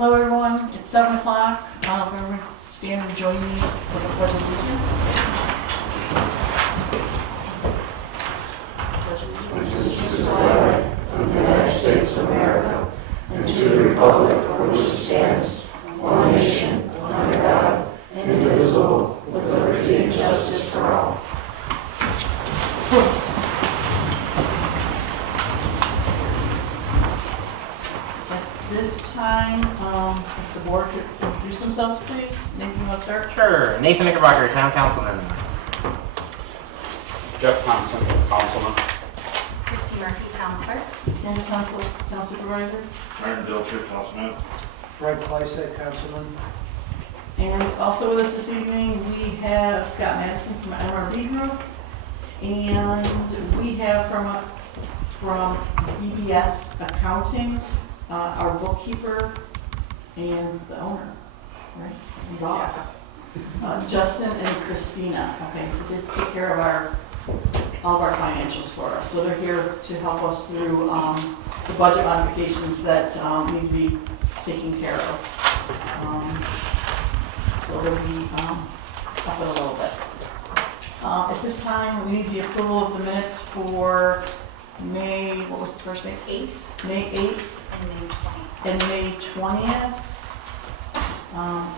Hello everyone, it's 7 o'clock. Everyone stand and join me for the Pledge of Allegiance. Allegiance to the flag of the United States of America and to the republic for which it stands, one nation, under God, indivisible, with liberty and justice for all. At this time, if the board could introduce themselves, please. Nathan, you want to start? Sure. Nathan Knickerbocker, Town Councilman. Jeff Thompson, Councilman. Christy Murphy, Town Clerk. Dennis Hansel, Town Supervisor. Martin Bilcher, Councilman. Fred Kleisek, Councilman. And also with us this evening, we have Scott Mattison from MRB Group. And we have from EBS Accounting, our bookkeeper and the owner, right? And boss. Justin and Christina. Okay, so they take care of all of our financials for us. So they're here to help us through the budget modifications that need to be taken care of. So they'll be up in a little bit. At this time, we need the approval of the minutes for May, what was the first day? 8th May 8th and May 20th. and May 20th.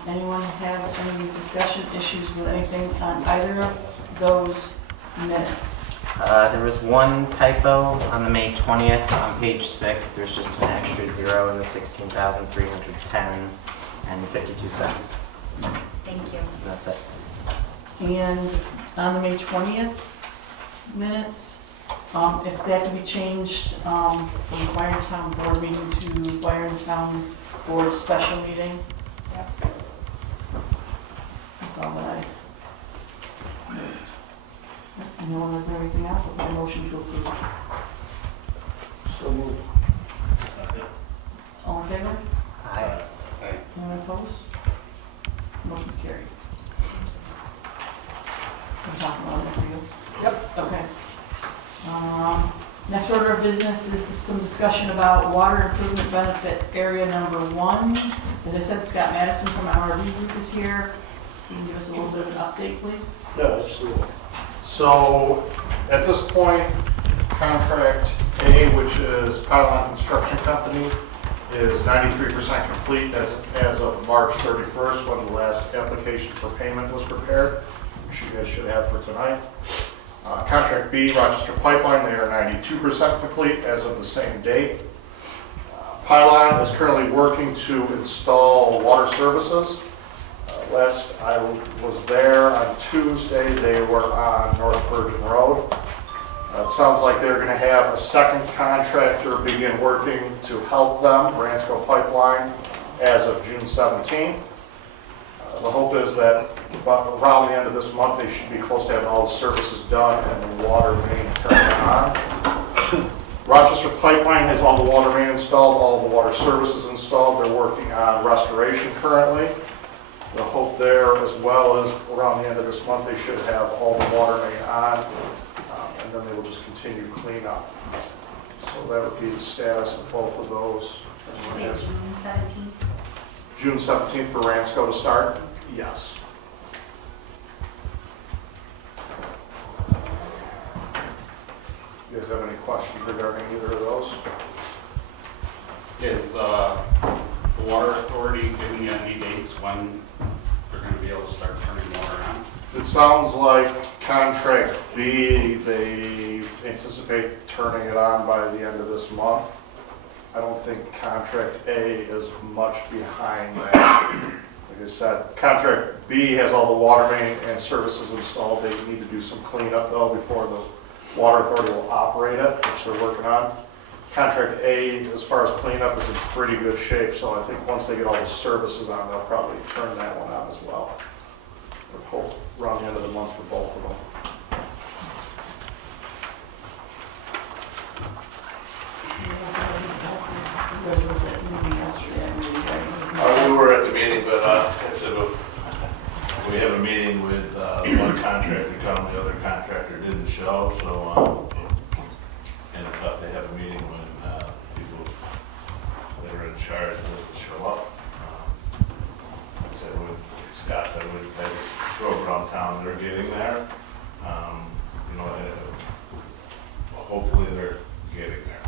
Anyone have any discussion issues with anything on either of those minutes? There was one typo on the May 20th on page 6. There's just an extra 0 in the 16,310 and 52 cents. Thank you. And that's it. And on the May 20th minutes, if that could be changed from Byron Town Board meeting to Byron Town Board special meeting. Yep. That's all that I no one has everything else, I'll take a motion to approve. So moved. All in favor? Aye. Anyone opposed? Motion's carried. I'm talking about it for you. Yep. Okay. Next order of business is some discussion about water improvement benefit area number 1. As I said, Scott Mattison from our RV group is here. You can give us a little bit of an update, please? Yeah, absolutely. So at this point, contract A, which is Pylon Construction Company, is 93% complete as of March 31st, when the last application for payment was prepared, which you guys should have for tonight. Contract B, Rochester Pipeline, they are 92% complete as of the same date. Pylon is currently working to install water services. Last I was there on Tuesday, they were on North Virgin Road. It sounds like they're going to have a second contractor begin working to help them, Ransco Pipeline, as of June 17th. The hope is that around the end of this month, they should be close to having all the services done and the water main turned on. Rochester Pipeline has all the water main installed, all the water services installed. They're working on restoration currently. The hope there, as well as around the end of this month, they should have all the water main on, and then they will just continue cleanup. So that would be the status of both of those. Did you say June 17th? June 17th for Ransco to start? Yes. You guys have any questions regarding either of those? Is the Water Authority giving you any dates when they're going to be able to start turning water on? It sounds like contract B, they anticipate turning it on by the end of this month. I don't think contract A is much behind that. Like I said, contract B has all the water main and services installed. They need to do some cleanup though before the Water Authority will operate it, which they're working on. Contract A, as far as cleanup, is in pretty good shape, so I think once they get all the services on, they'll probably turn that one on as well. I hope around the end of the month for both of them. You guys were at that meeting yesterday, I believe, right? We were at the meeting, but we have a meeting with one contractor coming, the other contractor didn't show, so and they have a meeting when people that are in charge will show up. road around town, they're getting there. You know, hopefully they're getting there.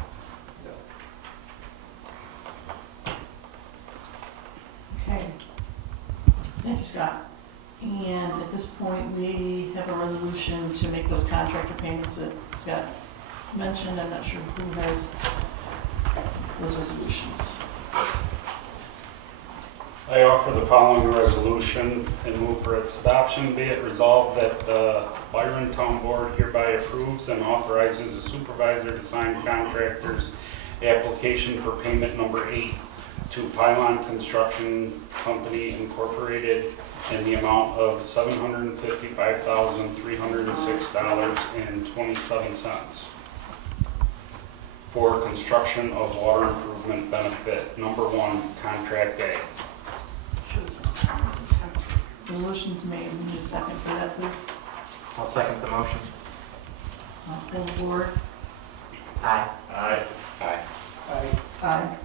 Okay. Thank you, Scott. And at this point, we have a resolution to make those contractor payments that Scott mentioned. I'm not sure who has those resolutions. I offer the following resolution and move for its adoption. Be it resolved that the Byron Town Board hereby approves and authorizes the supervisor to sign contractor's application for payment number 8 to Pylon Construction Company Incorporated in the amount of $755,306.27 for construction of water improvement benefit number 1, Contract A. Resolution's made. We need a second for that, please. I'll second the motion. Full board. Aye. Aye. Aye. Aye. Aye.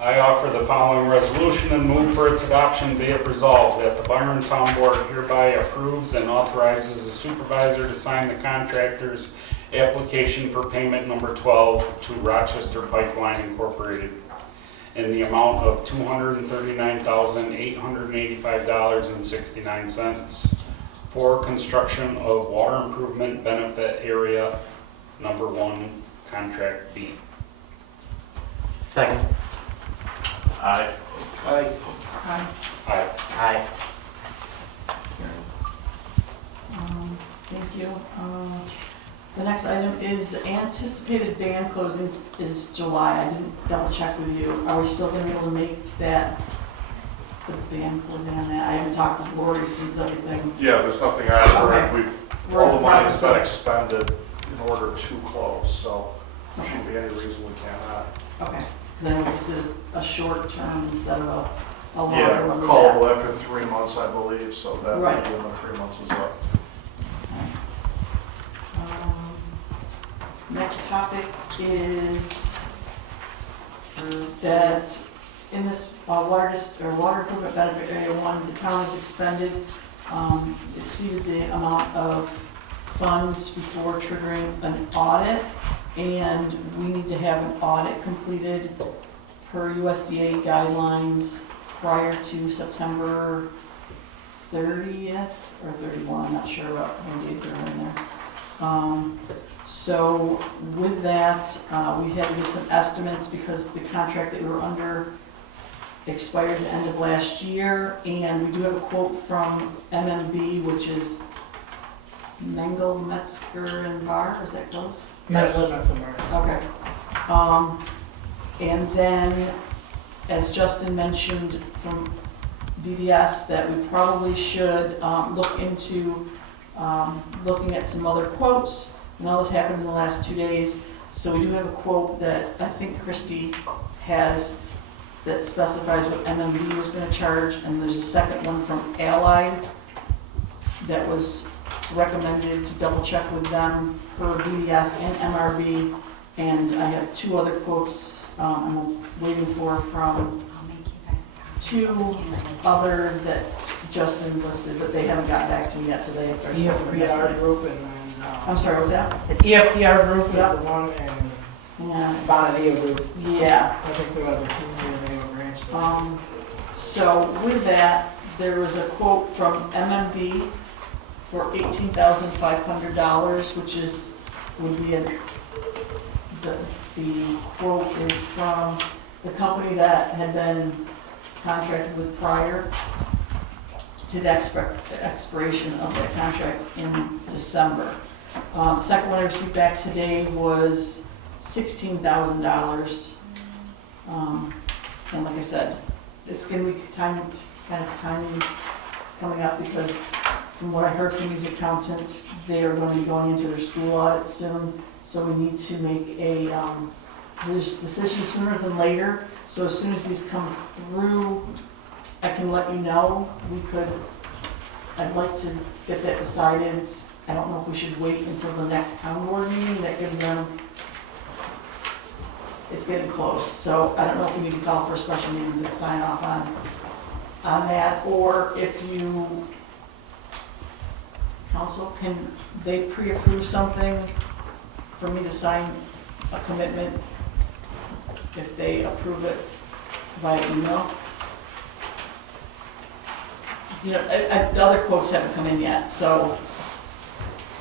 I offer the following resolution and move for its adoption. Be it resolved that the Byron Town Board hereby approves and authorizes the supervisor to sign the contractor's application for payment number 12 to Rochester Pipeline Incorporated in the amount of $239,885.69 for construction of water improvement benefit area number 1, Contract B. Second. Aye. Aye. Aye. Aye. Aye. Thank you. The next item is the anticipated dam closing is July. I didn't double check with you. Are we still gonna be able to make that, the dam closing on that? I haven't talked with Lori since everything. Yeah, there's nothing on it. Okay. All We're the in money has process been of- expended in order to close, so there shouldn't be any reason we cannot. Okay, then we just did a short term instead of a longer Yeah, one. with callable after 3 months, I believe, so that would Right. be when the 3 months is up. that. Next topic is that in this water improvement benefit area 1, the town has expended, exceeded the amount of funds before triggering an audit, and we need to have an audit completed per USDA guidelines prior to September 30th or 31, I'm not sure about how many days they're in there. So with that, we had to get some estimates because the contract that we were under expired at the end of last year, and we do have a quote from MMB, which is Mengel, Metzger and Bar, is that close? Okay. And then, as Justin mentioned from BDS, that we probably should look into looking at some other quotes. And all this happened in the last 2 days. So we do have a quote that I think Christie has that specifies what MMB was going to charge. And there's a second one from Allied that was recommended to double check with them for BDS and MRB. And I have 2 other quotes I'm waiting for from I'll make you guys a copy. 2 other that Justin listed, but they haven't got back to me yet today. EFPR group and then. I'm sorry, what's that? It's EFPR group is Yep. the one and Yeah, Bonadilla group. yeah. I think we have a team here, they have a branch. So with that, there was a quote from MMB for $18,500, which would be the quote is from the company that had been contracted with prior to the expiration of that contract in December. The second one I received back today was $16,000. And like I said, it's going to be kind of timing coming up because from what I heard from these accountants, they are going to be going into their school audit soon. So we need to make a decision sooner than later. So as soon as these come through, I can let you know. I'd like to get that decided. I don't know if we should wait until the next town board meeting. That gives them, it's getting close. So I don't know if we need to call for a special meeting to sign off on on that, or if you, council, can they pre-approve something for me to sign a commitment if they approve it via email? You know, the other quotes haven't come in yet, so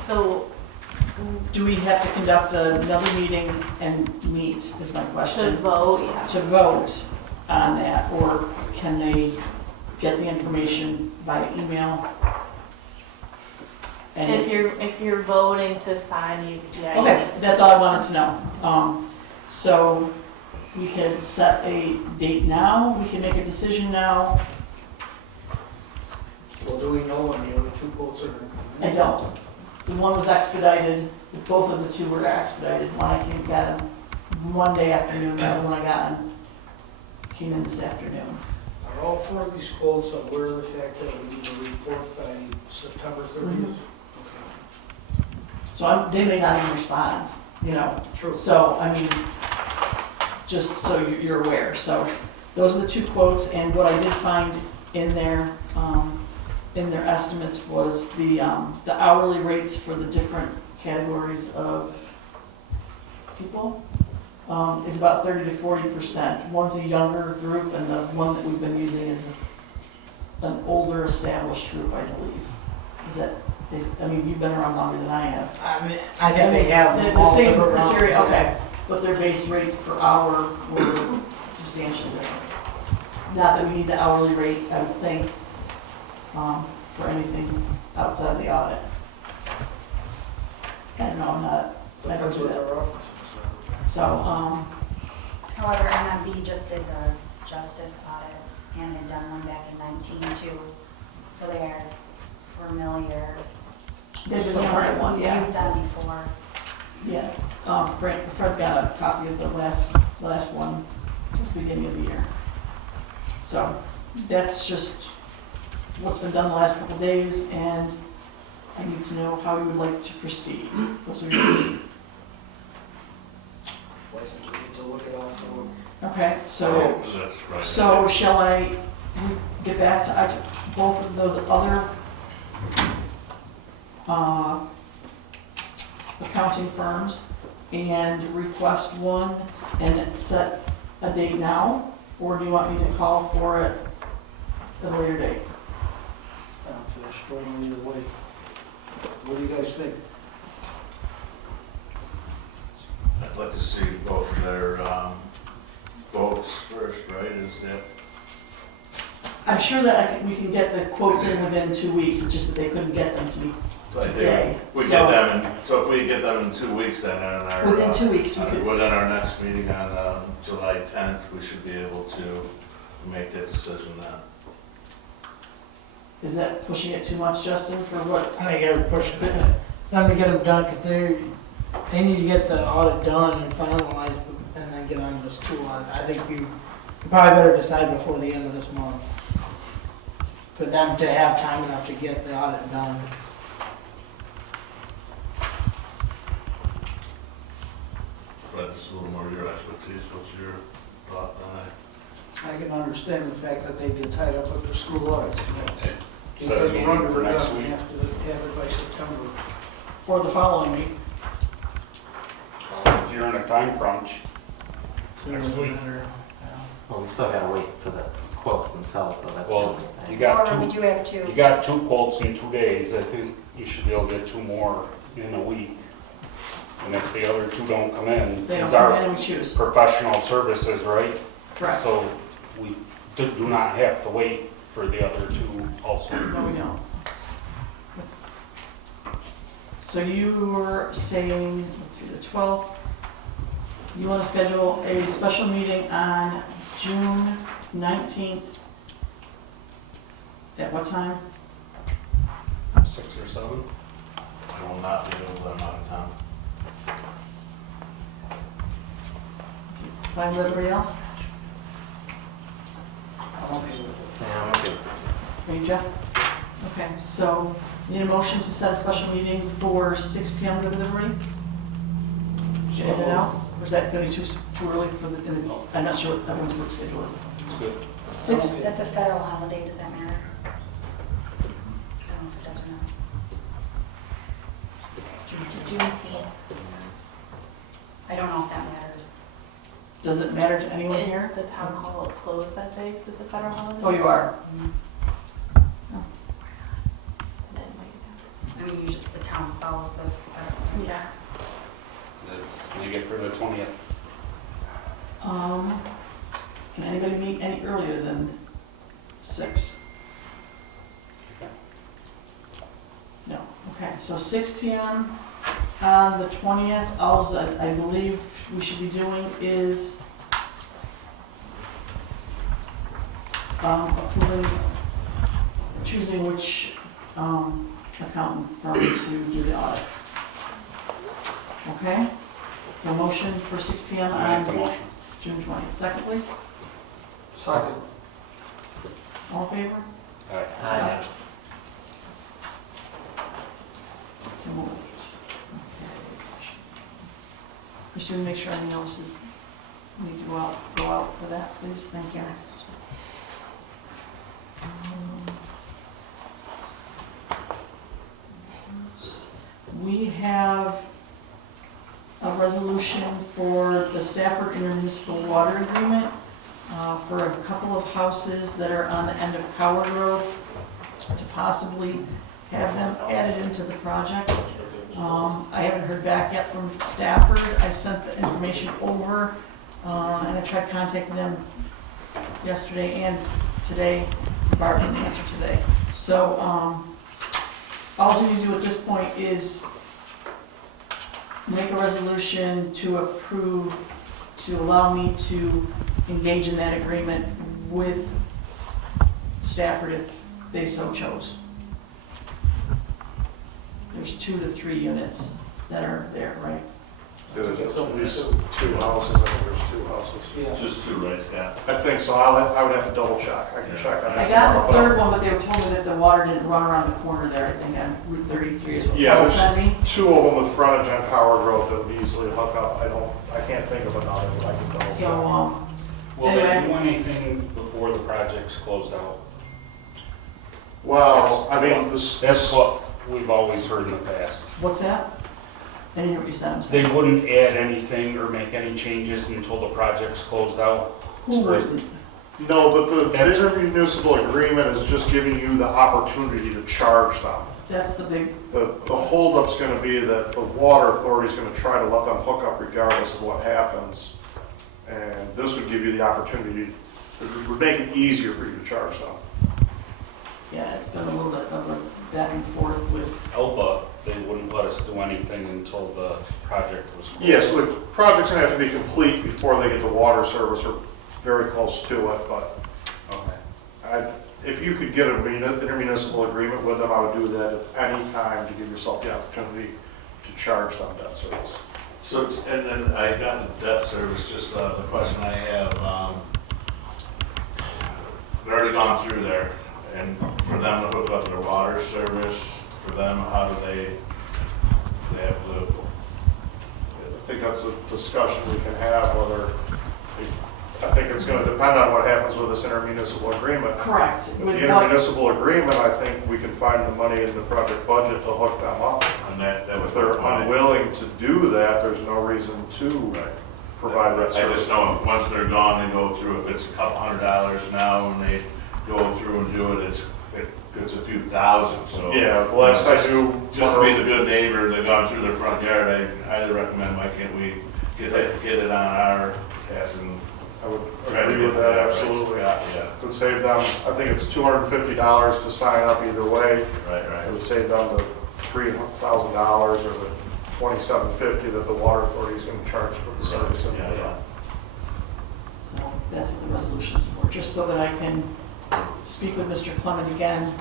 So do we have to conduct another meeting and meet, is my to question? vote, yeah. To vote on that, or can they get the information via email? And If you're voting to sign, you, yeah. you okay, need to that's do all I that. wanted to know. So we can set a date now, we can make a decision now. Well, do we know when the other two quotes are gonna come I in? don't. The one was expedited, both of the two were expedited. One I got them Monday afternoon, the other one I got them came in this afternoon. Are all four of these quotes aware of the fact that we need to report by September 30th? So they may not even respond, you know. True. So, I mean, just so you're aware. So those are the two quotes, and what I did find in their estimates was the hourly rates for the different categories of people is about 30 to 40%. One's a younger group, and the one that we've been using is an older established group, I believe. Is that, I mean, you've been around longer than I have. I mean, I think they have The all same different rounds, criteria, yeah. okay, but their base rates per hour were substantially different. Not that we need the hourly rate, I would think, for anything outside the audit. I don't know, I don't do Depends what that. their office is. So, However, MMB just did the justice audit and had done one back in 19 too. So they are familiar. they've been the current one, We've yeah. used them before. Yeah, Fred got a copy of the last one, at the beginning of the year. So, that's just what's been done the last couple of days, and I need to know how you would like to proceed. Those are your- I think we need to look it out for. Okay, so, That's right. so shall I get back to both of those other accounting firms and request one and set a date now? Or do you want me to call for it at a later date? I don't feel strongly either way. What do you guys think? I'd like to see both of their votes first, right? Is that, I'm sure that we can get the quotes in within 2 weeks, it's just that they couldn't get them to me today. we So- get them in, so if we get them in 2 weeks, then on our. Within 2 weeks, we could, Within our next meeting on July 10th, we should be able to make that decision then. is that pushing it too much, Justin, for what? I think every push them to get them done, because they need to get the audit done and finalized, and then get on to the school. I think you probably better decide before the end of this month. For them to have time enough to get the audit done. Fred, this is a little more your expertise. What's your thought on that? I can understand the fact that they get tied up with their school audits. Set a meeting for next week. Have to have it by September. For the following week? If you're in a time crunch, Next week. Well, we still gotta wait for the quotes themselves, though, that's the Well, only thing. you got Or we two, do have two. you got 2 quotes in 2 days. I think you should be able to get 2 more in a week. And if the other 2 don't come in, They don't these come are in and we choose. professional services, right? Correct. So we do not have to wait for the other 2 also. No, we don't. So you were saying, let's see, the 12th, you want to schedule a special meeting on June 19th? At what time? 6 or 7? I will not be able to, I'm out of town. Fine with everybody else? Yeah, I'm okay. Are you, Jeff? Okay, so need a motion to set a special meeting for 6 PM delivery? Get it out? Or is that gonna be too early for I'm not sure what everyone's work schedule is. It's good. 6, That's a federal holiday, does that matter? I don't know if it does or not. Juneteenth. I don't know if that matters. does it matter to anyone here? Is the town hall closed that day because it's a federal holiday? Oh, you are? I mean, usually the town follows the federal. Yeah. Let's make it for the 20th. Can anybody meet any earlier than 6? No, okay, so 6 PM on the 20th. Also, I believe we should be doing is approving, choosing which accountant firm to do the audit. Okay, so motion for 6 PM I make the on motion. June 20th. Second, please. Second. All in favor? Aye. Aye. So moved. Okay. Christine, make sure anyone else is, need to go out for that, please. Thank you. Yes. We have a resolution for the Stafford Intermunicipal Water Agreement for a couple of houses that are on the end of Coward Road to possibly have them added into the project. I haven't heard back yet from Stafford. I sent the information over and I tried contacting them yesterday and today. Barbie didn't answer today. So all we need to do at this point is make a resolution to approve, to allow me to engage in that agreement with Stafford if they so chose. There's 2 to 3 units that are there, right? There's at least 2 houses, I think there's 2 houses. Yeah. Just 2, right, Scott? I think so, I would have to double check, I can check on that. I got the tomorrow, third one, but they were told me that the water didn't run around the corner there, I think, on Route 33 is what Yeah, Paul there's- sent me. but 2 of them with frontage on Howard Road that would easily hook up, I can't think of another, but I can double check. So, Will they Anyway. do anything before the project's closed out? Well, I mean, this. That's what we've always heard in the past. what's that? I didn't hear what you said, I'm sorry. They wouldn't add anything or make any changes until the project's closed out. Who wouldn't? No, but the That's- intermunicipal agreement is just giving you the opportunity to charge them. That's the big, The holdup's gonna be that the water authority's gonna try to let them hook up regardless of what happens. And this would give you the opportunity, it would make it easier for you to charge them. yeah, it's been a little bit of a back and forth with, Elba, they wouldn't let us do anything until the project was closed. Yes, the project's gonna have to be complete before they get the water service or very close to it, but Okay. if you could get an intermunicipal agreement with them, I would do that at any time to give yourself the opportunity to charge them debt service. So, and then I got the debt service, just the question I have, we've already gone through there, and for them to hook up their water service, for them, how do they have to, I think that's a discussion we can have, whether, I think it's gonna depend on what happens with this intermunicipal agreement. correct. With With the what, intermunicipal agreement, I think we can find the money in the project budget to hook them up. and that If was they're my- unwilling to do that, there's no reason to Right. provide that I service. just know, once they're gone, they go through, if it's a couple $100 now, and they go through and do it, it's a few thousand, so. Yeah, the last I knew. Just to be the good neighbor, they've gone through their front yard, I highly recommend, why can't we get it on our tax and I would try to agree get with that, right, absolutely. Yeah, It would save them, I think it's $250 to sign up either way. right, It would save them the $3,000 or the $2,750 that the water authority is going to charge for the service. Yeah, yeah. so that's what the resolution's for, just so that I can speak with Mr. Clement again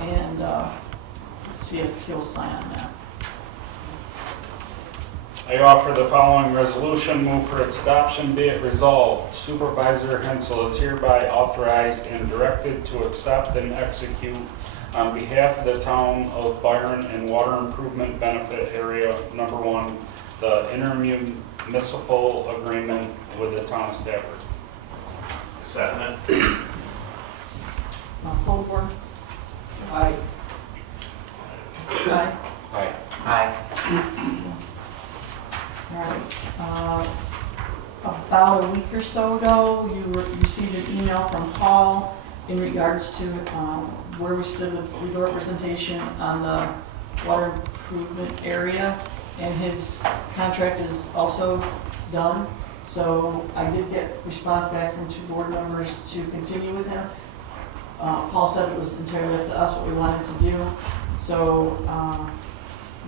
and see if he'll sign on that. I offer the following resolution, move for its adoption, be it resolved. Supervisor Hensel is hereby authorized and directed to accept and execute on behalf of the town of Byron and Water Improvement Benefit Area Number 1, the intermunicipal agreement with the town of Stafford. Second it. Full board? Aye. Aye. Aye. Aye. All right. About a week or so ago, you received an email from Paul in regards to where we stood with legal representation on the water improvement area, and his contract is also done. So I did get response back from 2 board members to continue with him. Paul said it was entirely up to us what we wanted to do. So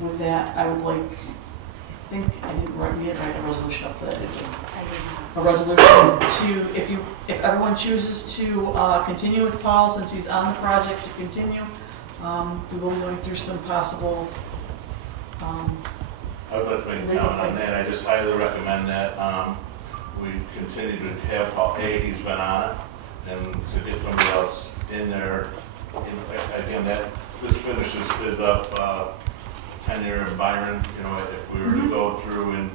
with that, I would like, I think I didn't write a resolution up for that, did you? I did not. A resolution to, if everyone chooses to continue with Paul, since he's on the project, to continue, we will be going through some possible, I would like to make a comment on that. I just highly recommend that we continue to have Paul, he's been on it, and to get somebody else in there. Again, that, this finishes is up tenure in Byron. You know, if we were to go through and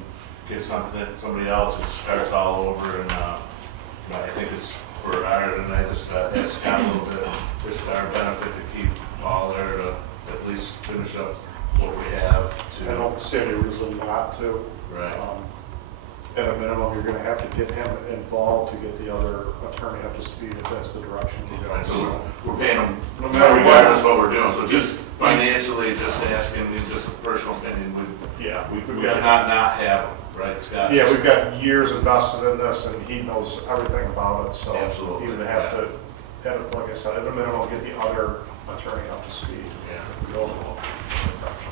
get somebody else, it starts all over, and you know, I think it's for our, and I just asked Scott a little bit, just our benefit to keep Paul there to at least finish up what we have I to. don't see any reason not to. Right. At a minimum, you're gonna have to get him involved to get the other attorney up to speed if that's the direction to go. Right, so we're paying them No matter regardless what. of what we're doing, so just financially, just asking, it's just a personal opinion, Yeah, we we've got, cannot not have them, right, Scott? yeah, we've got years invested in this and he knows everything about it, so. Absolutely, Even have to, have it, like I said, at a minimum, get the other attorney up to speed. Yeah. If we go along.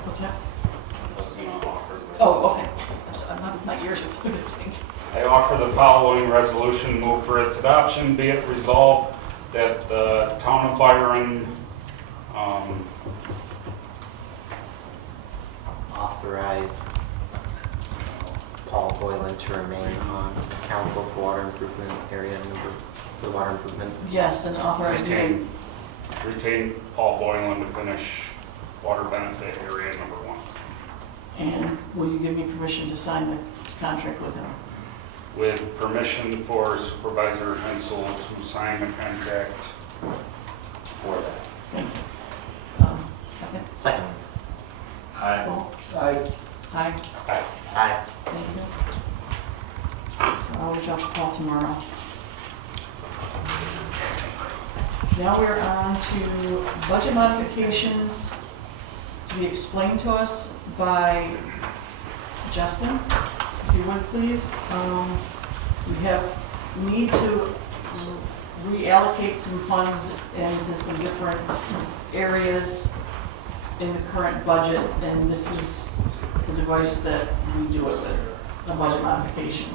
what's that? I was gonna offer. Oh, okay. I'm sorry, my ears are plugged, I think. I offer the following resolution, move for its adoption. Be it resolved that the town of Byron, Authorize Paul Boylan to remain on as council for water improvement area number, for water improvement. Yes, and authorized me. retain Paul Boylan to finish water benefit area number 1. And will you give me permission to sign the contract with him? With permission for Supervisor Hensel to sign the contract for that. Thank you. Second? Second. Aye. Paul? Aye. Aye. Aye. Aye. Thank you. So I'll reach out to Paul tomorrow. Now we're on to budget modifications to be explained to us by Justin, if you would please. We need to reallocate some funds into some different areas in the current budget, and this is the device that we do it with, the budget modification.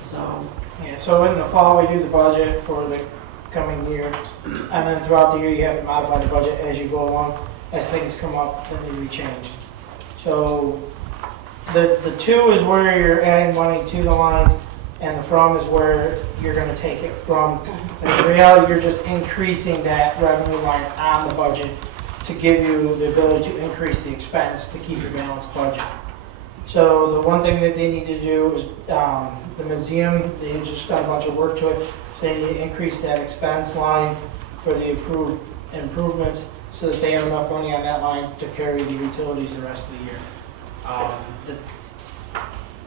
So, Yeah, so in the fall, we do the budget for the coming year, and then throughout the year, you have to modify the budget as you go along. As things come up, then they be changed. So the to is where you're adding money to the lines, and the from is where you're gonna take it from. And in reality, you're just increasing that revenue line on the budget to give you the ability to increase the expense to keep your balanced budget. So the one thing that they need to do is, the museum, they just got a bunch of work to it, so they need to increase that expense line for the improvements so that they have enough money on that line to carry the utilities the rest of the year.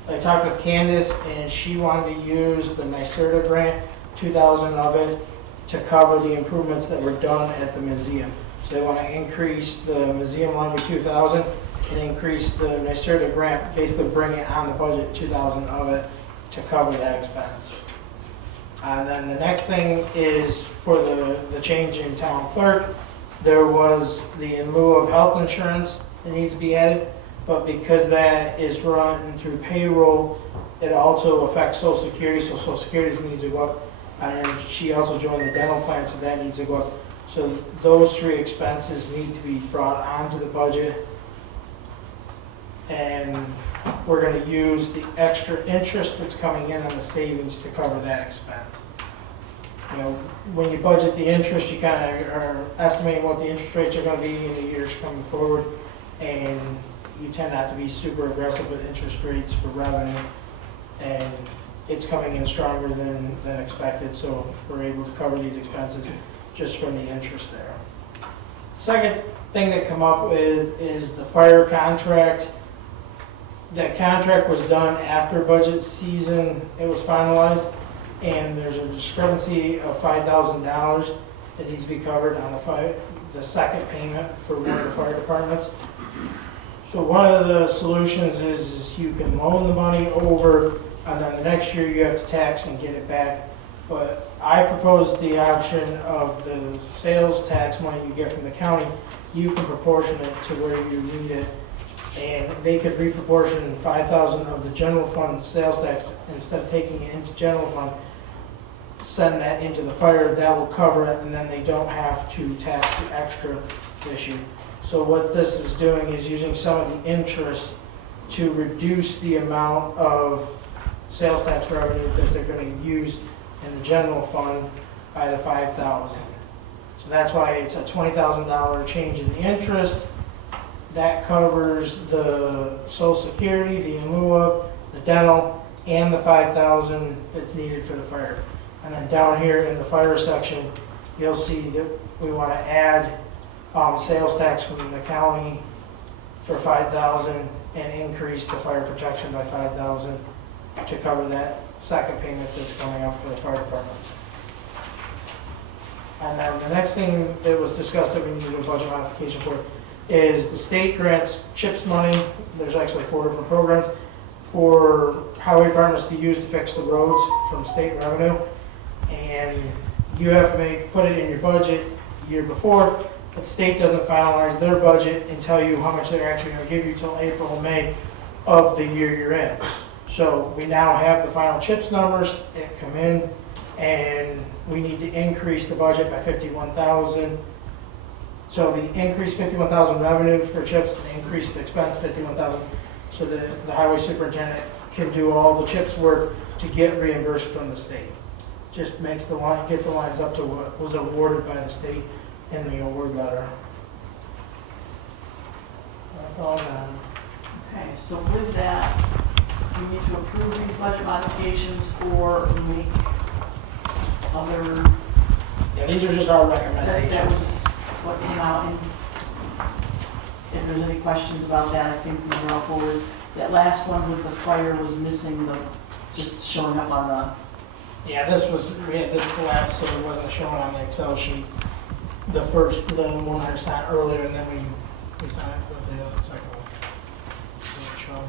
I talked with Candace, and she wanted to use the NYSERDA grant, 2,000 of it, to cover the improvements that were done at the museum. So they want to increase the museum line to 2,000 and increase the NYSERDA grant, basically bring it on the budget, 2,000 of it, to cover that expense. And then the next thing is for the change in town clerk. There was the in lieu of health insurance that needs to be added, but because that is run through payroll, it also affects Social Security, so Social Security needs to go up. And she also joined the dental plan, so that needs to go up. So those three expenses need to be brought onto the budget. And we're going to use the extra interest that's coming in on the savings to cover that expense. You know, when you budget the interest, you kind of are estimating what the interest rates are going to be in the years coming forward. And you tend not to be super aggressive with interest rates for revenue, and it's coming in stronger than expected, so we're able to cover these expenses just from the interest there. Second thing that come up with is the fire contract. That contract was done after budget season, it was finalized, and there's a discrepancy of $5,000 that needs to be covered on the second payment for one of the fire departments. So one of the solutions is you can loan the money over, and then the next year you have to tax and get it back. But I proposed the option of the sales tax money you get from the county, you can proportion it to where you need it. And they could reproportion 5,000 of the general fund sales tax, instead of taking it into general fund, send that into the fire, that will cover it, and then they don't have to tax the extra this year. So what this is doing is using some of the interest to reduce the amount of sales tax revenue that they're going to use in the general fund by the 5,000. So that's why it's a $20,000 change in the interest. That covers the Social Security, the in lieu of, the dental, and the 5,000 that's needed for the fire. And then down here in the fire section, you'll see that we want to add sales tax from the county for 5,000 and increase the fire protection by 5,000 to cover that second payment that's coming up for the fire department. And then the next thing that was discussed that we needed a budget modification for is the state grants CHIPS money. There's actually 4 different programs for highway departments to use to fix the roads from state revenue. And you have to put it in your budget the year before, but the state doesn't finalize their budget and tell you how much they're actually going to give you till April and May of the year you're in. So we now have the final CHIPS numbers that come in, and we need to increase the budget by 51,000. So we increase 51,000 revenue for CHIPS and increase the expense 51,000, so that the highway superintendent can do all the CHIPS work to get reimbursed from the state. Just makes the line, get the lines up to what was awarded by the state in the award letter. That's all I got. Okay, so with that, we need to approve these budget modifications or make other, Yeah, these are just our that recommendations. was what came out. And if there's any questions about that, I think we were all forward. That last one with the fire was missing the, just showing up on the, Yeah, we had this collapse, so it wasn't showing on the Excel sheet. The one I signed earlier, and then we signed it with the second one. Didn't show.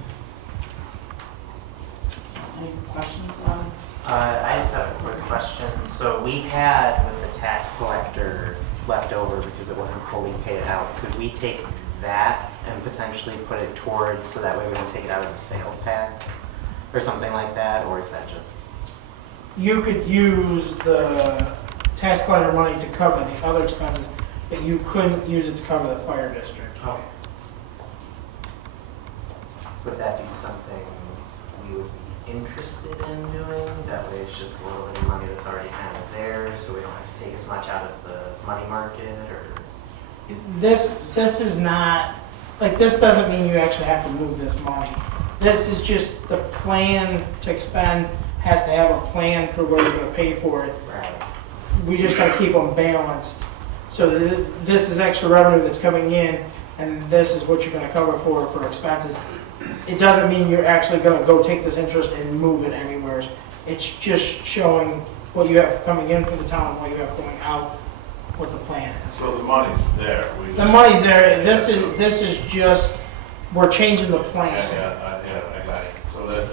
any questions on? I just have a quick question. So we had with the tax collector left over because it wasn't fully paid out. Could we take that and potentially put it towards, so that way we don't take it out of the sales tax or something like that, or is that just? You could use the tax collector money to cover the other expenses, but you couldn't use it to cover the fire district. Okay. Would that be something we would be interested in doing? That way it's just a little bit of money that's already kind of there, so we don't have to take as much out of the money market, or? This is not, like, this doesn't mean you actually have to move this money. This is just the plan to expend has to have a plan for where you're going to pay for it. Right. We just got to keep them balanced. So this is extra revenue that's coming in, and this is what you're going to cover for expenses. It doesn't mean you're actually going to go take this interest and move it anywhere. It's just showing what you have coming in for the town and what you have going out, what the plan is. So the money's there. The money's there. This is just, we're changing the plan. I got it. So that's,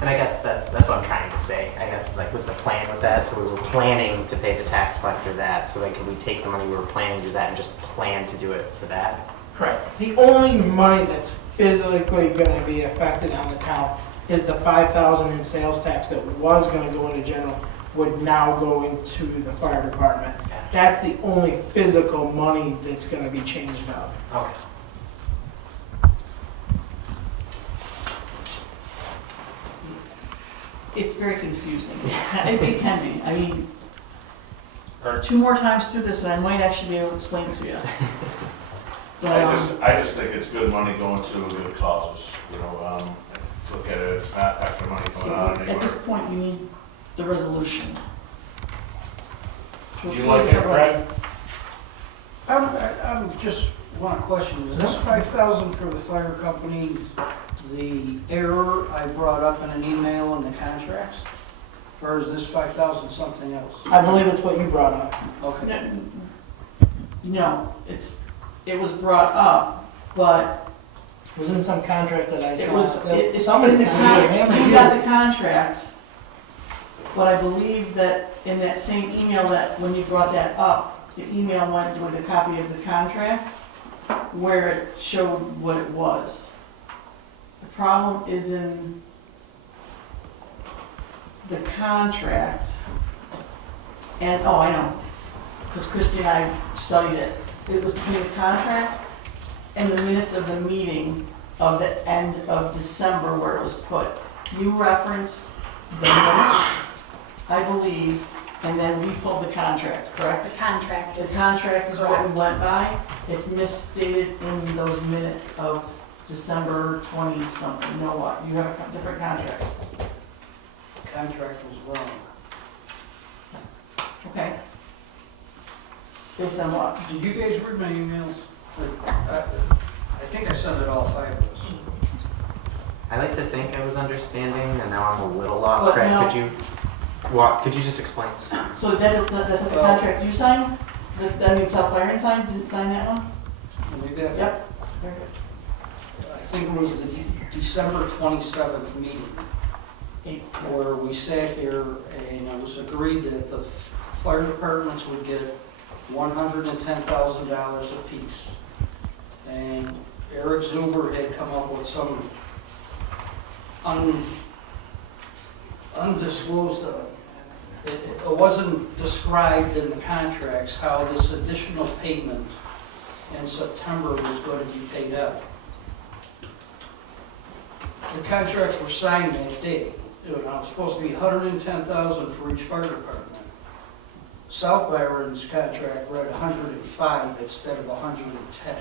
And I guess that's what I'm trying to say. I guess like with the plan with that, so we were planning to pay the tax collector that, so like could we take the money we were planning to do that and just plan to do it for that? Correct. The only money that's physically going to be affected on the town is the 5,000 in sales tax that was going to go into general would now go into the fire department. That's the only physical money that's going to be changed out. Okay. It's very confusing. It can be. I mean, 2 more times through this and I might actually be able to explain it to you. But, I just think it's good money going to good causes, you know, look at it, it's not extra money so coming out anywhere. at this point, we need the resolution. Do you like it, Fred? I'm just one question, is this 5,000 for the fire company, the error I brought up in an email in the contracts? Or is this 5,000 something else? I believe it's what you brought up. Okay. No, it was brought up, but It was in some contract that I saw. it was, it's Somebody in the signed it, you got the contract, but I believe that in that same email that, when you brought that up, the email went with a copy of the contract where it showed what it was. The problem is in the contract, and, oh, I know, because Christy and I studied it. It was between the contract and the minutes of the meeting of the end of December where it was put. You referenced the minutes, I believe, and then we pulled the contract, The correct? contract The is, contract is what we Correct. went by. It's misstated in those minutes of December 20-something. You know what? You have a different contract. Contract was wrong. Okay. Based on what? Did you guys read my emails? I think I sent it all 5 of us. I like to think I was understanding, and now I'm a little lost. But Craig, no. could you just explain? So that's not the Well- contract you signed? I mean, South Byron signed, didn't sign that one? We did. Yep. Very good. I think it was the December 27th meeting where we sat here and it was agreed that the fire departments would get $110,000 apiece. And Eric Zuber had come up with some undisclosed, it wasn't described in the contracts how this additional payment in September was going to be paid out. The contracts were signed that day. It was supposed to be $110,000 for each fire department. South Byron's contract read 105 instead of 110.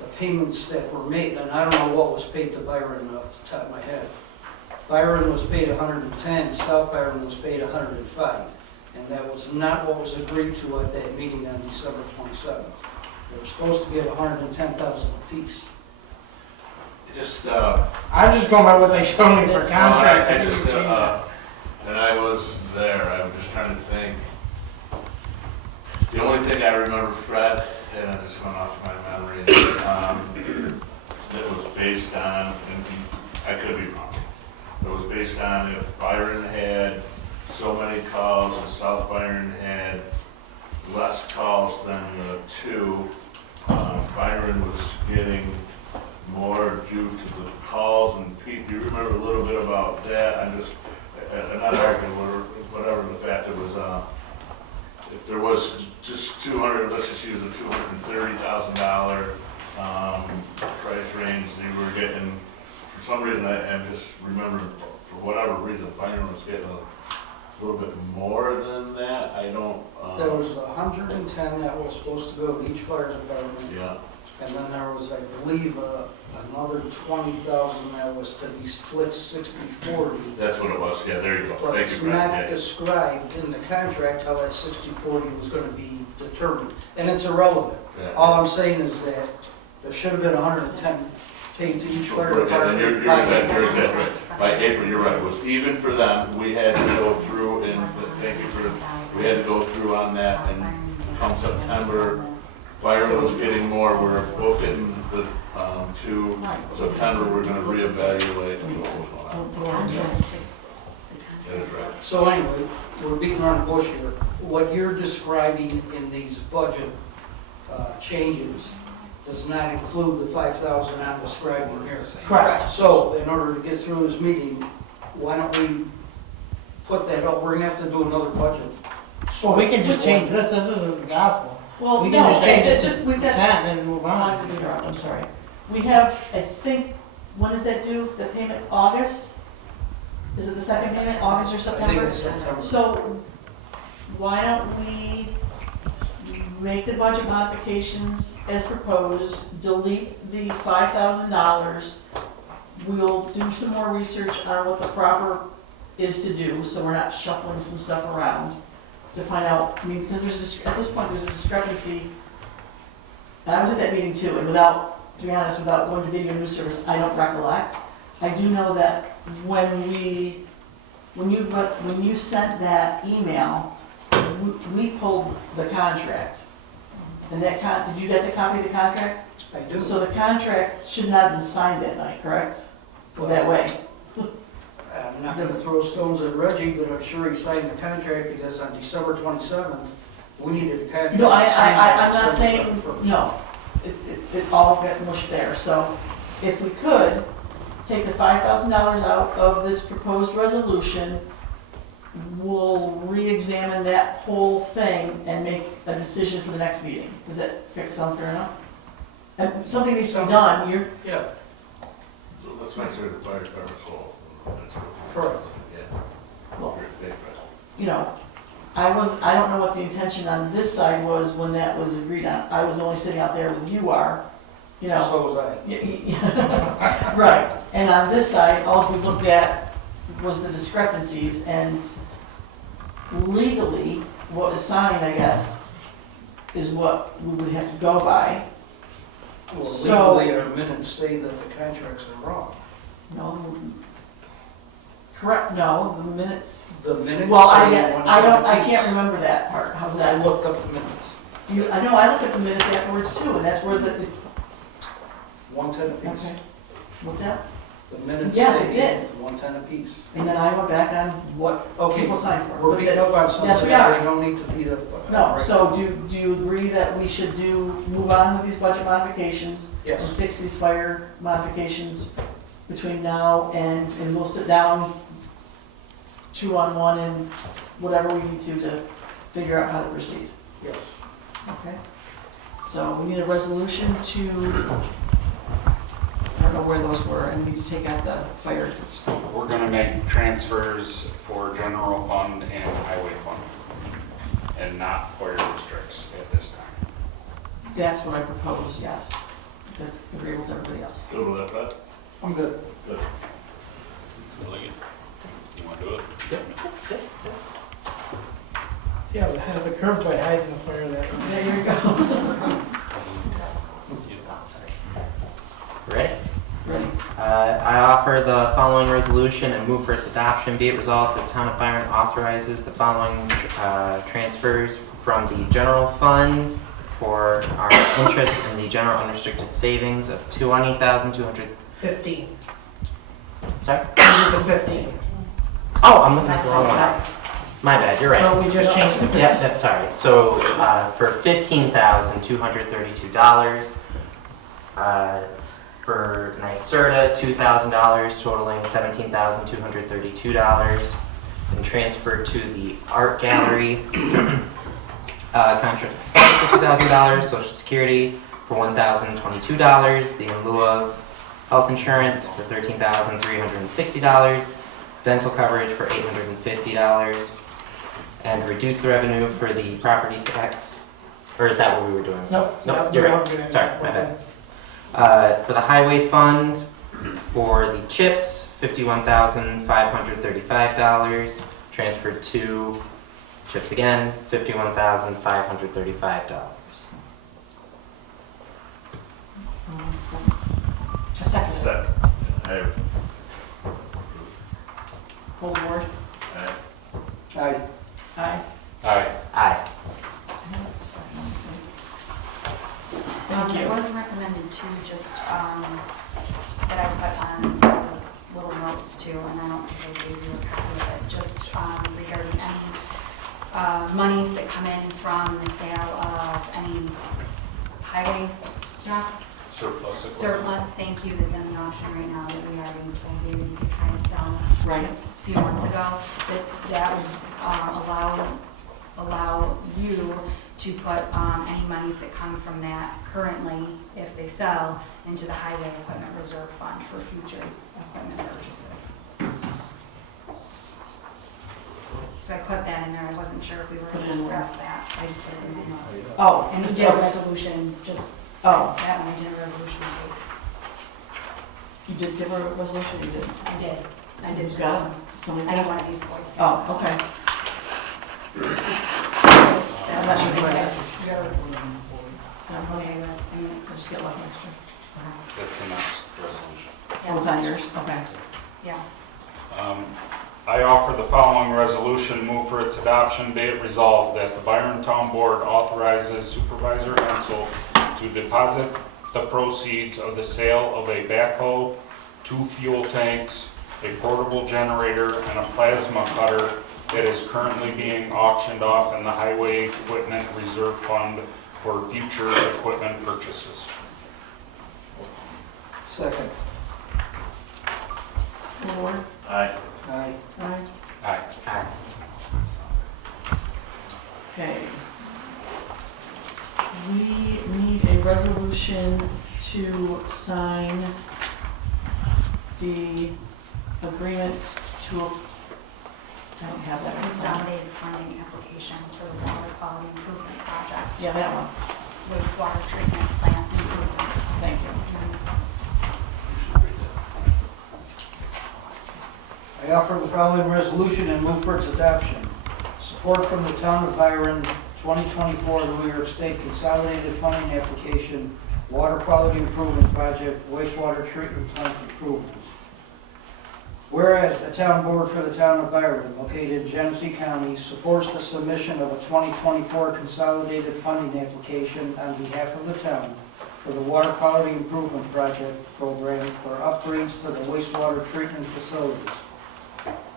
The payments that were made, and I don't know what was paid to Byron off the top of my head. Byron was paid 110, South Byron was paid 105. And that was not what was agreed to at that meeting on December 27th. They were supposed to get 110,000 apiece. Just, I'm just going by what they showed me for That's- contract. I I didn't just, change it. and I was there, I'm just trying to think. The only thing I remember, Fred, and it just went off my memory, that was based on, and I could be wrong, it was based on if Byron had so many calls and South Byron had less calls than the two, Byron was getting more due to the calls. And Pete, do you remember a little bit about that? I'm just, not arguing, whatever the fact it was, if there was just 200, let's just use a $230,000 price range, they were getting, for some reason, I just remember, for whatever reason, Byron was getting a little bit more than that. I don't, There was 110 that was supposed to go to each fire department. yeah. And then there was, I believe, another 20,000 that was to be split 60-40. That's what it was, yeah, there you go. But Thank it's you, Fred. not Yeah. described in the contract how that 60-40 was going to be determined. And it's irrelevant. Yeah. All I'm saying is that there should have been 110 paid to each fire And department. you're exactly right. By April, you're right, it was even for them, we had to go through and, thank you for, we had to go through on that, and come September, Byron was getting more, we're both getting the, to September, we're gonna reevaluate what was going on. That is right. So anyway, we're beating around the bush here. What you're describing in these budget changes does not include the 5,000 I'm describing here. Correct. So in order to get through this meeting, why don't we put that up? We're gonna have to do another budget. Well, we can just change this. This isn't the gospel. Well, We no, can just change it just, to we've got, 10 and move I on. could be wrong, I'm sorry. We have, I think, when is that due, the payment, August? Is it the second payment, August or I think September? it's September. So, why don't we make the budget modifications as proposed, delete the $5,000. We'll do some more research on what the proper is to do, so we're not shuffling some stuff around to find out, I mean, because at this point, there's a discrepancy. And I was at that meeting too, and without, to be honest, without going to video news service, I don't recollect. I do know that when you sent that email, we pulled the contract. And did you get the copy of the contract? I do. So the contract should not have been signed that night, correct? That way? I'm not gonna throw stones at Reggie, but I'm sure he signed the contract because on December 27th, we needed a contract. No, I'm signed not on saying, December 31st. no. It all got mushed there. So if we could, take the $5,000 out of this proposed resolution, we'll re-examine that whole thing and make a decision for the next meeting. Does that sound fair enough? And something needs to be done, Yeah, So let's make sure the fire department's whole. That's what- correct. Yeah. well, Big question. you know, I don't know what the intention on this side was when that was agreed on. I was only sitting out there with you are, you know. So was I. Right, and on this side, all we looked at was the discrepancies, and legally, what was signed, I guess, is what we would have to go by. Well, So- legally, our minutes say that the contracts are wrong. No, correct, no, the minutes, The minutes well, say one I piece. can't remember that part, how's I that? looked up the minutes, I know, I looked at the minutes afterwards too, and that's where the, 110 apiece. okay, what's that? The minutes Yes, say it did. 110 apiece. And then I went back on what Okay, people signed for. we're But beating up on something Yes, we that are. we don't need to beat up on. No, Right. so do you agree that we should move on with these budget modifications? Yes, And fix these fire modifications between now and we'll sit down 2-on-1 and whatever we need to figure out how to proceed. yes. Okay? So we need a resolution to, I don't know where those were, and we need to take out the fire. We're gonna make transfers for general fund and highway fund, and not fire districts at this time. That's what I propose, yes. If that's agreeable to everybody else. Good with that, Fred? I'm good. Good. You wanna do it? See, I was ahead of the curve by hiding the fire that way. There you go. Ready? Ready? I offer the following resolution and move for its adoption. Be it resolved that the Town of Byron authorizes the following transfers from the general fund for our interest in the general unrestricted savings of $20,200. 15. Sorry? Move to 15. Oh, I'm looking at the wrong one. My bad, you're right. No, we just changed it. Yep, that's sorry. So for $15,232, for NYSERDA, $2,000, totaling $17,232, and transferred to the art gallery contract expense for $2,000, Social Security for $1,022, the in lieu of health insurance for $13,360, dental coverage for $850, and reduce the revenue for the property tax. Or is that what we were doing? Nope. No, you're right. Sorry, my bad. For the highway fund, for the CHIPS, $51,535, transferred to CHIPS again, $51,535. A second. Second. Aye. Full board? Aye. Aye. Aye. Aye. Aye. Thank you. It was recommended too, just, that I put on the little notes too, and I don't think I gave you a copy of it, just regarding any monies that come in from the sale of any highway stuff. Surplus, thank you, that's in the auction right now that we already told you we could try to sell Right. a few months ago, that would allow you to put any monies that come from that currently, if they sell, into the highway equipment reserve fund for future equipment purchases. So So I put that in there, I wasn't sure if we were Put gonna it in where? discuss that, I just put it in my notes. Oh, And we did a resolution, just, oh, that one, I did a resolution case. you did give her a resolution, you didn't? I did Who's this got it? one. Somebody I got need it? one of these boys. Oh, okay. That's Unless you what I guys- said. So, Okay, but, I mean, I'll just get one extra. That's the next resolution. Oh, it's on yours, okay. Yeah. I offer the following resolution, move for its adoption, be it resolved that the Byron Town Board authorizes Supervisor Hensel to deposit the proceeds of the sale of a backhoe, 2 fuel tanks, a portable generator, and a plasma cutter that is currently being auctioned off in the Highway Equipment Reserve Fund for future equipment purchases. Second. Ward? Aye. Aye. Aye. Aye. Aye. Okay. We need a resolution to sign the agreement to, I don't have that. right now. Consolidated funding application for the water quality improvement project, Yeah, that one, wastewater treatment plant improvements. thank you. I offer the following resolution and move for its adoption. Support from the Town of Byron, 2024 New York State Consolidated Funding Application, Water Quality Improvement Project, Wastewater Treatment Plant Improvements. Whereas the Town Board for the Town of Byron, located in Genesee County, supports the submission of a 2024 Consolidated Funding Application on behalf of the town for the Water Quality Improvement Project program for upgrades to the wastewater treatment facilities.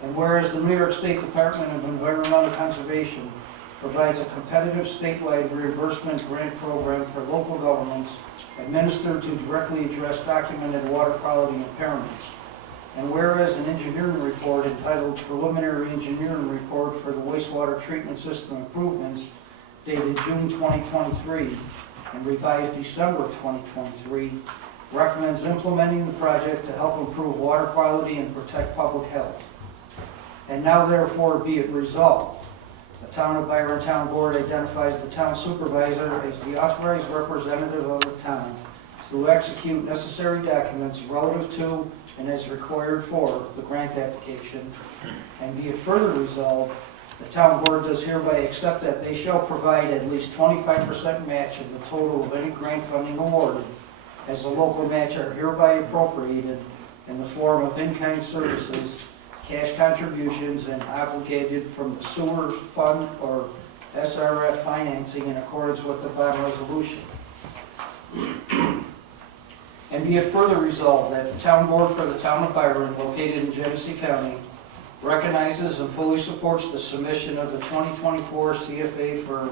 And whereas the New York State Department of Environmental Conservation provides a competitive statewide reimbursement grant program for local governments administered to directly address documented water quality impairments. And whereas an engineering report entitled Preliminary Engineering Report for the Wastewater Treatment System Improvements dated June 2023 and revised December 2023 recommends implementing the project to help improve water quality and protect public health. And now therefore be it resolved. The Town of Byron Town Board identifies the Town Supervisor as the authorized representative of the town to execute necessary documents relative to and as required for the grant application. And be it further resolved, the Town Board does hereby accept that they shall provide at least 25% match of the total of any grant funding awarded, as the local match are hereby appropriated in the form of in-kind services, cash contributions, and obligated from the sewer fund or SRF financing in accordance with the bond resolution. And be it further resolved that the Town Board for the Town of Byron, located in Genesee County, recognizes and fully supports the submission of the 2024 CFA for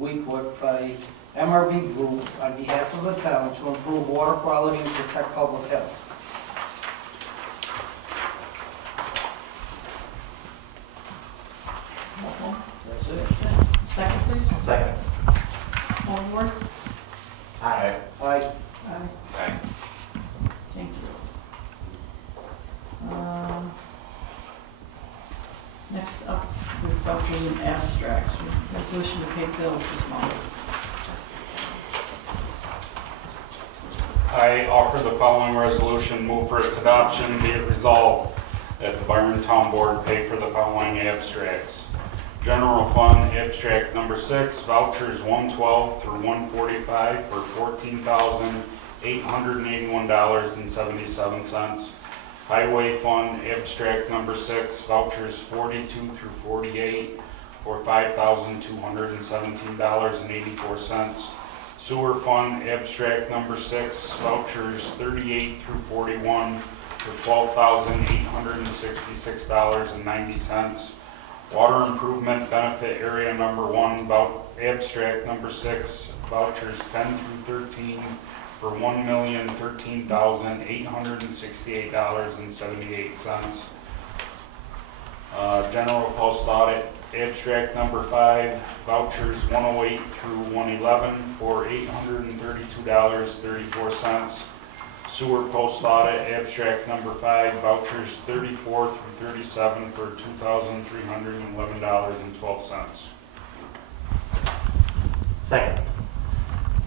WQIP by MRB Group on behalf of the town to improve water quality and protect public health. That's it. That's it. Second, please. Second. Ward? Aye. Aye. Aye. Aye. Thank you. Next up, we have vouchers and abstracts. We have resolution to pay bills this month. I offer the following resolution, move for its adoption, be it resolved that the Byron Town Board pay for the following abstracts. General Fund Abstract Number 6, Vouchers 112 through 145 for $14,881.77. Highway Fund Abstract Number 6, Vouchers 42 through 48 for $5,217.84. Sewer Fund Abstract Number 6, Vouchers 38 through 41 for $12,866.90. Water Improvement Benefit Area Number 1, Abstract Number 6, Vouchers 10 through 13 for $1,013,868.78. General Post Audit Abstract Number 5, Vouchers 108 through 111 for $832.34. Sewer post audit, abstract number 5, vouchers 34 through 37 for $2,311.12. Second.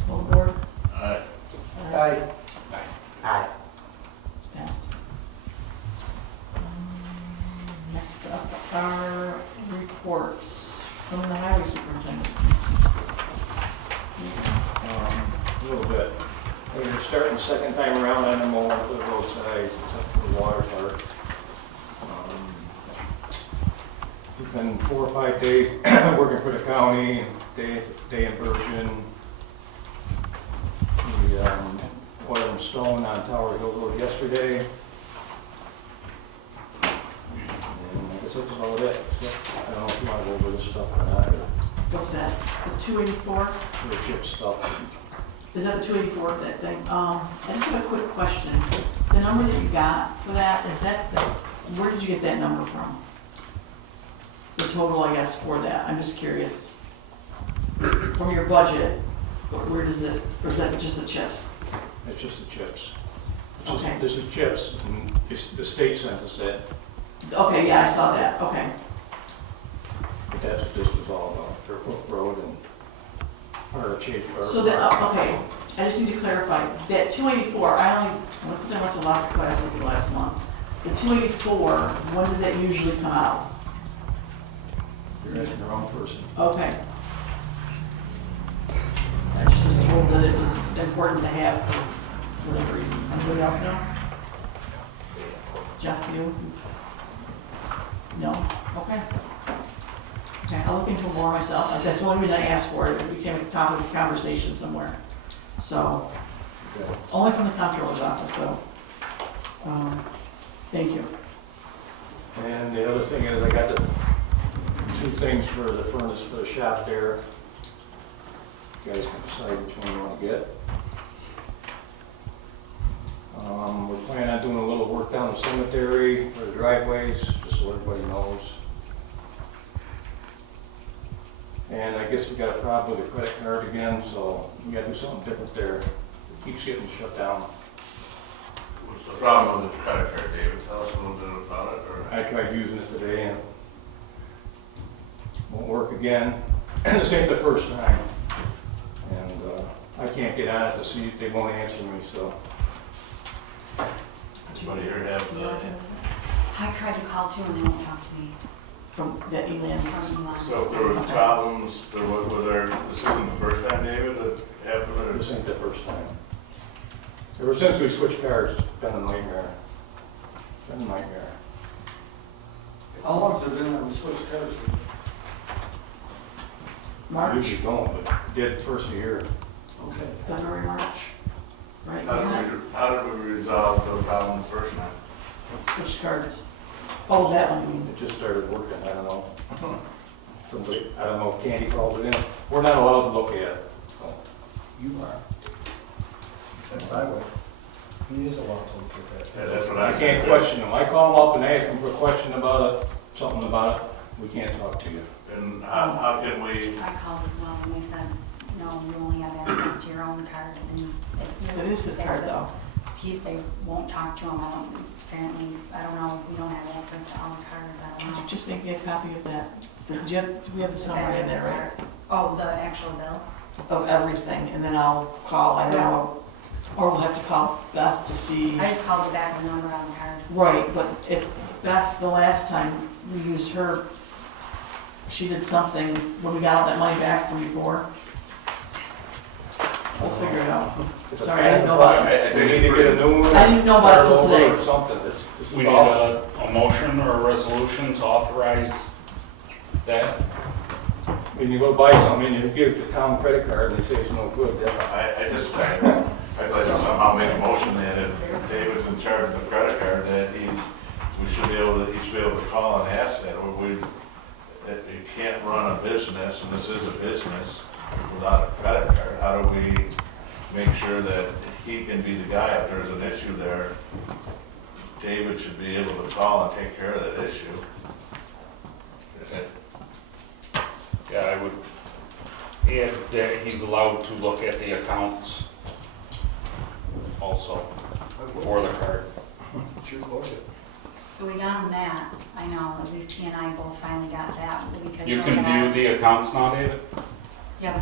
Full board? Aye. Aye. Aye. Passed. Next up are reports from the highway superintendent. A little bit. We're starting second time around on the mower for the roadsides, except for the water part. It's been 4 or 5 days working for the county, day in Bergen. We oiled and stone on Tower Hill Road yesterday. And I guess that's about it. So, I don't know if you want to go over this stuff or not, or What's that? The 284? the chip stuff. Is that the 284, that thing? I just have a quick question. The number that you got for that, where did you get that number from? The total, I guess, for that. I'm just curious. From your budget, but where does it, or is that just the chips? It's just the chips. Okay. This is chips, and the state sent us that, Okay, yeah, I saw that, okay. but that's what this was all about, for Hook Road and part of Chase Road. So that, okay, I just need to clarify, that 284, because I went to lots of classes the last month. The 284, when does that usually come out? You're asking the wrong person. Okay. I just was told that it was important to have for whatever reason. Anybody else know? Jeff, you? No? Okay. Okay, I'll look into it more myself. That's the only reason I asked for it. It became a topic of conversation somewhere. So, Okay. only from the Comptroller's office, so, thank you. And the other thing is, I got the 2 things for the furnace for the shop there. You guys can decide which one you want to get. We're planning on doing a little work down the cemetery for the driveways, just so everybody knows. And I guess we got a problem with the credit card again, so we gotta do something different there. It keeps getting shut down. What's the problem with the credit card, David? Tell us a little bit about it, or? I tried using it today and it won't work again. This ain't the first time. And I can't get on it to see if they won't answer me, so. Anybody here have the, I tried to call too and they won't talk to me From that email. from Elon. so if there were problems, this isn't the first time, David, that happened, or? This ain't the first time. Ever since we switched cars, it's been a nightmare. It's been a nightmare. How long has it been that we switched cars? March, Usually don't, but did first of the year. Okay. February, March, right? How Isn't it? did we resolve the problem the first time? Switch cards. Oh, that one, you mean? It just started working, I don't know. Somebody, I don't know if Candy called it in. We're not allowed to look at it. So, You are. That's my way. He is allowed to look at that. Yeah, that's what I I can't said. question them. I call them up and ask them for a question about it, something about it. We can't talk to you. And how can we, I called as well and they said, no, you only have access to your own card and. That is his card, though. They won't talk to him, apparently, I don't know, we don't have access to all the cards, I don't know. Just make me a copy of that. Do we have the summary in there, right? Oh, the actual bill? Of everything, and then I'll call, I don't know, or we'll have to call Beth to see. I just called the back of the number on the card. Right, but if Beth, the last time we used her, she did something when we got all that money back from before. We'll figure it out. Sorry, I didn't know about it. We need to get a new one. I didn't know about it till Start over today. or something. This is We need awful. a motion or a resolution to authorize that. When you go buy something, and you give the town credit card, and they say it's no good, that's I'd like to somehow make a motion that if David's in charge of the credit card, that he should be able to call and ask that, or that you can't run a business, and this is a business, without a credit card. How do we make sure that he can be the guy if there's an issue there? David should be able to call and take care of that issue. Yeah, I would add that he's allowed to look at the accounts also. for the card. It's your budget. So we got them that, I know, at least he and I both finally got that. Because You we're can gonna- view the accounts now, David? Yeah,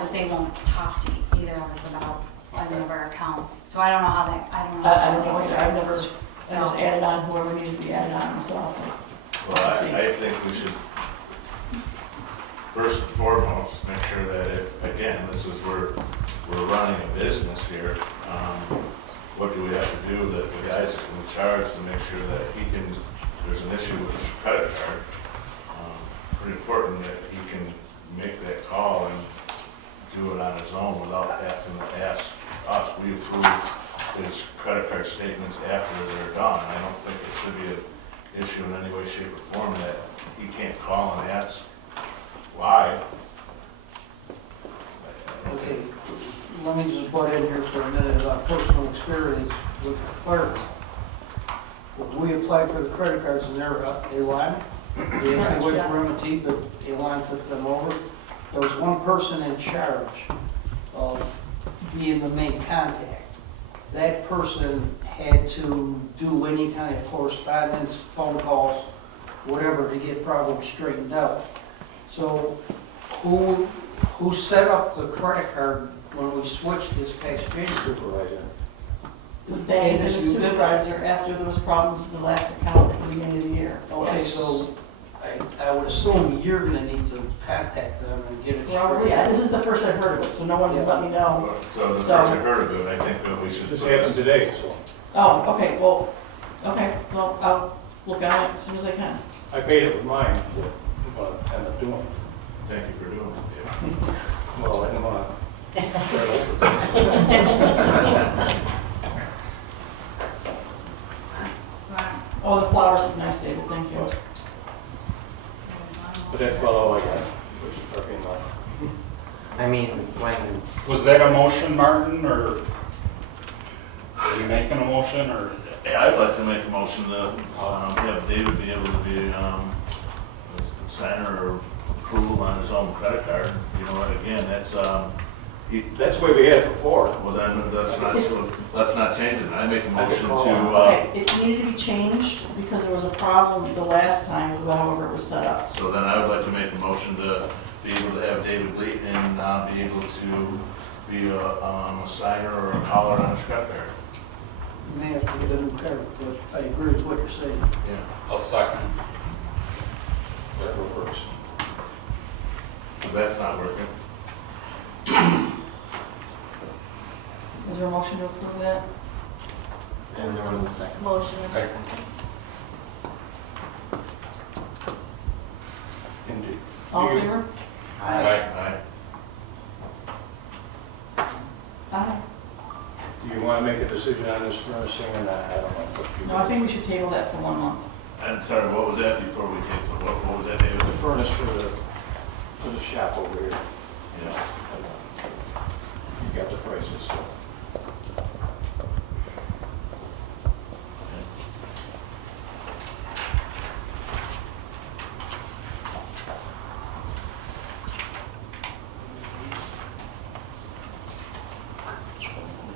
but they won't talk to either of us about any of our accounts. So I don't know how that, I don't know. I how don't that know, gets I've never, fixed. I just added on whoever needs to be added on myself. Well, I think we should, first and foremost, make sure that if, again, this is where we're running a business here, what do we have to do that the guys in charge to make sure that he can, if there's an issue with his credit card, pretty important that he can make that call and do it on his own without having to ask us. We approve his credit card statements after they're done. I don't think it should be an issue in any way, shape, or form that he can't call and ask why. Okay, let me just butt in here for a minute about personal experience with the fire. When we applied for the credit cards and they're Elan, they actually went through M&T, but Elan took them over. There was one person in charge of being the main contact. That person had to do any kind of correspondence, phone calls, whatever, to get problems straightened out. So who set up the credit card when we switched this past January? Supervisor. They did the supervisor after there was problems with the last account at the beginning of the year. Okay, so I would assume you're gonna need to contact them and get it Probably, yeah, this is the first I've heard of it, so no one would let me know. So the first I heard of it, I think that we should. This happened today, so Oh, okay, well, I'll look on it as soon as I can. I paid it with mine, but I ended up doing it. Thank you for doing it. Well, I didn't want to. Oh, the flowers look nice, David, thank you. But that's about all I got, which is parking lot. I mean, when, Was that a motion, Martin, or are you making a motion, or? Yeah, I'd like to make a motion to have David be able to be a signer or approval on his own credit card. You know what, again, that's, That's the way we had it before. well then, let's not change it. I make a motion to, Okay, it needed to be changed because there was a problem the last time with however it was set up. so then I would like to make a motion to be able to have David Leighton be able to be a signer or a caller on his credit card. You may have to get a new card, but I agree with what you're saying. Yeah. I'll second. Whatever works. Because that's not working. Is there a motion to approve that? And there was a second motion. Okay. Indeed. All in favor? Aye. Aye. Do you want to make a decision on this furnishing or not? I don't know. What you No, I think we should table that for 1 month. I'm sorry, what was that before we take, what was that, David? The furnace for the shop over here. Yeah. You got the prices, so.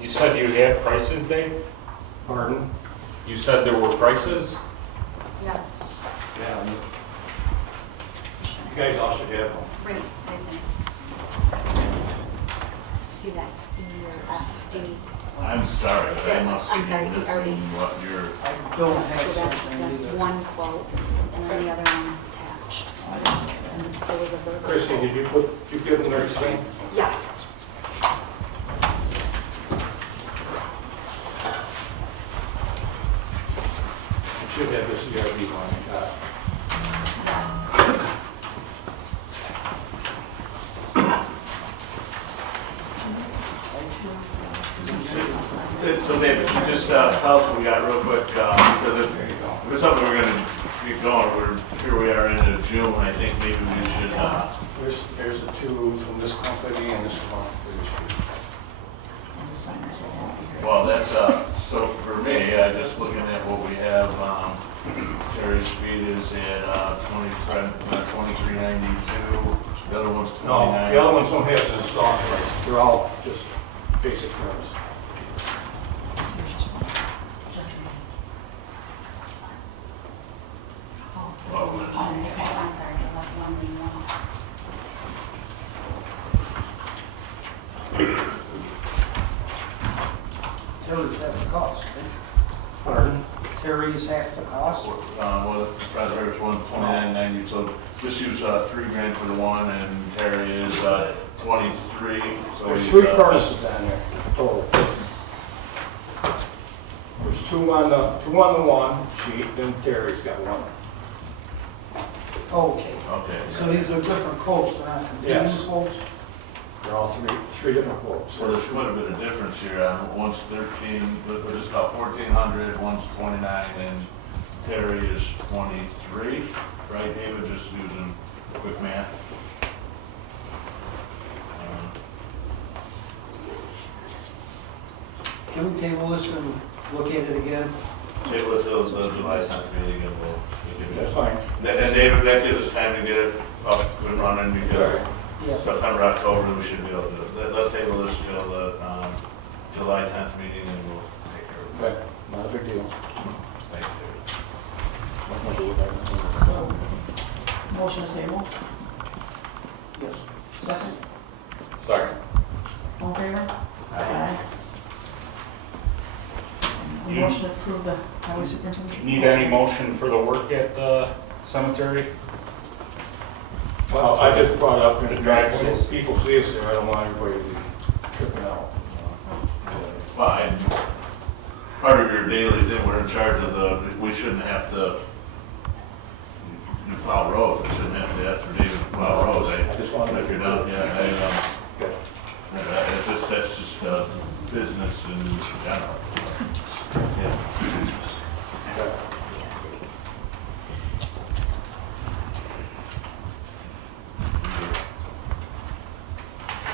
You said you had prices, Dave? Pardon? You said there were prices? Yeah, Yeah. You guys all should have them. right there. See that in your FD? I'm sorry, but I must I'm be sorry, missing already. what you're, I don't have So something that's either. one quote, and then the other one is attached. And there was a verbal. Christian, did you give them their receipt? Yes. You should have this ERB one. Yes. so David, can you just tell us what we got real quick, because if it's something we're gonna get going, here we are into June, I think maybe we should, There's the two from this company and this one. well, that's, so for me, just looking at what we have, Terry Speed is at 2392, the other one's 29. No, the other ones don't have the installed price. They're all just basic terms. I'm sorry, I left one in one. Terry's half the cost, right? Pardon? Terry's half the cost? Well, Frederick's 129.90, so just use $3,000 for the one, and Terry is 23. So There's he's, 3 furnaces on there, total. There's 2 on the one sheet, then Terry's got 1. Okay, Okay. so these are different quotes, they're not Yes. competing quotes? They're all three different quotes. Well, there's quite a bit of difference here. One's 13, but we're just about 1,400, one's 29, and Terry is 23, right, David? Just using quick math. Can we table this and look at it again? Table it till the July 10th meeting, and we'll give you That's fine. And David, that gives us time to get it up and running, because Yeah. September, October, we should be able to do it. Let's table this till the July 10th meeting, and we'll take care of it. Okay, not a big deal. Thanks, David. Nothing to do with that. So, motion to table, Yes. second, Second. all in favor? Aye. A You- motion to approve the highway superintendent. Need any motion for the work at the cemetery? Well, I just brought up in the Driveways. so people see us there, I don't want everybody to be tripping out. Fine. Part of your daily thing, we're in charge of we shouldn't have to plow roads, we shouldn't have to ask for David to plow roads. I just wanted to. If you're done, yeah, Okay. that's just business in general. Yeah. Okay.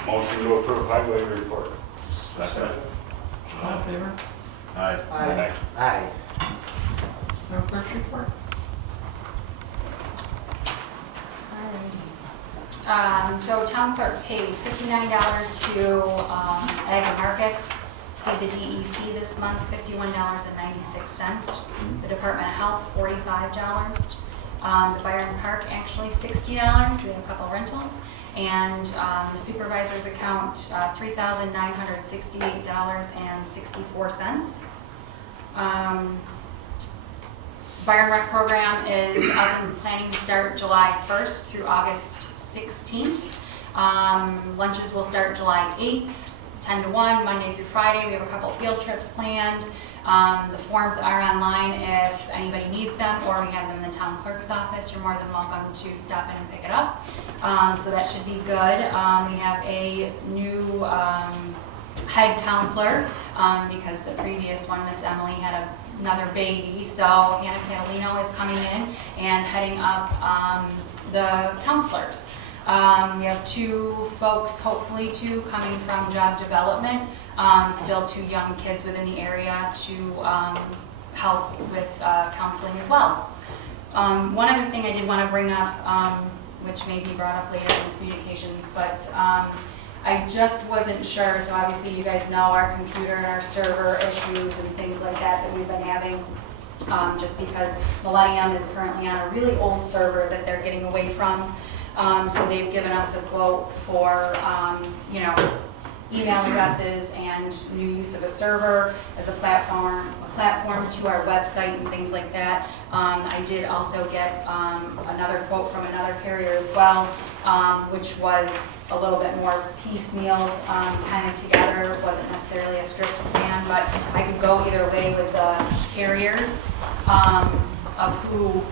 Motion to approve highway report. Second. All in favor? Aye. Aye. Aye. No clerk's report? So town clerk paid $59 to Ag and Markets, paid the DEC this month $51.96. The Department of Health, $45. The Byron Park, actually $60. We have a couple rentals. And the supervisor's account, $3,968.64. Byron Rec program is up and planning to start July 1st through August 16th. Lunches will start July 8th, 10 to 1, Monday through Friday. We have a couple field trips planned. The forms are online if anybody needs them, or we have them in the town clerk's office. You're more than welcome to stop in and pick it up. So that should be good. We have a new head counselor because the previous one, Miss Emily, had another baby. So Hannah Catalino is coming in and heading up the counselors. We have 2 folks, hopefully 2, coming from job development. Still 2 young kids within the area to help with counseling as well. One other thing I did want to bring up, which may be brought up later in communications, but I just wasn't sure, so obviously you guys know our computer and our server issues and things like that we've been having, just because Millennium is currently on a really old server that they're getting away from. So they've given us a quote for, email addresses and new use of a server as a platform to our website and things like that. I did also get another quote from another carrier as well, which was a little bit more piecemeal, kind of together. It wasn't necessarily a strict plan, but I could go either way with the carriers of who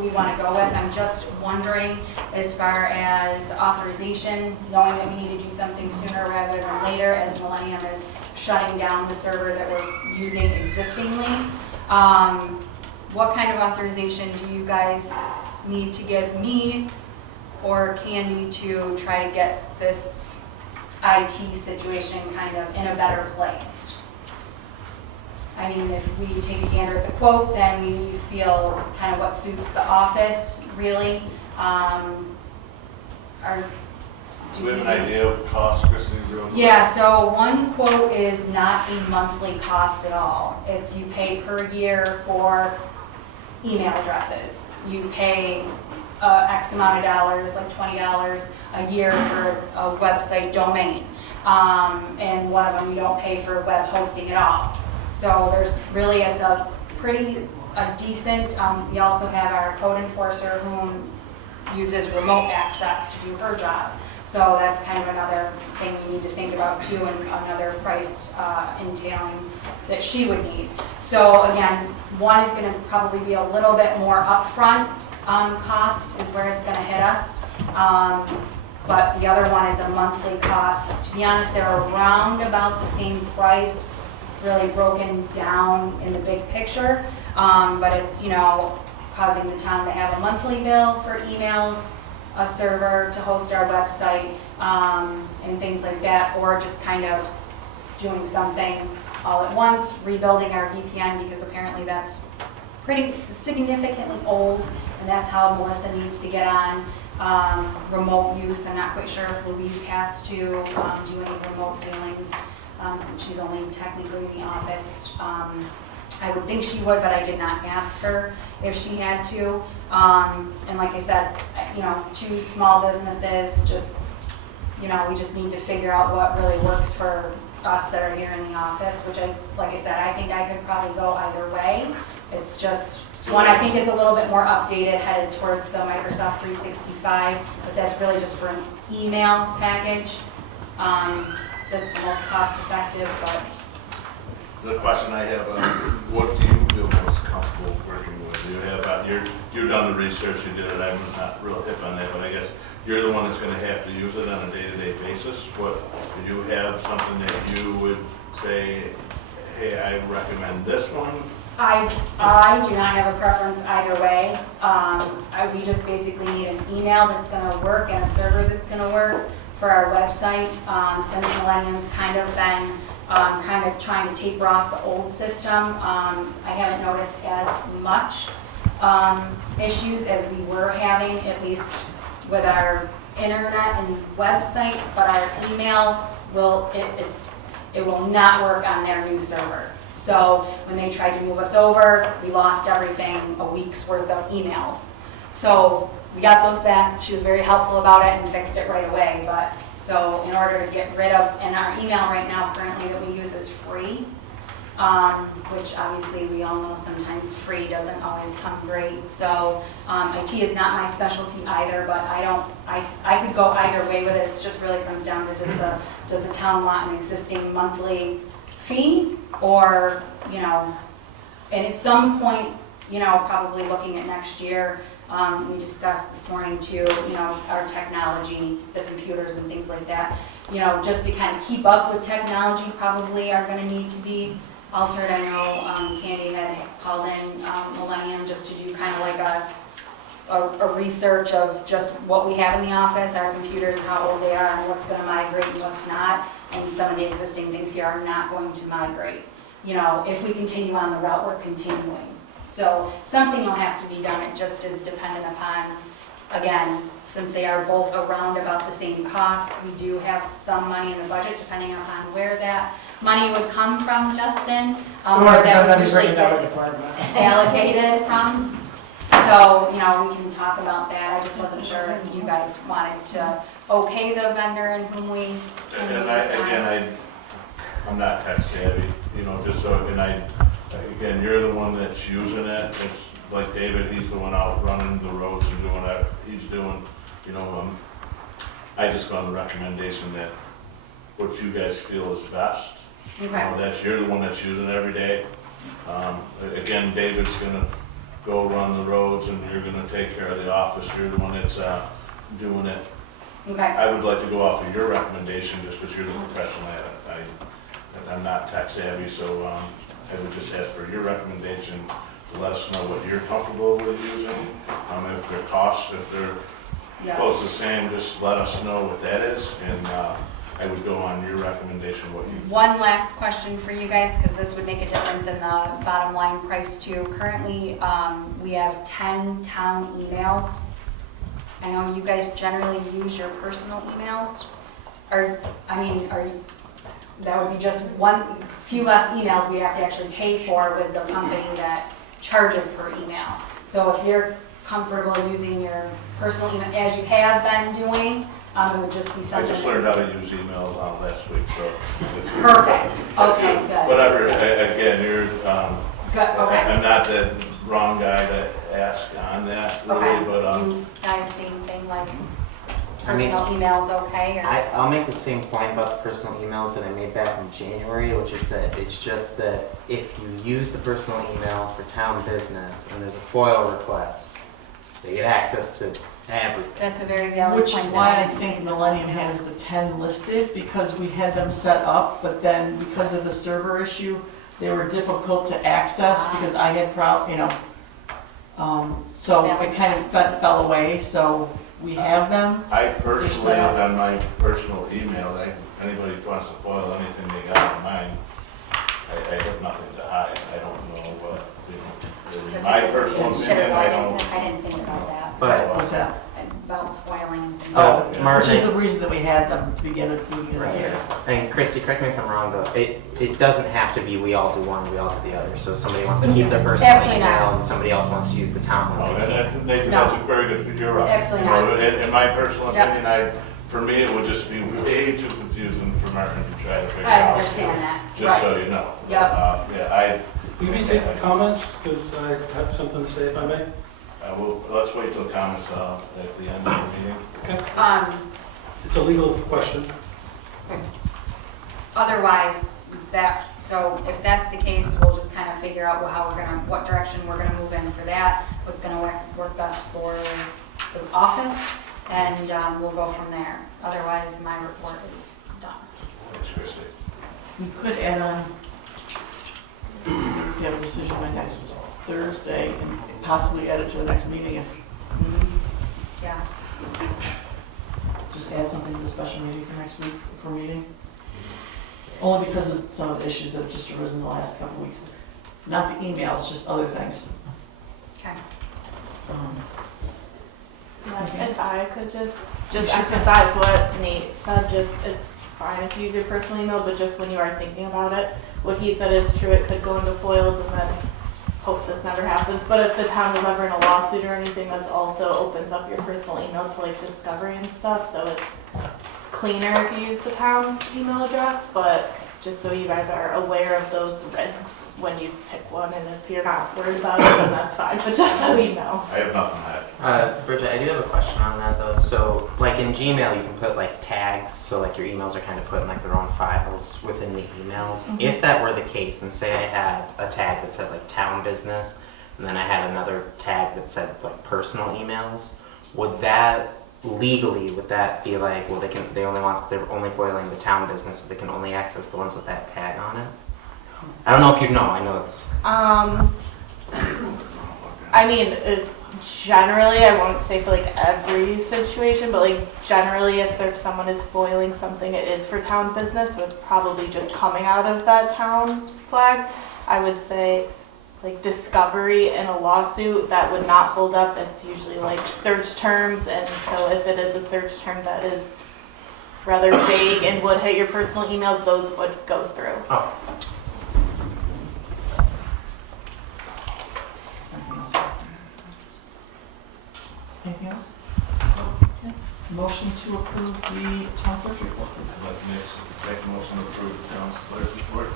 we want to go with. I'm just wondering, as far as authorization, knowing that we need to do something sooner rather than later, as Millennium is shutting down the server that we're using existingly. What kind of authorization do you guys need to give me or Candy to try to get this IT situation kind of in a better place? I mean, if we take a gander at the quotes and we feel kind of what suits the office, really, Do we have an idea of cost, Christine? Yeah, so one quote is not a monthly cost at all. It's you pay per year for email addresses. You pay X amount of dollars, like $20 a year for a website domain. And one of them you don't pay for web hosting at all. So there's really, it's a decent, we also have our code enforcer who uses remote access to do her job. So that's kind of another thing we need to think about too, and another price entailing that she would need. So again, one is going to probably be a little bit more upfront cost is where it's going to hit us. But the other one is a monthly cost. To be honest, they're around about the same price, really broken down in the big picture. But it's, you know, causing the town to have a monthly bill for emails, a server to host our website, and things like that, or just kind of doing something all at once, rebuilding our VPN, because apparently that's pretty significantly old, and that's how Melissa needs to get on. Remote use, I'm not quite sure if Louise has to do any remote dealings, since she's only technically in the office. I would think she would, but I did not ask her if she had to. And like I said, you know, 2 small businesses, just, you know, we just need to figure out what really works for us that are here in the office, which like I said, I think I could probably go either way. It's just, one I think is a little bit more updated, headed towards the Microsoft 365, but that's really just for an email package. That's the most cost effective, but. The question I have, what do you feel most comfortable working with? You have, you've done the research, you did it, I'm not real hip on that, but I guess you're the one that's going to have to use it on a day-to-day basis. What, do you have something that you would say, hey, I recommend this one? I do not have a preference either way. We just basically need an email that's going to work and a server that's going to work for our website. Since Millennium's kind of been kind of trying to taper off the old system, I haven't noticed as much issues as we were having, at least with our internet and website, but our email it will not work on their new server. So when they tried to move us over, we lost everything, a week's worth of emails. So we got those back. She was very helpful about it and fixed it right away. But so in order to get rid of, and our email right now currently that we use is free, which obviously we all know sometimes free doesn't always come great. So IT is not my specialty either, but I could go either way with it. It just really comes down to does the town want an existing monthly fee, or, you know, and at some point, you know, probably looking at next year, we discussed this morning too, you know, our technology, the computers and things like that, you know, just to kind of keep up with technology probably are going to need to be altered. I know Candy had called in Millennium just to do kind of like a research of just what we have in the office, our computers and how old they are and what's going to migrate and what's not, and some of the existing things here are not going to migrate. You know, if we continue on the route we're continuing. So something will have to be done. It just is dependent upon, again, since they are both around about the same cost, we do have some money in the budget depending upon where that money would come from, Justin, where that would usually get allocated from. So, you know, we can talk about that. I just wasn't sure if you guys wanted to okay the vendor and whom we assign. I'm not tech savvy, you know, just so, and again, you're the one that's using it. It's like David, he's the one out running the roads and doing that. He's doing, you know, I just go on the recommendation that what you guys feel is best. Okay. You know, you're the one that's using it every day. Again, David's gonna go run the roads and you're gonna take care of the office. You're the one that's doing it. Okay. I would like to go off of your recommendation just because you're the professional at it. I'm not tech savvy, so I would just ask for your recommendation to let us know what you're comfortable with using. If their costs, if they're close to the same, just let us know what that is, and I would go on your recommendation. One last question for you guys, because this would make a difference in the bottom line price too. Currently, we have 10 town emails. I know you guys generally use your personal emails. That would be just few less emails we'd have to actually pay for with the company that charges per email. So if you're comfortable using your personal email, as you have been doing, it would just be I something. just learned how to use email last week, so. Perfect, okay, good. Whatever, again, you're, Good, okay. I'm not the wrong guy to ask on that, really, Okay, but, you guys same thing, like I mean, personal emails, okay? Or- I'll make the same point about the personal emails that I made back in January, which is that it's just that if you use the personal email for town business and there's a FOIL request, they get access to everything. That's a very valid Which point. is that why I didn't think think Millennium about. has the 10 listed, because we had them set up, but then because of the server issue, they were difficult to access because I had so it kind of fell away, so we have them. I personally, set up. on my personal email, anybody who wants to foil anything they got on mine, I have nothing to hide. I don't know what, That's my a good personal consideration. opinion, I didn't think about that. But, What's that? About foiling and things. Oh, yeah. Mark, which is the reason that we had them to begin with. right. And Christy, correct me if I'm wrong, though, it doesn't have to be we all do one, we all do the other. So if somebody wants to keep their personal Absolutely not. email and somebody else wants to use the town Oh, one, they can. Nathan, No. that's a very good, you're right. Absolutely You know, not. In my personal Yep. opinion, for me, it would just be way too confusing for Martin to try to figure I out. understand that. Just Right. so you know. Yep. Yeah, Will you take comments, because I have something to say if I may? let's wait till comments at the end of the meeting. It's a legal question. Otherwise, so if that's the case, we'll just kind of figure out what direction we're gonna move in for that, what's gonna work best for the office, and we'll go from there. Otherwise, my report is done. Thanks, Christie. We could add on, we could have a decision by next Thursday and possibly add it to the next meeting if, Yeah, just add something to the special meeting for next week, for meeting. Only because of some of the issues that have just arisen in the last couple of weeks. Not the emails, just other things. okay. If I could just Sure. emphasize what Nate said, it's fine if you use your personal email, but just when you are thinking about it, what he said is true, it could go into foils and then hope this never happens. But if the town is ever in a lawsuit or anything, that's also opens up your personal email to like discovery and stuff, so it's cleaner if you use the town's email address, but just so you guys are aware of those risks when you pick one, and if you're not worried about it, then that's fine, but just so you know. I have nothing to add. Bridget, I do have a question on that though. So like in Gmail, you can put like tags, so like your emails are kind of put in like their own files within the emails. If that were the case, and say I had a tag that said like town business, and then I had another tag that said like personal emails, would that legally, would that be like, well, they're only foiling the town business, so they can only access the ones with that tag on it? I don't know if you know, I know it's... I mean, generally, I won't say for like every situation, but like generally if there's someone is foiling something, it is for town business, so it's probably just coming out of that town flag. I would say like discovery in a lawsuit, that would not hold up. It's usually like search terms, and so if it is a search term that is rather vague and would hit your personal emails, those would go through. Oh, Something else. Anything else? Okay. Motion to approve the town clerk's report, please. Let Nick make a motion to approve the town's clerk report.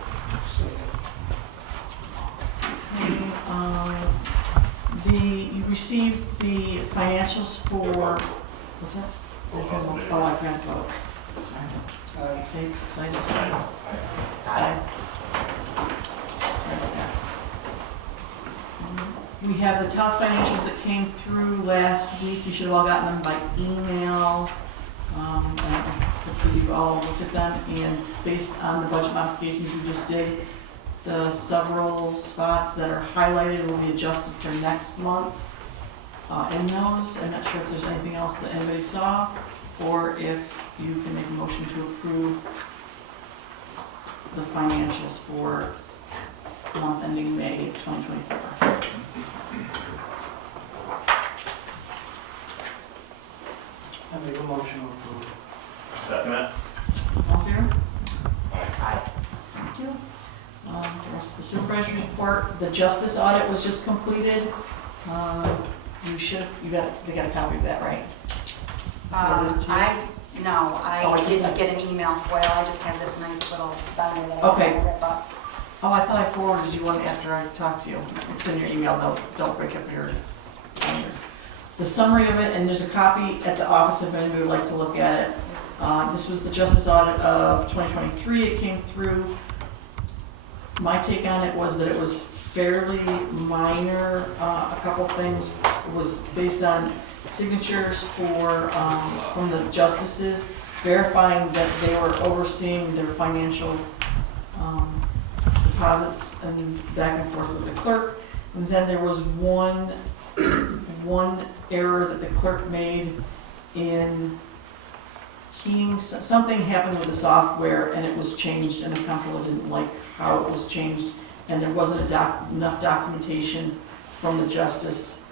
You received the financials for, what's that? Oh, I forgot to vote. Sorry. Say, excited. Aye. Sorry about that. We have the town's financials that came through last week. You should have all gotten them by email. Hopefully you all looked at them, and based on the budget modifications we just did, the several spots that are highlighted will be adjusted for next month's in those. I'm not sure if there's anything else that anybody saw, or if you can make a motion to approve the financials for month ending May of 2024. I make a motion to approve. Second it? All in favor? aye. Thank you. The rest of the supervisory report, the justice audit was just completed. They got a copy of that, right? Forwarded to you? No, Oh, I I did. didn't get an email foil, I just have this nice little binder that I Okay. can rip up. Oh, I thought I forwarded you one after I talked to you. It's in your email, don't break up your binder. The summary of it, and there's a copy at the office if anybody would like to look at it. This was the justice audit of 2023, it came through. My take on it was that it was fairly minor. A couple things was based on signatures from the justices, verifying that they were overseeing their financial deposits and back and forth with the clerk. And then there was one error that the clerk made in keying, something happened with the software and it was changed and the comptroller didn't like how it was changed, and there wasn't enough documentation from the justice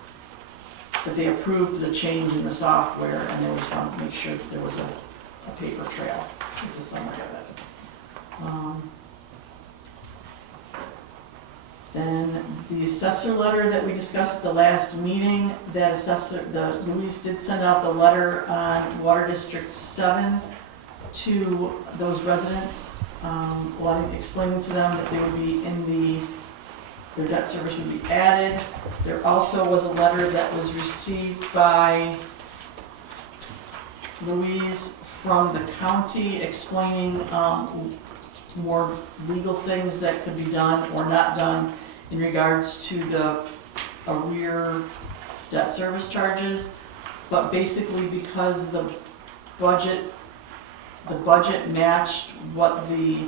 that they approved the change in the software, and they just wanted to make sure that there was a paper trail with the summary of it. Then the assessor letter that we discussed at the last meeting, that assessor, Louise did send out the letter on Water District 7 to those residents, explaining to them that they would be their debt service would be added. There also was a letter that was received by Louise from the county explaining more legal things that could be done or not done in regards to the arrear debt service charges. But basically, because the budget matched what the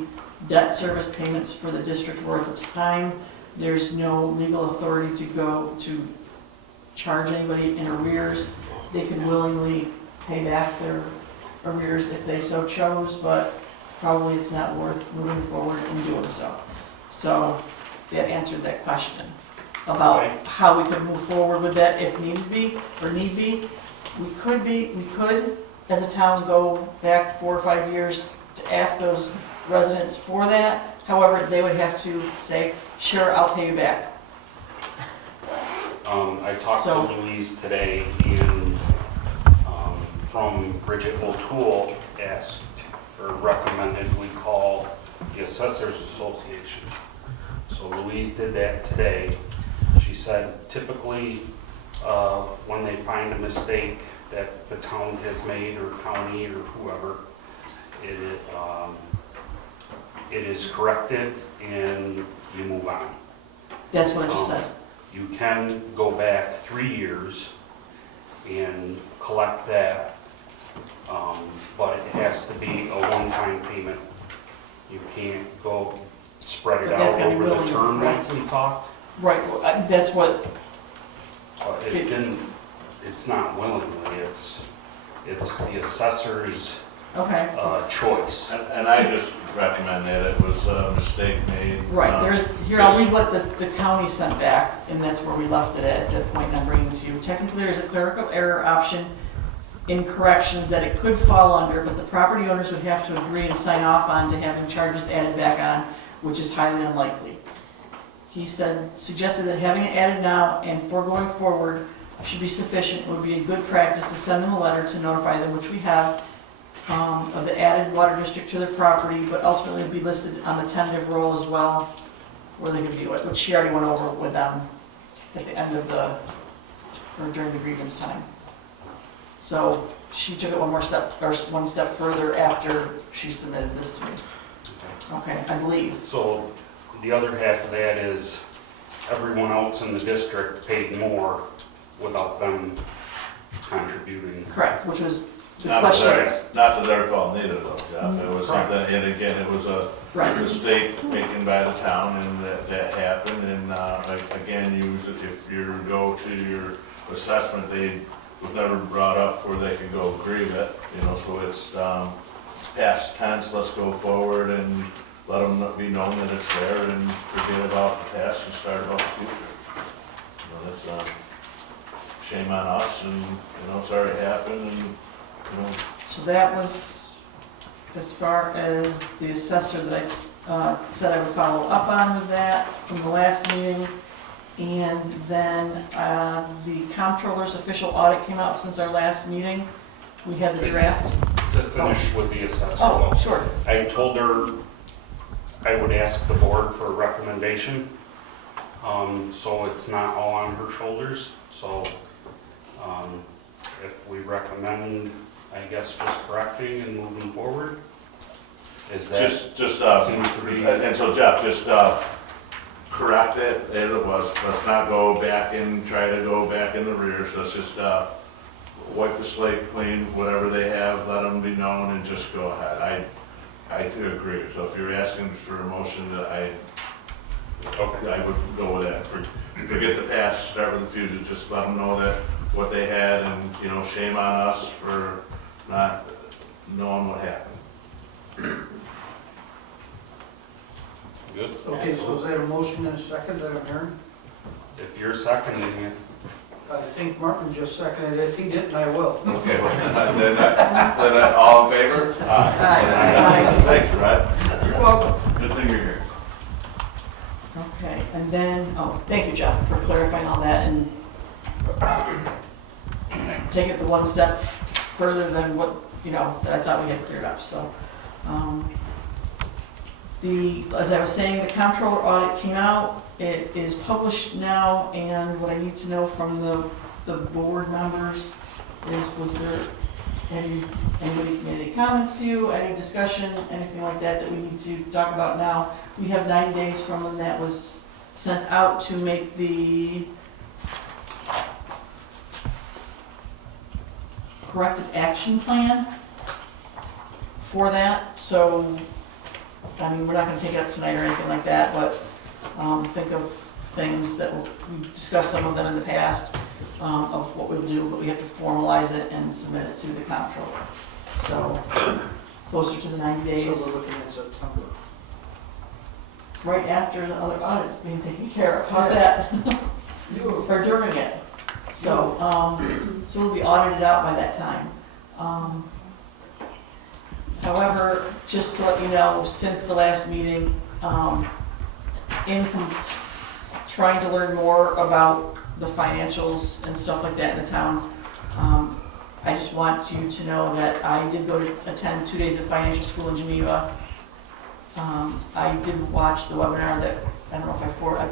debt service payments for the district were at the time, there's no legal authority to go to charge anybody in arrears. They could willingly pay back their arrears if they so chose, but probably it's not worth moving forward and doing so. So that answered that question about how we could move forward with that if need be. We could, as a town, go back 4 or 5 years to ask those residents for that. However, they would have to say, sure, I'll pay you back. I talked to Louise today, and from Bridget O'Toole asked or recommended we call the Assessors Association. So Louise did that today. She said typically when they find a mistake that the town has made, or county, or whoever, it is corrected and you move on. That's what I just said. You can go back 3 years and collect that, but it has to be a one-time payment. You can't go spread it But that's out gonna be over the really term like important. we talked. Right, well, that's what, But it didn't, it's not willingly, it's the assessor's okay. choice. And I just recommend that it was a mistake made. Right, I'll read what the county sent back, and that's where we left it at that point I'm bringing to you. Technically, there's a clerical error option in corrections that it could fall under, but the property owners would have to agree and sign off on to having charges added back on, which is highly unlikely. He suggested that having it added now and for going forward should be sufficient. It would be a good practice to send them a letter to notify them, which we have, of the added water district to their property, but ultimately it'd be listed on the tentative roll as well, where they could view it, which she already went over with them at the end of or during the grievance time. So she took it one step further after she submitted this to me. Okay, I believe. So the other half of that is everyone else in the district paid more without them contributing. Correct, which was the Not question. to their fault neither though, Jeff. It was something, and again, it was a Right. mistake taken by the town, and that happened. And again, if you go to your assessment, they was never brought up where they could go grieve it, so it's past tense. Let's go forward and let them be known that it's there, and forget about the past and start about the future. That's shame on us, and sorry it happened, and So that was as far as the assessor that I said I would follow up on with that from the last meeting. And then the Comptroller's official audit came out since our last meeting. We had the draft. To finish with the assessor. Oh, sure. I told her I would ask the board for a recommendation, so it's not all on her shoulders. So if we recommend, I guess, just correcting and moving forward, is that Just, seems to be- and so Jeff, just correct it as it was. Let's not go back and try to go back in the rears. Let's just wipe the slate clean, whatever they have, let them be known and just go ahead. I do agree. So if you're asking for a motion, that I would go with that. Forget the past, start with the future, just let them know that what they had, and, you know, shame on us for not knowing what happened. Good? Okay, so is that a motion and a second that I'm hearing? If you're seconding it, I think Martin just seconded it. If he didn't, I will. Okay, well, then all in favor? Aye. Thanks, Rod. You're welcome. Good thing you're here. Okay, and then, thank you, Jeff, for clarifying all that and take it the one step further than what, that I thought we had cleared up, so. As I was saying, the Comptroller audit came out. It is published now, and what I need to know from the board members is, anybody made any comments to you, any discussion, anything like that we need to talk about now? We have 90 days from when that was sent out to make the corrective action plan for that. So, I mean, we're not going to take it up tonight or anything like that, but think of things that we discussed some of them in the past of what we'll do, but we have to formalize it and submit it to the Comptroller. So, closer to the 90 days. So we're looking at September. Right after the other audit's being taken care of. How's that? Or during it. So, so we'll be audited out by that time. However, just to let you know, since the last meeting, trying to learn more about the financials and stuff like that in the town, I just want you to know that I did go to attend 2 days of financial school in Geneva. I did watch the webinar that, I don't know if I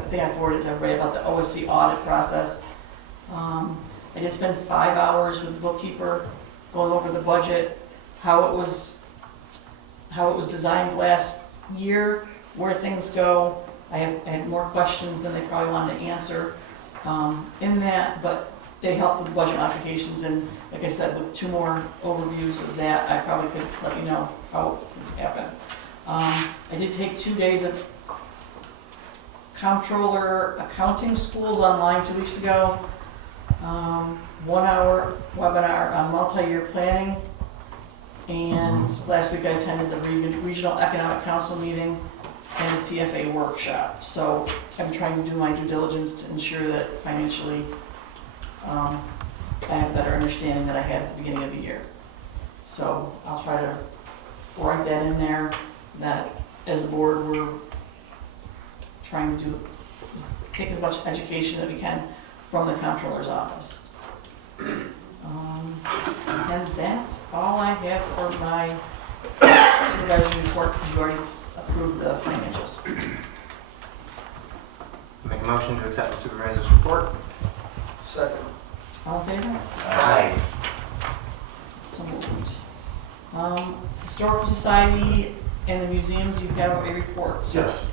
think I forwarded to everybody about the OSC audit process. I did spend 5 hours with the bookkeeper going over the budget, how it was designed last year, where things go. I had more questions than they probably wanted to answer in that, but they helped with the budget modifications, and like I said, with 2 more overviews of that, I probably could let you know how it happened. I did take 2 days of Comptroller accounting schools online 2 weeks ago. 1 hour webinar on multi-year planning. And last week I attended the Regional Economic Council meeting and the CFA workshop. So I'm trying to do my due diligence to ensure that financially I have a better understanding than I had at the beginning of the year. So I'll try to write that in there, that as a board we're trying to take as much education that we can from the Comptroller's office. And that's all I have for my supervisory report, because you already approved the financials. Make a motion to accept the supervisor's report. Second. All in favor? Aye. So moved. Historical Society and the museum, do you have a report? Sir? Yes.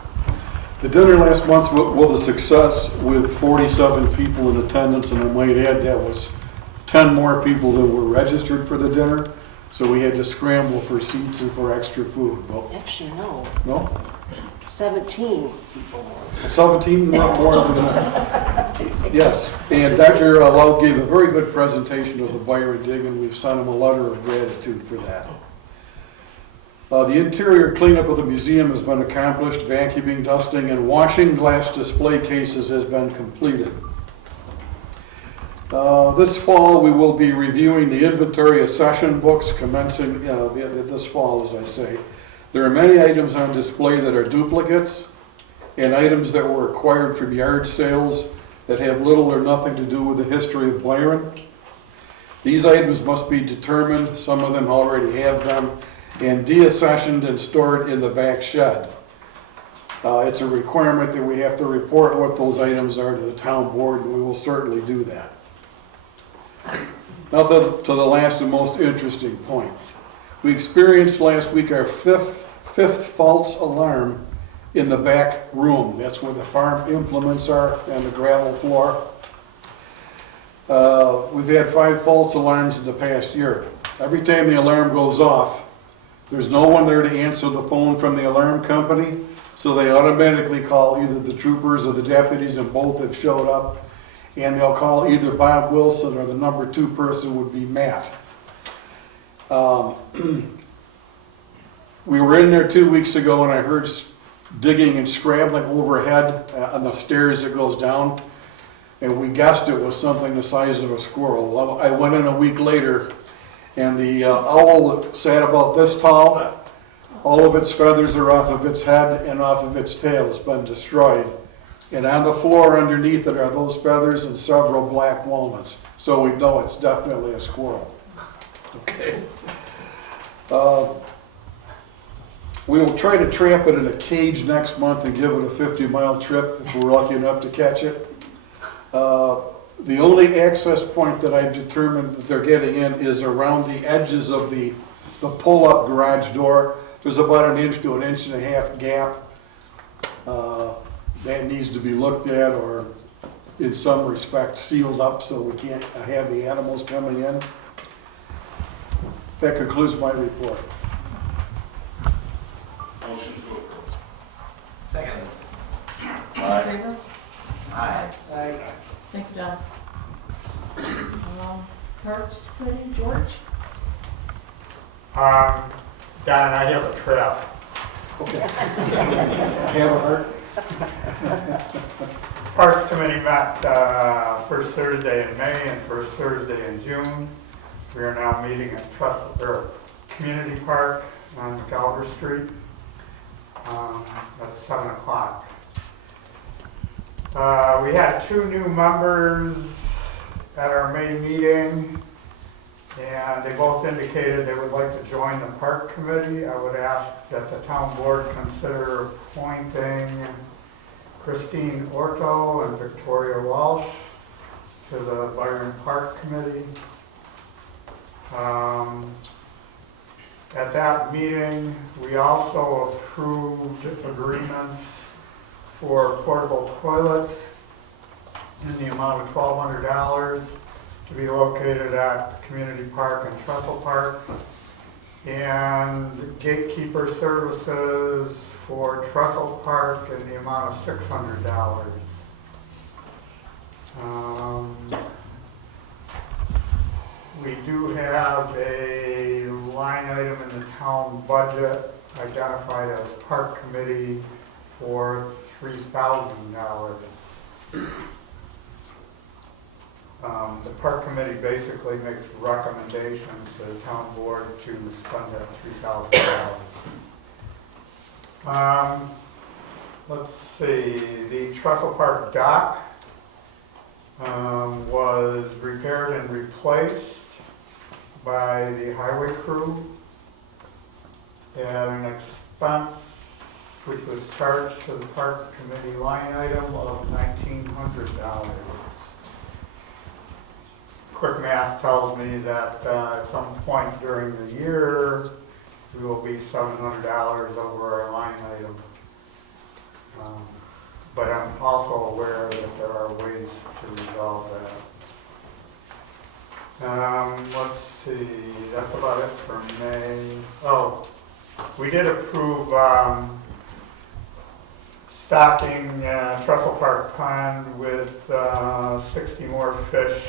The dinner last month was a success with 47 people in attendance, and I might add that was 10 more people than were registered for the dinner, so we had to scramble for seats and for extra food. Well, Actually, no, no? 17 people more. 17 more than that. Yes, and Dr. Lau gave a very good presentation of the Byron dig, and we've sent him a letter of gratitude for that. The interior cleanup of the museum has been accomplished. Vacuuming, dusting, and washing glass display cases has been completed. This fall, we will be reviewing the inventory accession books commencing this fall, as I say. There are many items on display that are duplicates and items that were acquired from yard sales that have little or nothing to do with the history of Byron. These items must be determined, some of them already have them, and deaccessioned and stored in the back shed. It's a requirement that we have to report what those items are to the town board, and we will certainly do that. Now to the last and most interesting point. We experienced last week our fifth false alarm in the back room. That's where the farm implements are and the gravel floor. We've had 5 false alarms in the past year. Every time the alarm goes off, there's no one there to answer the phone from the alarm company, so they automatically call either the troopers or the deputies, and both have showed up, and they'll call either Bob Wilson or the number 2 person would be Matt. We were in there 2 weeks ago and I heard digging and scrabbling overhead on the stairs that goes down, and we guessed it was something the size of a squirrel. Well, I went in a week later and the owl that sat about this tall, all of its feathers are off of its head and off of its tail. It's been destroyed. And on the floor underneath it are those feathers and several black walnuts. So we know it's definitely a squirrel. Okay. We will try to trap it in a cage next month and give it a 50-mile trip if we're lucky enough to catch it. The only access point that I've determined that they're getting in is around the edges of the pull-up garage door. There's about 1 inch to 1.5 inch gap. That needs to be looked at, or in some respect sealed up so we can't have the animals coming in. That concludes my report. Motion to approve. Second. Favor? Aye. Thank you, John. Parks Committee, George? Don, I have a trap. Okay. Have a heart? Parks Committee met first Thursday in May and first Thursday in June. We are now meeting at Community Park on McAlver Street. That's 7 o'clock. We had 2 new members at our May meeting, and they both indicated they would like to join the Park Committee. I would ask that the town board consider appointing Christine Orto and Victoria Walsh to the Byron Park Committee. At that meeting, we also approved agreements for portable toilets in the amount of $1,200 to be located at Community Park and Trestle Park, and gatekeeper services for Trestle Park in the amount of $600. We do have a line item in the town budget identified as Park Committee for $3,000. The Park Committee basically makes recommendations to the town board to spend that $3,000. Let's see, the Trestle Park dock was repaired and replaced by the highway crew at an expense which was charged to the Park Committee line item of $1,900. Quick math tells me that at some point during the year, we will be $700 over our line item. But I'm also aware that there are ways to resolve that. Let's see, that's about it for May. Oh, we did approve stocking Trestle Park Pond with 60 more fish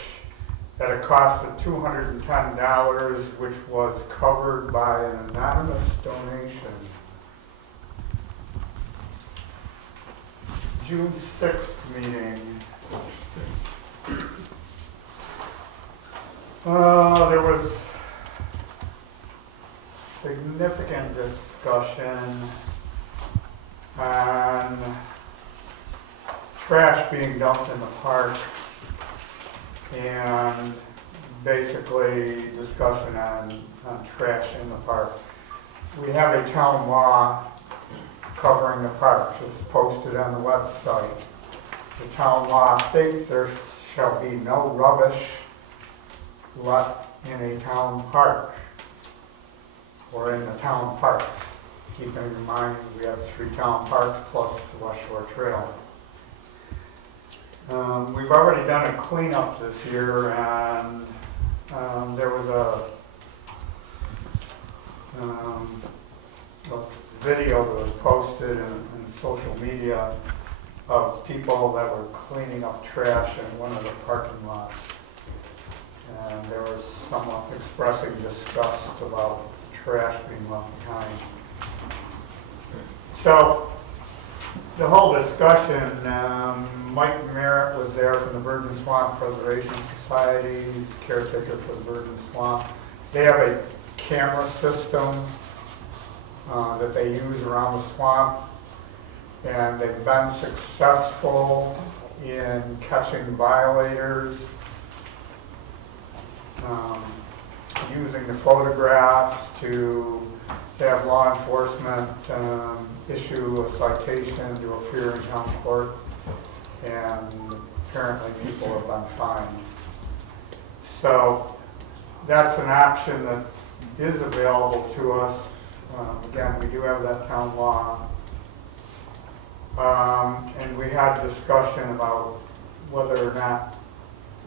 at a cost of $210, which was covered by an anonymous donation. June 6th meeting. There was significant significant discussion on trash being dumped in the park and basically discussion on trash in the park. We have a town law covering the parks. It's posted on the website. The town law states there shall be no rubbish left in a town park or in the town parks. Keeping in mind we have 3 town parks plus the West Shore Trail. We've already done a cleanup this year, and there was a video that was posted in social media of people that were cleaning up trash in one of the parking lots. And there was someone expressing disgust about trash being left behind. So the whole discussion, Mike Merritt was there from the Virgin Swamp Preservation Society, he's caretaker for the Virgin Swamp. They have a camera system that they use around the swamp, and they've been successful in catching violators, using the photographs to have law enforcement issue a citation to appear in town court, and apparently people have been fined. So that's an option that is available to us. Again, we do have that town law. And we had discussion about whether or not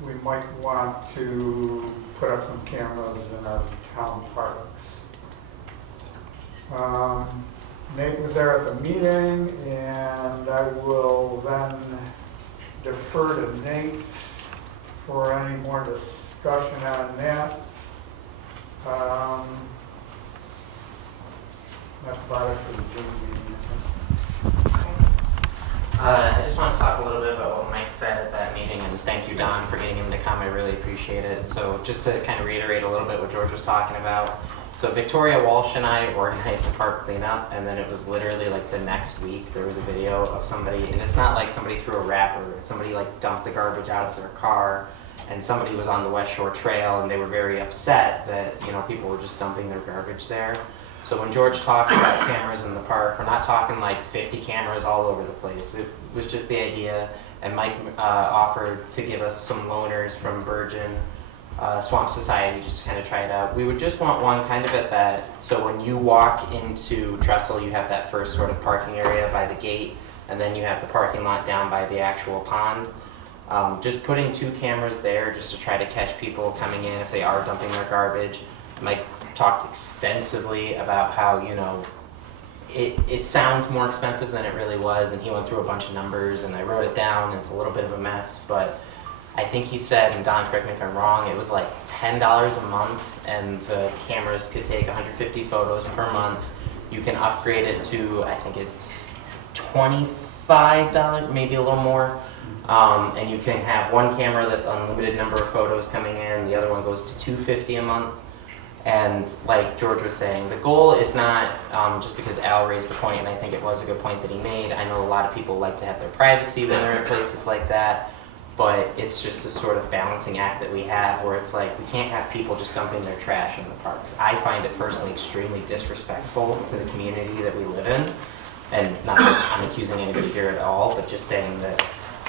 we might want to put up some cameras in our town parks. Nate was there at the meeting, and I will then defer to Nate for any more discussion on that. That's about it for the June meeting, I think. I just want to talk a little bit about what Mike said at that meeting, and thank you, Don, for getting him to come. I really appreciate it. So just to kind of reiterate a little bit what George was talking about. So Victoria Walsh and I organized a park cleanup, and then it was literally like the next week there was a video of somebody, and it's not like somebody threw a wrapper, somebody like dumped the garbage out of their car, and somebody was on the West Shore Trail, and they were very upset that, you know, people were just dumping their garbage there. So when George talks about cameras in the park, we're not talking like 50 cameras all over the place. It was just the idea, and Mike offered to give us some loaners from Virgin Swamp Society just to kind of try it out. We would just want one kind of at that, so when you walk into Trestle, you have that first sort of parking area by the gate, and then you have the parking lot down by the actual pond. Just putting 2 cameras there just to try to catch people coming in if they are dumping their garbage. Mike talked extensively about how, you know, it sounds more expensive than it really was, and he went through a bunch of numbers, and I wrote it down, and it's a little bit of a mess, but I think he said, and Don, correct me if I'm wrong, it was like $10 a month, and the cameras could take 150 photos per month. You can upgrade it to, I think it's $25, maybe a little more. And you can have one camera that's unlimited number of photos coming in, the other one goes to $250 a month. And like George was saying, the goal is not, just because Al raised the point, and I think it was a good point that he made, I know a lot of people like to have their privacy when they're in places like that, but it's just this sort of balancing act that we have where it's like, we can't have people just dumping their trash in the parks. I find it personally extremely disrespectful to the community that we live in, and not that I'm accusing anybody here at all, but just saying that,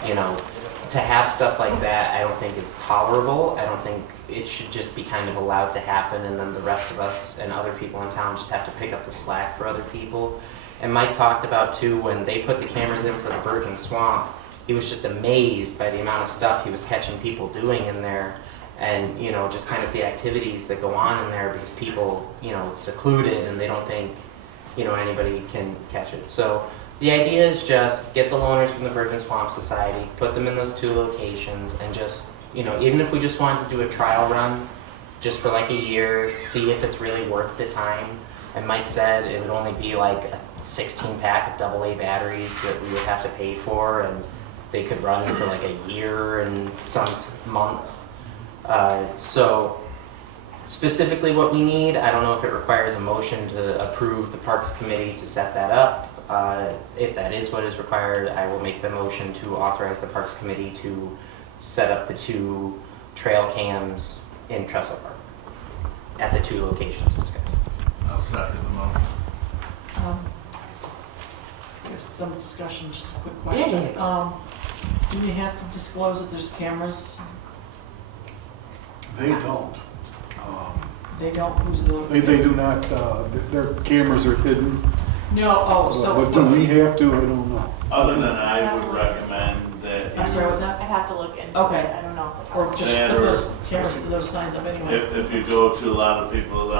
you know, to have stuff like that, I don't think is tolerable. I don't think it should just be kind of allowed to happen, and then the rest of us and other people in town just have to pick up the slack for other people. And Mike talked about too, when they put the cameras in for the Virgin Swamp, he was just amazed by the amount of stuff he was catching people doing in there, and, you know, just kind of the activities that go on in there, because people, you know, it's secluded and they don't think, you know, anybody can catch it. So the idea is just get the loaners from the Virgin Swamp Society, put them in those 2 locations, and just, you know, even if we just wanted to do a trial run, just for like a year, see if it's really worth the time. And Mike said it would only be like a 16-pack of AA batteries that we would have to pay for, and they could run for like a year and some months. So specifically what we need. I don't know if it requires a motion to approve the Parks Committee to set that up. If that is what is required, I will make the motion to authorize the Parks Committee to set up the 2 trail cams in Trestle Park at the 2 locations discussed. I'll second the motion. There's some discussion, just a quick question. Do we have to disclose that there's cameras? They don't. They don't, who's the? They do not, their cameras are hidden. No, oh, so. But do we have to? I don't know. Other than I would recommend that. I'm sorry, what's that? I'd have to look into Okay. it, I don't know. Or just Yeah, put or- those cameras, those signs up anyway? If you go to a lot of people,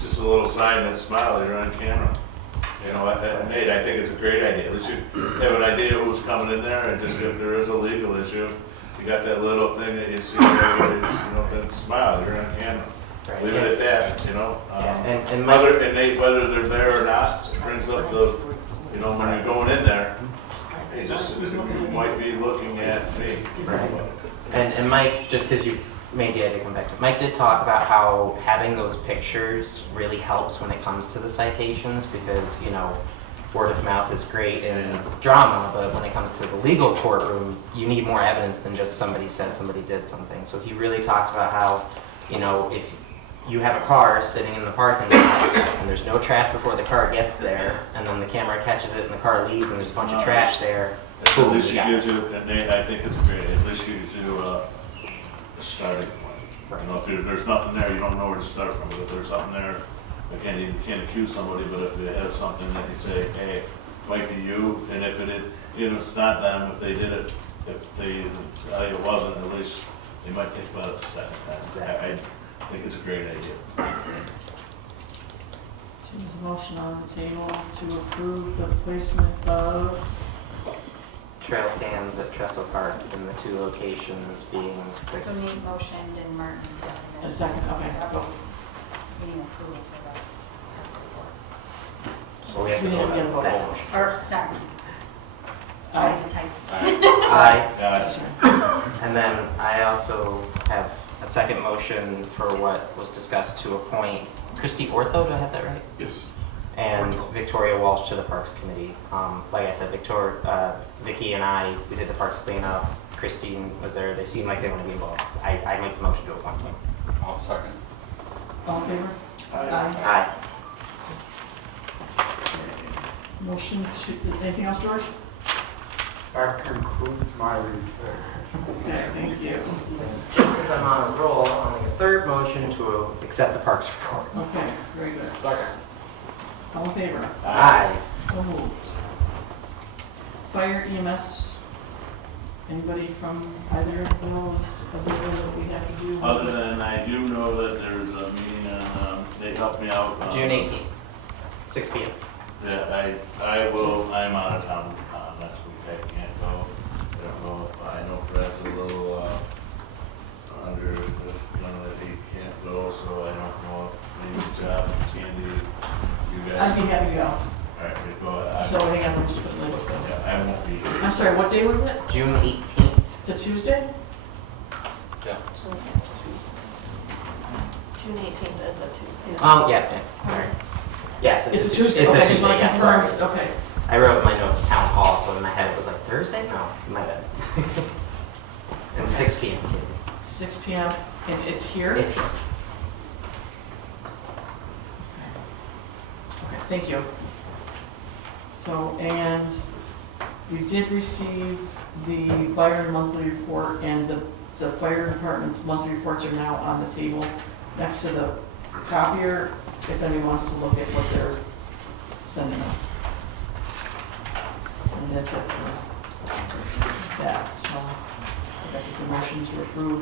just a little sign that smile, you're on camera. You know, Nate, I think it's a great idea. At least you have an idea who's coming in there, and just if there is a legal issue, you got that little thing that you see, then smile, you're on camera. Right. Leave it at that, you know? And Nate, whether they're there or not, it brings up the, when you're going in there, hey, you might be looking at me. Right. And Mike, just because you made the idea come back to, Mike did talk about how having those pictures really helps when it comes to the citations because, word of mouth is great in drama, but when it comes to the legal courtrooms, you need more evidence than just somebody said somebody did something. So he really talked about how, if you have a car sitting in the parking lot and there's no trash before the car gets there, and then the camera catches it and the car leaves and there's a bunch of trash there. At least it gives you, and Nate, I think it's great, at least it gives you a starting point. If there's nothing there, you don't know where to start from, but if there's something there, you can't accuse somebody, but if you have something that you say, hey, it might be you, and if it's not them, if they did it, if they tell you it wasn't, at least they might think about it the second time. Exactly. I think it's a great idea. So there's a motion on the table to approve the placement of, Trail cams at Trestle Park in the 2 locations being. So Nate motioned and Martin seconded. a second, okay, go. We need approval for that. So we have to We vote didn't get a on vote. that motion. Or, sorry. Aye. Type. Aye. Sorry. And then I also have a second motion for what was discussed to appoint Christy Ortho, do I have that right? Yes. And Victoria Walsh to the Parks Committee. Like I said, Vicky and I, we did the Parks cleanup. Christine was there. They seem like they want to be involved. I make the motion to appoint them. I'll second. All in favor? Aye. Motion to, anything else, George? That concludes my report. Okay, thank you. Just because I'm on a roll, I'll make a third motion to accept the Parks report. Okay, very good. Second. All in favor? Aye. So moved. Fire EMS, anybody from either of those, other than that we have to do? Other than I do know that there's a meeting on, they helped me out. June 18th, 6 p.m. Yeah, I'm out of town next week, I can't go. I don't know if, I know Fred's a little under the gun that he can't go, so I don't know if maybe Jeff, Sandy, you guys. I'd be happy to go. All right, we go. So hang on, I'm just putting it. Yeah, I won't be here. I'm sorry, what day was it? June 18th. It's a Tuesday? June 18th is a Tuesday. Yeah, sorry. Yes, It's a Tuesday, It's okay, a I just Tuesday, want to yes, sorry. confirm, okay. I wrote in my notes town hall, so in my head it was like Thursday? No, my bad. And 6 p.m. 6 p.m. and it's here? It's here. Okay, thank you. So, and we did receive the Byron monthly report, and the fire department's monthly reports are now on the table next to the copier, if anyone wants to look at what they're sending us. And that's it for that, so I guess it's a motion to approve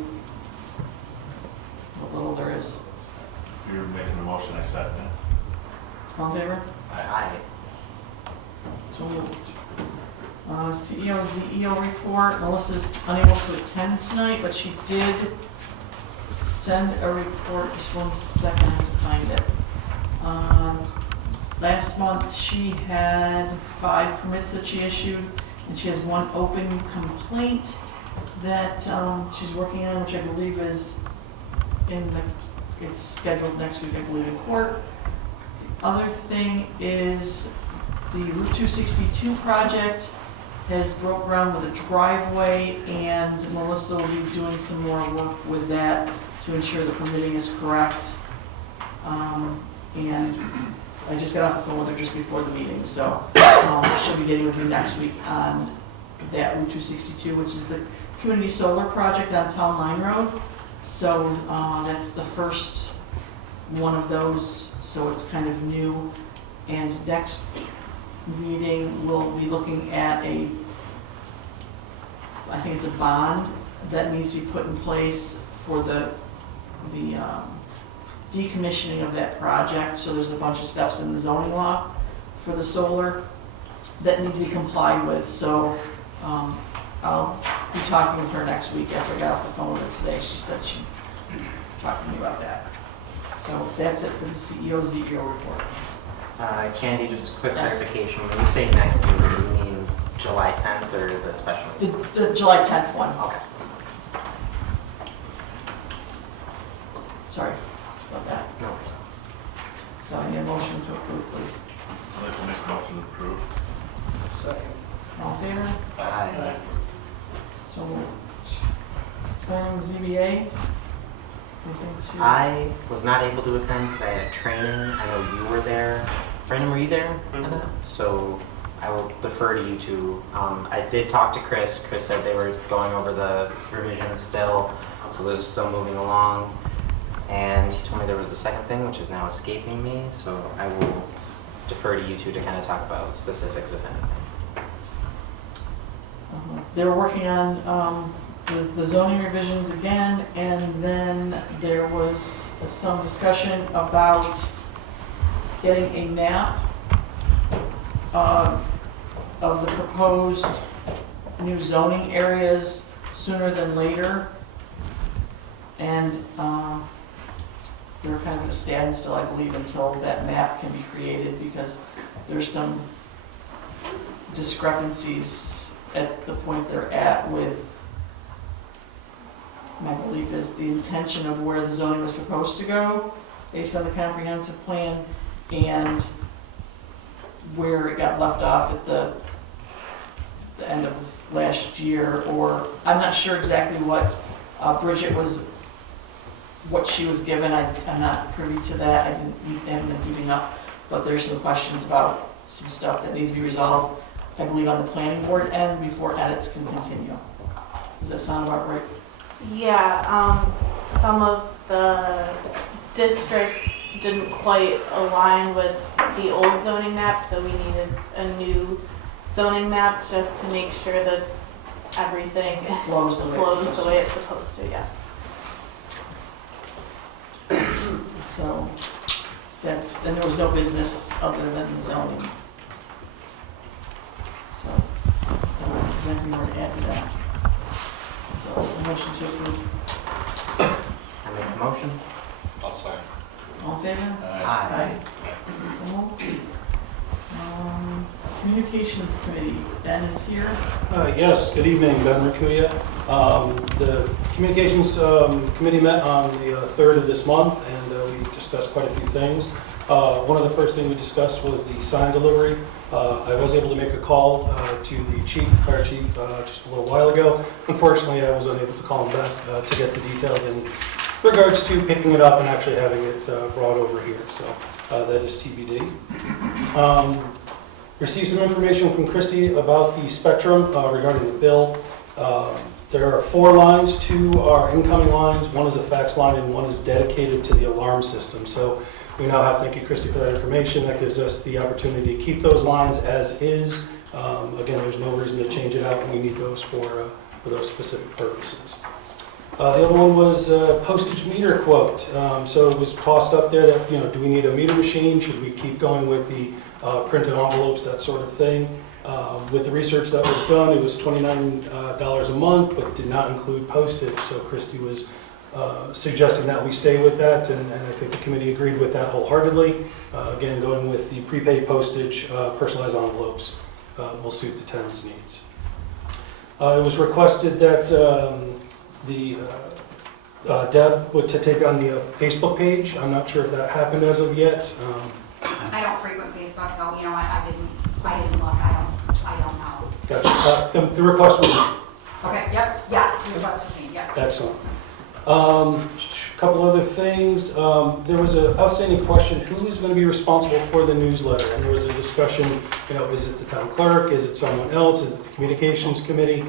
what little there is. If you're making a motion, I second it. All in favor? Aye. So moved. CEO, ZEO report. Melissa's unable to attend tonight, but she did send a report. Just 1 second, I have to find it. Last month, she had 5 permits that she issued, and she has 1 open complaint that she's working on, which I believe is in the it's scheduled next week, I believe, in court. The other thing is the Route 262 project has broke ground with a driveway, and Melissa will be doing some more work with that to ensure the permitting is correct. And I just got off the phone with her just before the meeting, so she'll be getting with me next week on that Route 262, which is the community solar project on Town Line Road. So that's the first one of those, so it's kind of new. And next meeting, we'll be looking at I think it's a bond that needs to be put in place for the decommissioning of that project. So there's a bunch of steps in the zoning law for the solar that need to be complied with. So I'll be talking with her next week after I got off the phone with her today. She said she'd talk to me about that. So that's it for the CEO's DEO report. Candy, just quick Yes. clarification. When you say next meeting, you mean July 10th or the special meeting? The July 10th one. Okay. Sorry about that. No. So I need a motion to approve, please. I'd like to make a motion to approve. Second. All in favor? Aye. So moved. Planning ZBA? Anything to? I was not able to attend because I had a training. I know you were there. Brandon, were you there? So I will defer to you two. I did talk to Chris. Chris said they were going over the revisions still, so they're still moving along. And he told me there was the second thing, which is now escaping me. So I will defer to you two to kind of talk about specifics, if anything. They were working on the zoning revisions again, and then there was some discussion about getting a map of the proposed new zoning areas sooner than later. And they were kind of at a standstill, I believe, until that map can be created, because there's some discrepancies at the point they're at with, my belief is, the intention of where the zoning was supposed to go based on the comprehensive plan, and where it got left off at the end of last year, or I'm not sure exactly what Bridget was, what she was given. I'm not privy to that. I haven't been keeping up, but there's some questions about some stuff that need to be resolved, I believe, on the planning board end before edits can continue. Does that sound about right? Yeah, some of the districts didn't quite align with the old zoning map, so we needed a new zoning map just to make sure that everything Flows the way it's supposed to. the way it's supposed to, yes. So that's, and there was no business other than zoning. So, I don't know if there's anything more to add to that. So, a motion to approve. I make a motion. I'll sign. All in favor? Aye. So moved. Communications Committee, Ben is here. Yes, good evening, Ben Mercuria. The Communications Committee met on the 3rd of this month, and we discussed quite a few things. One of the first things we discussed was the sign delivery. I was able to make a call to the fire chief, just a little while ago. Unfortunately, I was unable to call him back to get the details in regards to picking it up and actually having it brought over here. So that is TBD. Received some information from Christy about the spectrum regarding the bill. There are 4 lines. 2 are incoming lines. 1 is a fax line, and 1 is dedicated to the alarm system. So we now have, thank you, Christy, for that information. That gives us the opportunity to keep those lines as is. Again, there's no reason to change it out, and we need those for those specific purposes. The other one was postage meter quote. So it was tossed up there that, do we need a meter machine? Should we keep going with the printed envelopes, that sort of thing? With the research that was done, it was $29 a month, but did not include postage. So Christy was suggesting that we stay with that, and I think the committee agreed with that wholeheartedly. Again, going with the prepaid postage, personalized envelopes will suit the town's needs. It was requested that the Deb to take on the Facebook page. I'm not sure if that happened as of yet. I don't frequent Facebook, so, you know, I didn't look, I don't know. Gotcha. The request was Okay, yep, yes, the request was made, yep. excellent. A couple other things. There was an outstanding question, who is going to be responsible for the newsletter? And there was a discussion, you know, is it the town clerk? Is it someone else? Is it the communications committee?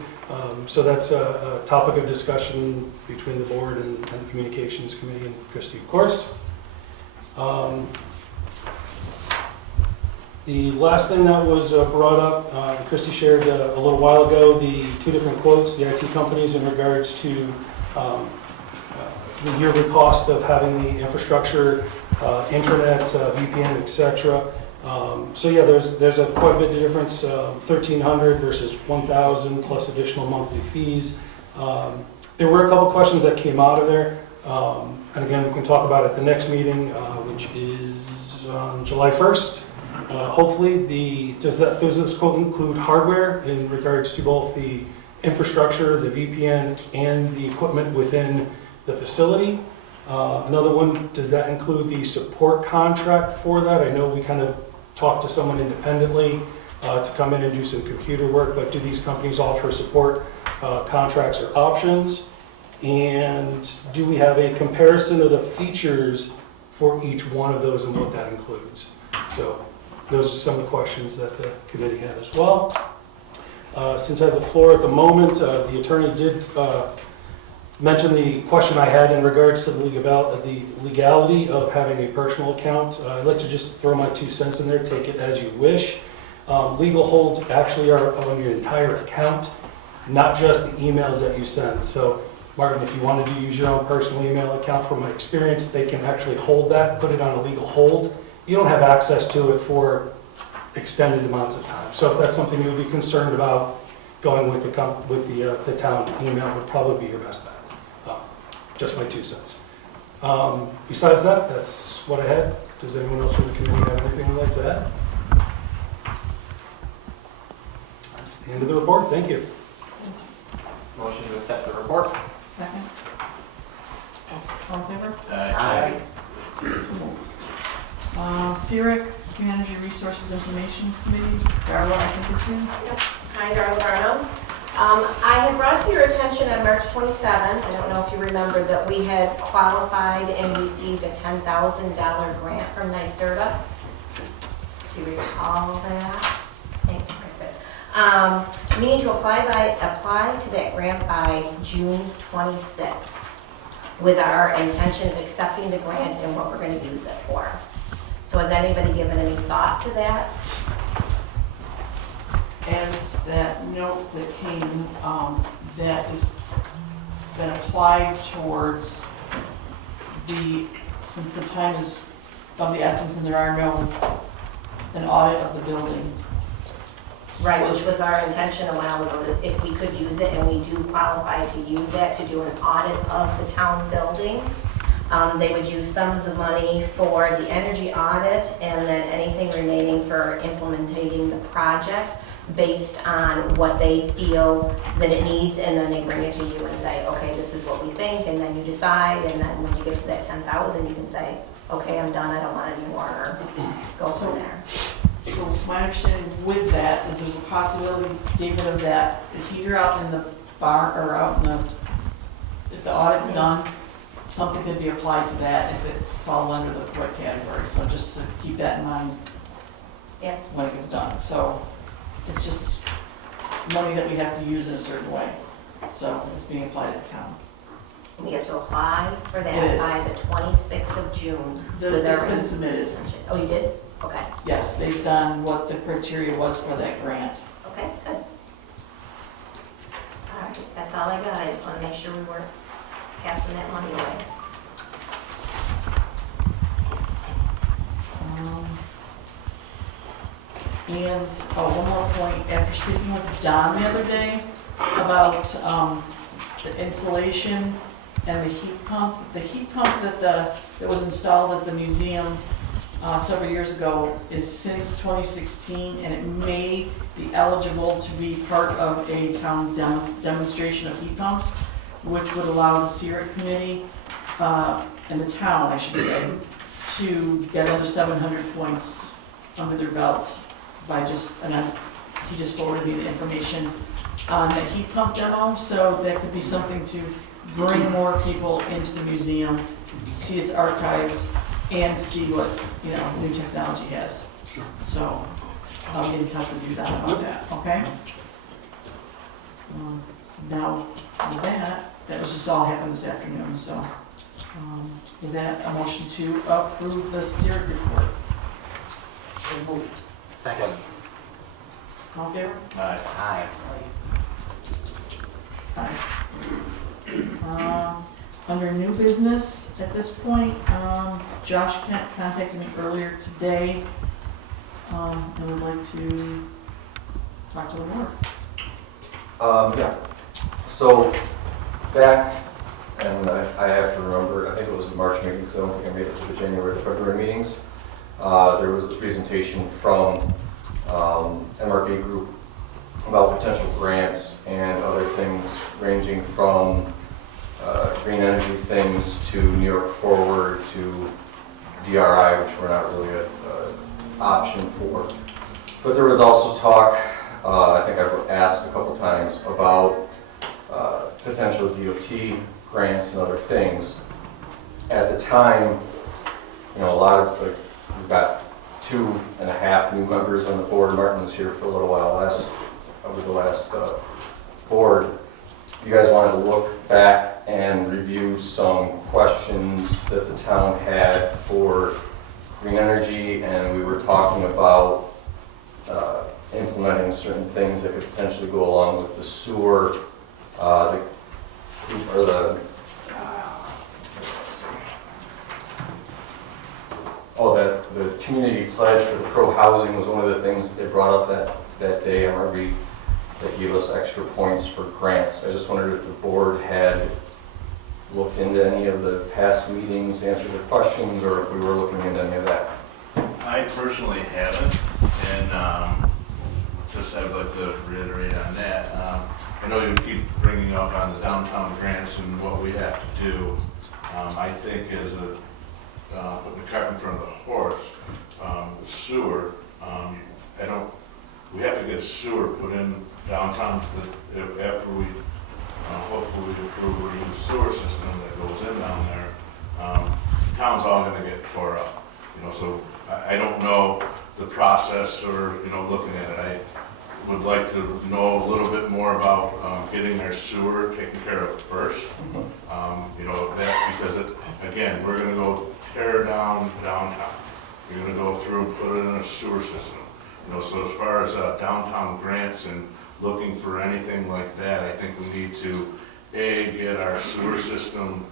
So that's a topic of discussion between the board and the communications committee and Christie, of course. The last thing that was brought up, Christie shared a little while ago, the two different quotes, the IT companies in regards to the yearly cost of having the infrastructure, intranet, VPN, etc. So yeah, there's a quite a bit of difference, 1,300 versus 1,000 plus additional monthly fees. There were a couple questions that came out of there, and again, we can talk about it at the next meeting, which is on July 1st. Hopefully, does this quote include hardware in regards to both the infrastructure, the VPN, and the equipment within the facility? Another one, does that include the support contract for that? I know we kind of talked to someone independently to come in and do some computer work, but do these companies offer support contracts or options? And do we have a comparison of the features for each one of those and what that includes? So those are some of the questions that the committee had as well. Since I have the floor at the moment, the attorney did mention the question I had in regards to the legality of having a personal account. I'd like to just throw my 2 cents in there, take it as you wish. Legal holds actually are on your entire account, not just the emails that you send. So Martin, if you wanted to use your own personal email account, from my experience, they can actually hold that, put it on a legal hold. You don't have access to it for extended amounts of time. So if that's something you would be concerned about, going with the town email would probably be your best bet. Just my 2 cents. Besides that, that's what I had. Does anyone else from the committee have anything they'd like to add? That's the end of the report. Thank you. Motion to accept the report. Second. All in favor? Aye. CERIC, Community Resources Information Committee, Darla, I think is here. Hi, Darla. I had brought to your attention on March 27th, I don't know if you remember, that we had qualified and received a $10,000 grant from NYSERDA. Do you recall that? We need to apply to that grant by June 26th with our intention of accepting the grant and what we're going to use it for. So has anybody given any thought to that? As that note that came, that has been applied towards since the time is of the essence and there are an audit of the building. Right, which was our intention a while ago, if we could use it, and we do qualify to use it, to do an audit of the town building. They would use some of the money for the energy audit and then anything remaining for implementing the project based on what they feel that it needs, and then they bring it to you and say, okay, this is what we think, and then you decide, and then when you get to that 10,000, you can say, okay, I'm done, I don't want any more, or go from there. So my understanding with that is there's a possibility, David, of that, if you're out in the bar, or out in if the audit's done, something could be applied to that if it falls under the right category. So just to keep that in mind when it gets done. So it's just money that we have to use in a certain way. So it's being applied at the town. We have to apply for It that is. by the 26th of June. It's been submitted. Oh, you did? Okay. Yes, based on what the criteria was for that grant. Okay, good. All right, that's all I got. I just want to make sure we weren't passing that money away. And one more point, after speaking with Don the other day about the insulation and the heat pump that was installed at the museum several years ago is since 2016, and it may be eligible to be part of a town demonstration of heat pumps. which would allow the CERIC committee, and the town, I should say, to get another 700 points under their belt by just, and then he just forwarded me the information on the heat pump demo, so that could be something to bring more people into the museum, see its archives, and see what, new technology has. So I'll get in touch with you about that, okay? So now, with that was just all happened this afternoon, so with that, a motion to approve the CERIC report. Second. All in favor? Aye. Aye. Under new business, at this point, Josh contacted me earlier today, and would like to talk to the board. Yeah. So back, and I have to remember, I think it was the March meeting, because I don't think I made it to the January or February meetings. There was the presentation from MRB Group about potential grants and other things ranging from green energy things to New York Forward to DRI, which we're not really an option for. But there was also talk, I think I've asked a couple times, about potential DOT grants and other things. At the time, a lot of, we've got 2.5 new members on the board. Martin was here for a little while over the last board. You guys wanted to look back and review some questions that the town had for green energy, and we were talking about implementing certain things that could potentially go along with the sewer, the community pledge for the pro-housing was one of the things that they brought up that day, MRB, that gave us extra points for grants. I just wondered if the board had looked into any of the past meetings, answered the questions, or if we were looking into any of that. I personally haven't, and just I'd like to reiterate on that. I know you keep bringing up on the downtown grants and what we have to do. I think as putting the cart in front of the horse, with sewer, we have to get sewer put in downtown after we hopefully approve a new sewer system that goes in down there. The town's all going to get tore up, so I don't know the process or, looking at it. I would like to know a little bit more about getting their sewer taken care of first. Because again, we're going to go tear down downtown. We're going to go through, put it in a sewer system. So as far as downtown grants and looking for anything like that, I think we need to, get our sewer system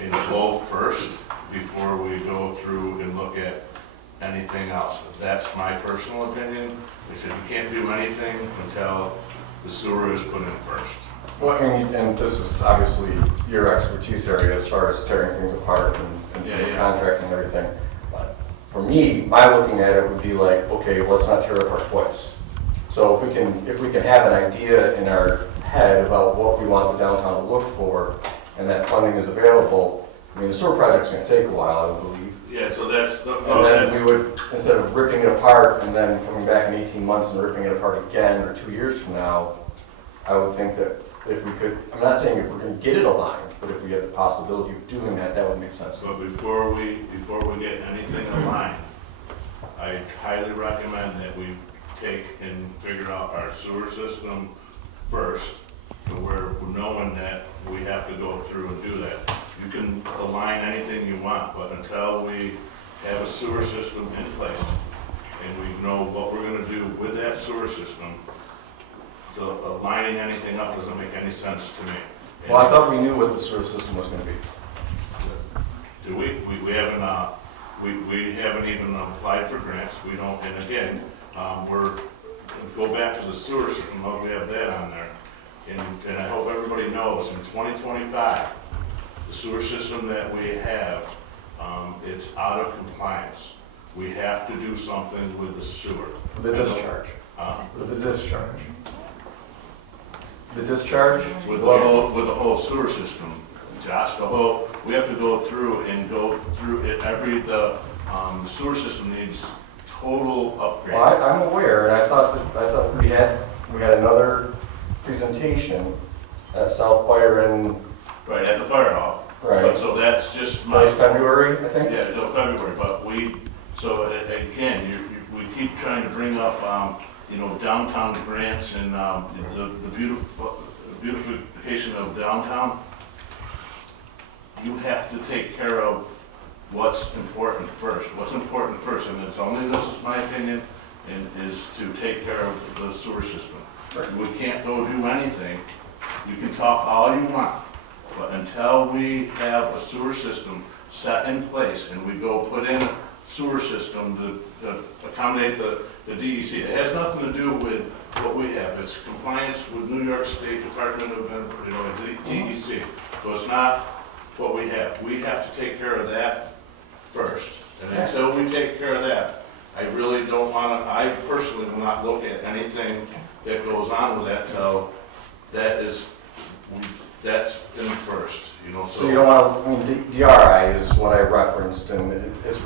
in flow first before we go through and look at anything else. That's my personal opinion. They said you can't do anything until the sewer is put in first. Well, and this is obviously your expertise area as far as tearing things apart and contracting and everything. But for me, my looking at it would be like, okay, well, let's not tear it apart twice. So if we can have an idea in our head about what we want the downtown to look for, and that funding is available, the sewer project's going to take a while, I would believe. Yeah, so that's the. And then we would, instead of ripping it apart and then coming back in 18 months and ripping it apart again, or 2 years from now, I would think that if we could, I'm not saying if we're going to get it aligned, but if we had the possibility of doing that, that would make sense. So before we get anything aligned, I highly recommend that we take and figure out our sewer system first, to where knowing that we have to go through and do that. You can align anything you want, but until we have a sewer system in place and we know what we're going to do with that sewer system, so aligning anything up doesn't make any sense to me. Well, I thought we knew what the sewer system was going to be. Do we? We haven't. We haven't even applied for grants. We don't. And again, we're go back to the sewer system. How do we have that on there? And I hope everybody knows in 2025, the sewer system that we have, it's out of compliance. We have to do something with the sewer. The discharge. With the discharge. The discharge? With the whole sewer system, Josh, we have to go through it the sewer system needs total upgrade. Well, I'm aware, and I thought we had another presentation at South Byron. Right, at the fire hall. Right. But so that's just my. February, I think? Yeah, till February, but again, we keep trying to bring up, downtown grants and, the beautification of downtown. You have to take care of what's important first. What's important first, and it's only, this is my opinion, and is to take care of the sewer system. We can't go do anything. You can talk all you want, but until we have a sewer system set in place and we go put in a sewer system to accommodate the DEC, it has nothing to do with what we have. It's compliance with New York State Department of, DEC. So it's not what we have. We have to take care of that first. And until we take care of that, I really don't want to, I personally will not look at anything that goes on with that till that's in first, So you don't want to, DRI is what I referenced, and it's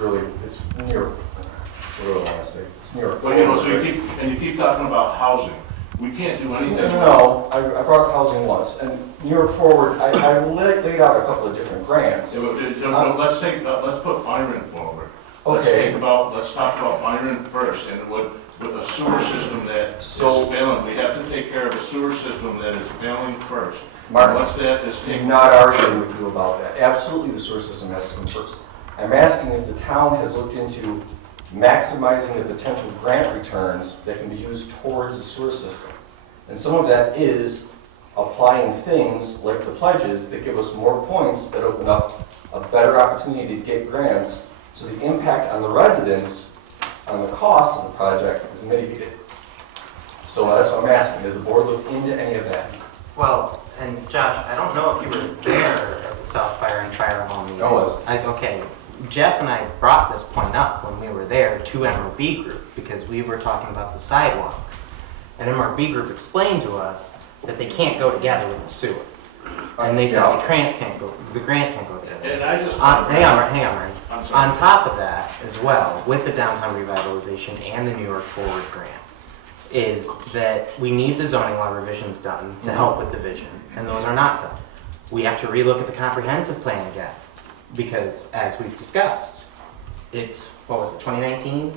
near, what do I want to say? It's near. But so you keep talking about housing. We can't do anything. No, I brought up housing once, and New York Forward, I laid out a couple of different grants. Let's put Byron forward. Okay. Let's talk about Byron first, and with a sewer system that is failing, we have to take care of a sewer system that is failing first. Mark, I'm not arguing with you about that. Absolutely, the sewer system has to come first. I'm asking if the town has looked into maximizing the potential grant returns that can be used towards the sewer system. And some of that is applying things like the pledges that give us more points that open up a better opportunity to get grants, so the impact on the residents on the cost of the project is mitigated. So that's what I'm asking. Does the board look into any of that? Well, and Josh, I don't know if you were there at the South Byron Fire Hall meeting. I was. Okay, Jeff and I brought this point up when we were there to MRB Group because we were talking about the sidewalks. And MRB Group explained to us that they can't go together with the sewer. And they said the grants can't go together. And I just hang on, Ryan. I'm sorry. On top of that, as well, with the downtown revitalization and the New York Forward grant, is that we need the zoning law revisions done to help with the vision, and those are not done. We have to relook at the comprehensive plan again, because as we've discussed, it's, 2019?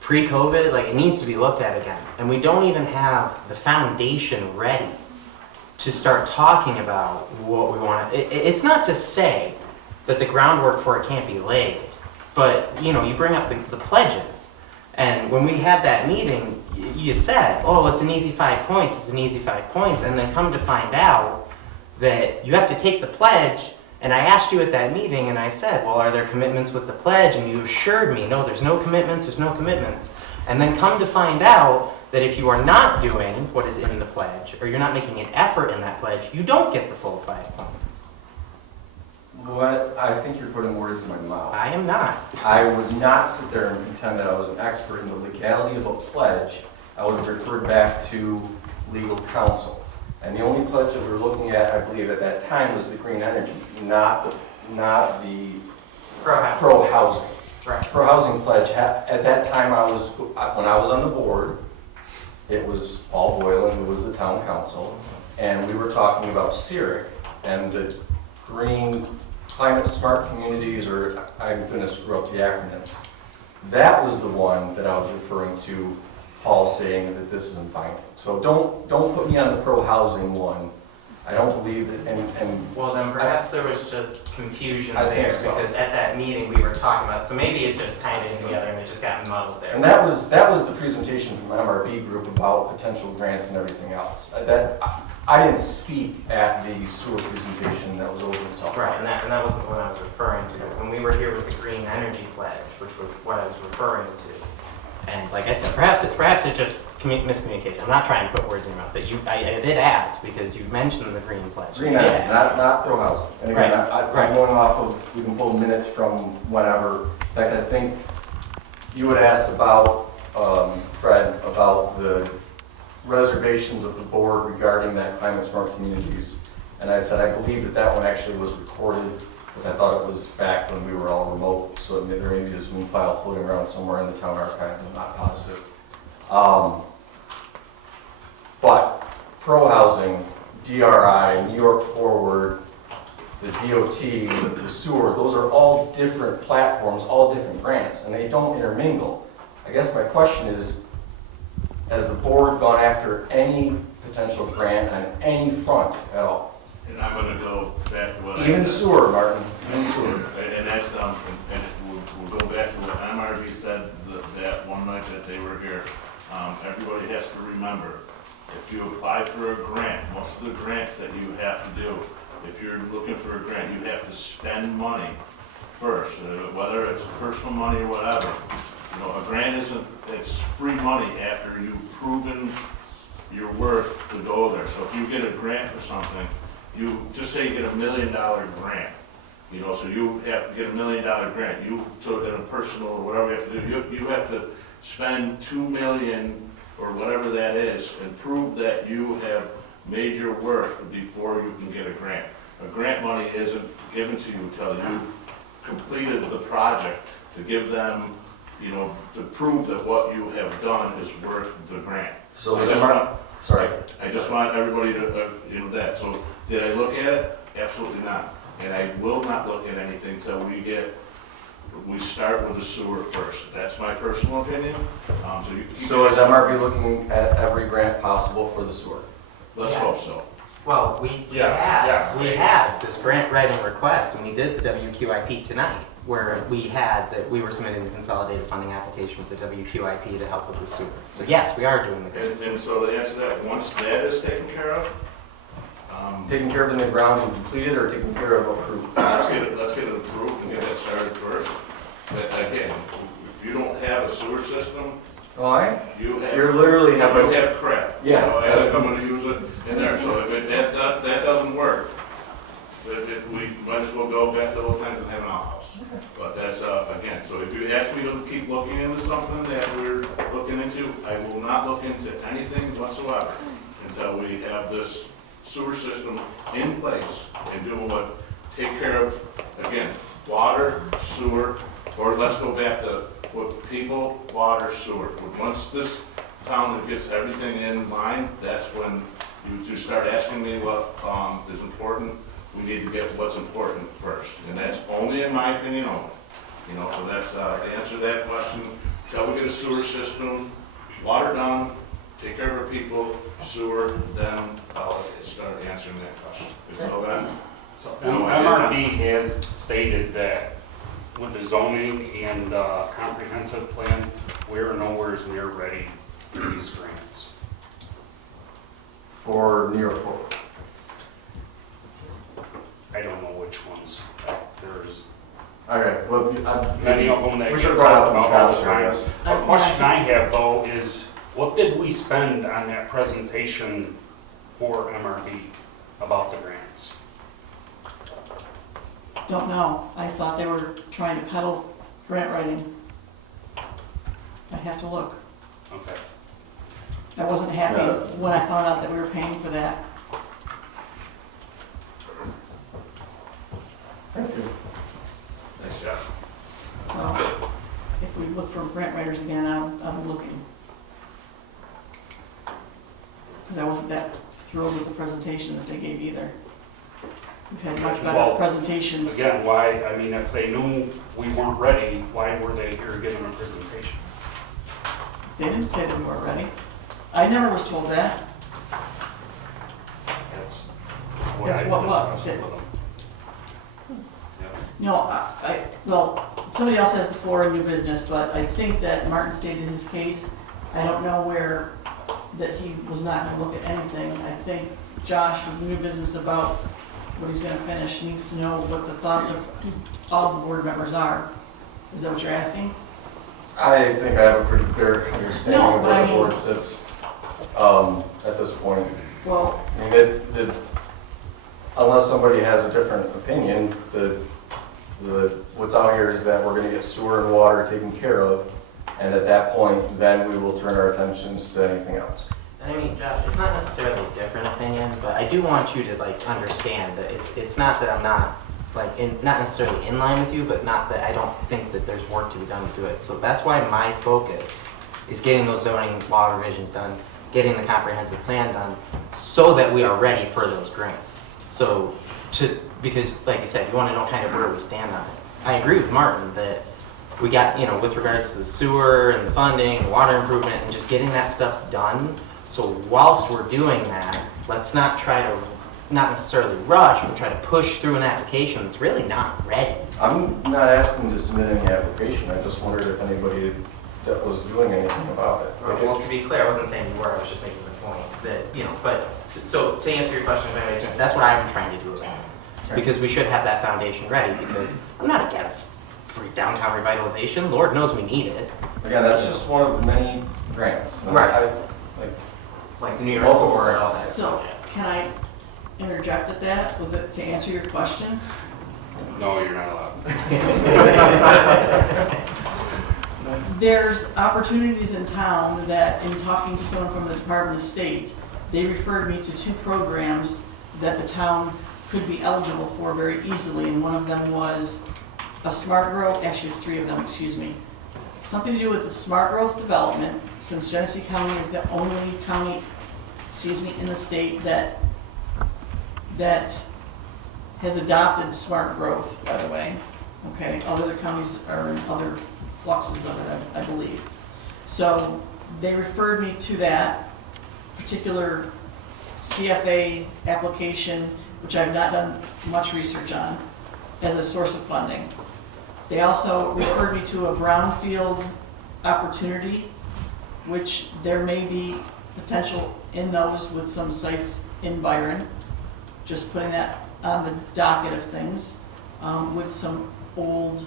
Pre-COVID, it needs to be looked at again. And we don't even have the foundation ready to start talking about what we want. It's not to say that the groundwork for it can't be laid, but you bring up the pledges, and when we had that meeting, you said, oh, it's an easy 5 points, it's an easy 5 points, and then come to find out that you have to take the pledge, and I asked you at that meeting, and I said, well, are there commitments with the pledge? And you assured me, no, there's no commitments, and then come to find out that if you are not doing what is in the pledge, or you're not making an effort in that pledge, you don't get the full 5 points. What? I think you're putting words in my mouth. I am not. I would not sit there and pretend that I was an expert in the legality of a pledge. I would have referred back to legal counsel. And the only pledge that we were looking at, I believe at that time, was the green energy, not the pro-housing. Right. Pro-housing pledge, at that time, when I was on the board, it was Paul Boylan, who was the town council, and we were talking about CERIC and the green climate smart communities, or I'm going to screw up the acronyms. That was the one that I was referring to, Paul saying that this isn't binding. So don't put me on the pro-housing one. I don't believe that, and well, then perhaps there was just confusion I there, think so. because at that meeting we were talking about, so maybe it just tied in together and it just got muddled there. And that was the presentation from MRB Group about potential grants and everything else. I didn't speak at the sewer presentation that was over in South. Right, and that wasn't the one I was referring to. When we were here with the green energy pledge, which was what I was referring to, and like I said, perhaps it just miscommunication. I'm not trying to put words in your mouth, but I did ask because you mentioned the green pledge. Green energy, not pro-housing. And again, Right. I'm going off of, we can pull minutes from whatever. In fact, I think you had asked about, Fred, about the reservations of the board regarding that climate smart communities. And I said, I believe that that one actually was recorded, because I thought it was back when we were all remote, so there may be a Zoom file floating around somewhere in the town archive, I'm not positive. But pro housing, DRI, New York Forward, the DOT, the sewer, those are all different platforms, all different grants, and they don't intermingle. I guess my question is, has the board gone after any potential grant on any front at all? And I'm gonna go back to what I Even said. sewer, Martin, even sewer. And that's, and we'll go back to what MRV said that one night that they were here. Everybody has to remember, if you apply for a grant, most of the grants that you have to do, if you're looking for a grant, you have to spend money first, whether it's personal money or whatever. You know, a grant isn't, it's free money after you've proven your worth to go there. So if you get a grant for something, you just say you get $1 million grant, you know, so you have to get $1 million grant. You took it a personal or whatever you have to do. You have to spend $2 million or whatever that is and prove that you have made your work before you can get a grant. A grant money isn't given to you until you've completed the project to give them, you know, to prove that what you have done is worth the grant. So I just want everybody to, you know, that. So did I look at it? Absolutely not. And I will not look at anything till we start with the sewer first. That's my personal opinion. So is MRB looking at every grant possible for the sewer? Let's hope so. Well, we had this grant writing request when we did the WQIP tonight, where we were submitting the consolidated funding application with the WQIP to help with the sewer. So yes, we are doing the grant. And so to answer that, once that is taken care of, taken care of in the ground and completed, or taken care of approved? let's get it approved and get that started first. But again, if you don't have a sewer system, You're literally you have crap. Yeah. You know, I'm going to use it in there. So if that doesn't work, we might as well go back to old times and have an outhouse. But that's, again, so if you ask me to keep looking into something that we're looking into, I will not look into anything whatsoever until we have this sewer system in place and doing what, take care of, again, water, sewer, or let's go back to what people, water, sewer. Once this town gets everything in line, that's when you start asking me what is important. We need to get what's important first, and that's only in my opinion only. You know, so that's the answer to that question. Until we get a sewer system, water done, take care of our people, sewer, then I'll start answering that question. Until then, so MRB has stated that with the zoning and comprehensive plan, we're nowhere near ready for these grants. For New York Forward? I don't know which ones. There's Okay, well, many of them that we get should have brought up talked about all the I time. guess. The question I have though is, what did we spend on that presentation for MRB about the grants? Don't know. I thought they were trying to peddle grant writing. I'd have to look. Okay. I wasn't happy when I found out that we were paying for that. Thank you. nice job. So if we look for grant writers again, I'm looking. Because I wasn't that thrilled with the presentation that they gave either. We've had much better Well, presentations. Again, why, I mean, if they knew we weren't ready, why were they here giving a presentation? They didn't say that we weren't ready. I never was told that. That's what That's I what? discussed with them. No, well, somebody else has the floor in new business, but I think that Martin stated his case. I don't know where, that he was not gonna look at anything. I think Josh, with new business about what he's gonna finish, needs to know what the thoughts of all the board members are. Is that what you're asking? I think I have a pretty clear understanding No, of but where I the mean- board sits at this point. Well, I mean, unless somebody has a different opinion, what's out here is that we're gonna get sewer and water taken care of, and at that point, then we will turn our attentions to anything else. I mean, Josh, it's not necessarily a different opinion, but I do want you to like understand that it's not that I'm not not necessarily in line with you, but not that I don't think that there's work to be done to do it. So that's why my focus is getting those zoning law revisions done, getting the comprehensive plan done, so that we are ready for those grants. So because like you said, you want to know kind of where we stand on it. I agree with Martin that we got, with regards to the sewer and the funding, and water improvement, and just getting that stuff done. So whilst we're doing that, let's not try to, not necessarily rush, but try to push through an application that's really not ready. I'm not asking to submit any application, I just wondered if anybody that was doing anything about it. Well, to be clear, I wasn't saying you were, I was just making the point that, but, so to answer your question, that's what I'm trying to do about it. Because we should have that foundation ready, because I'm not against downtown revitalization, Lord knows we need it. Again, that's just one of the many grants. Right. Like New York or all that. So, can I interject at that to answer your question? No, you're not allowed. There's opportunities in town that, in talking to someone from the Department of State, they referred me to 2 programs that the town could be eligible for very easily, and one of them was a smart growth, actually 3 of them, excuse me. Something to do with the smart growth development, since Genesee County is the only county, in the state that has adopted smart growth, by the way. Okay, other counties are in other fluxes of it, I believe. So they referred me to that particular CFA application, which I've not done much research on, as a source of funding. They also referred me to a brownfield opportunity, which there may be potential in those with some sites in Byron. Just putting that on the docket of things, with some old,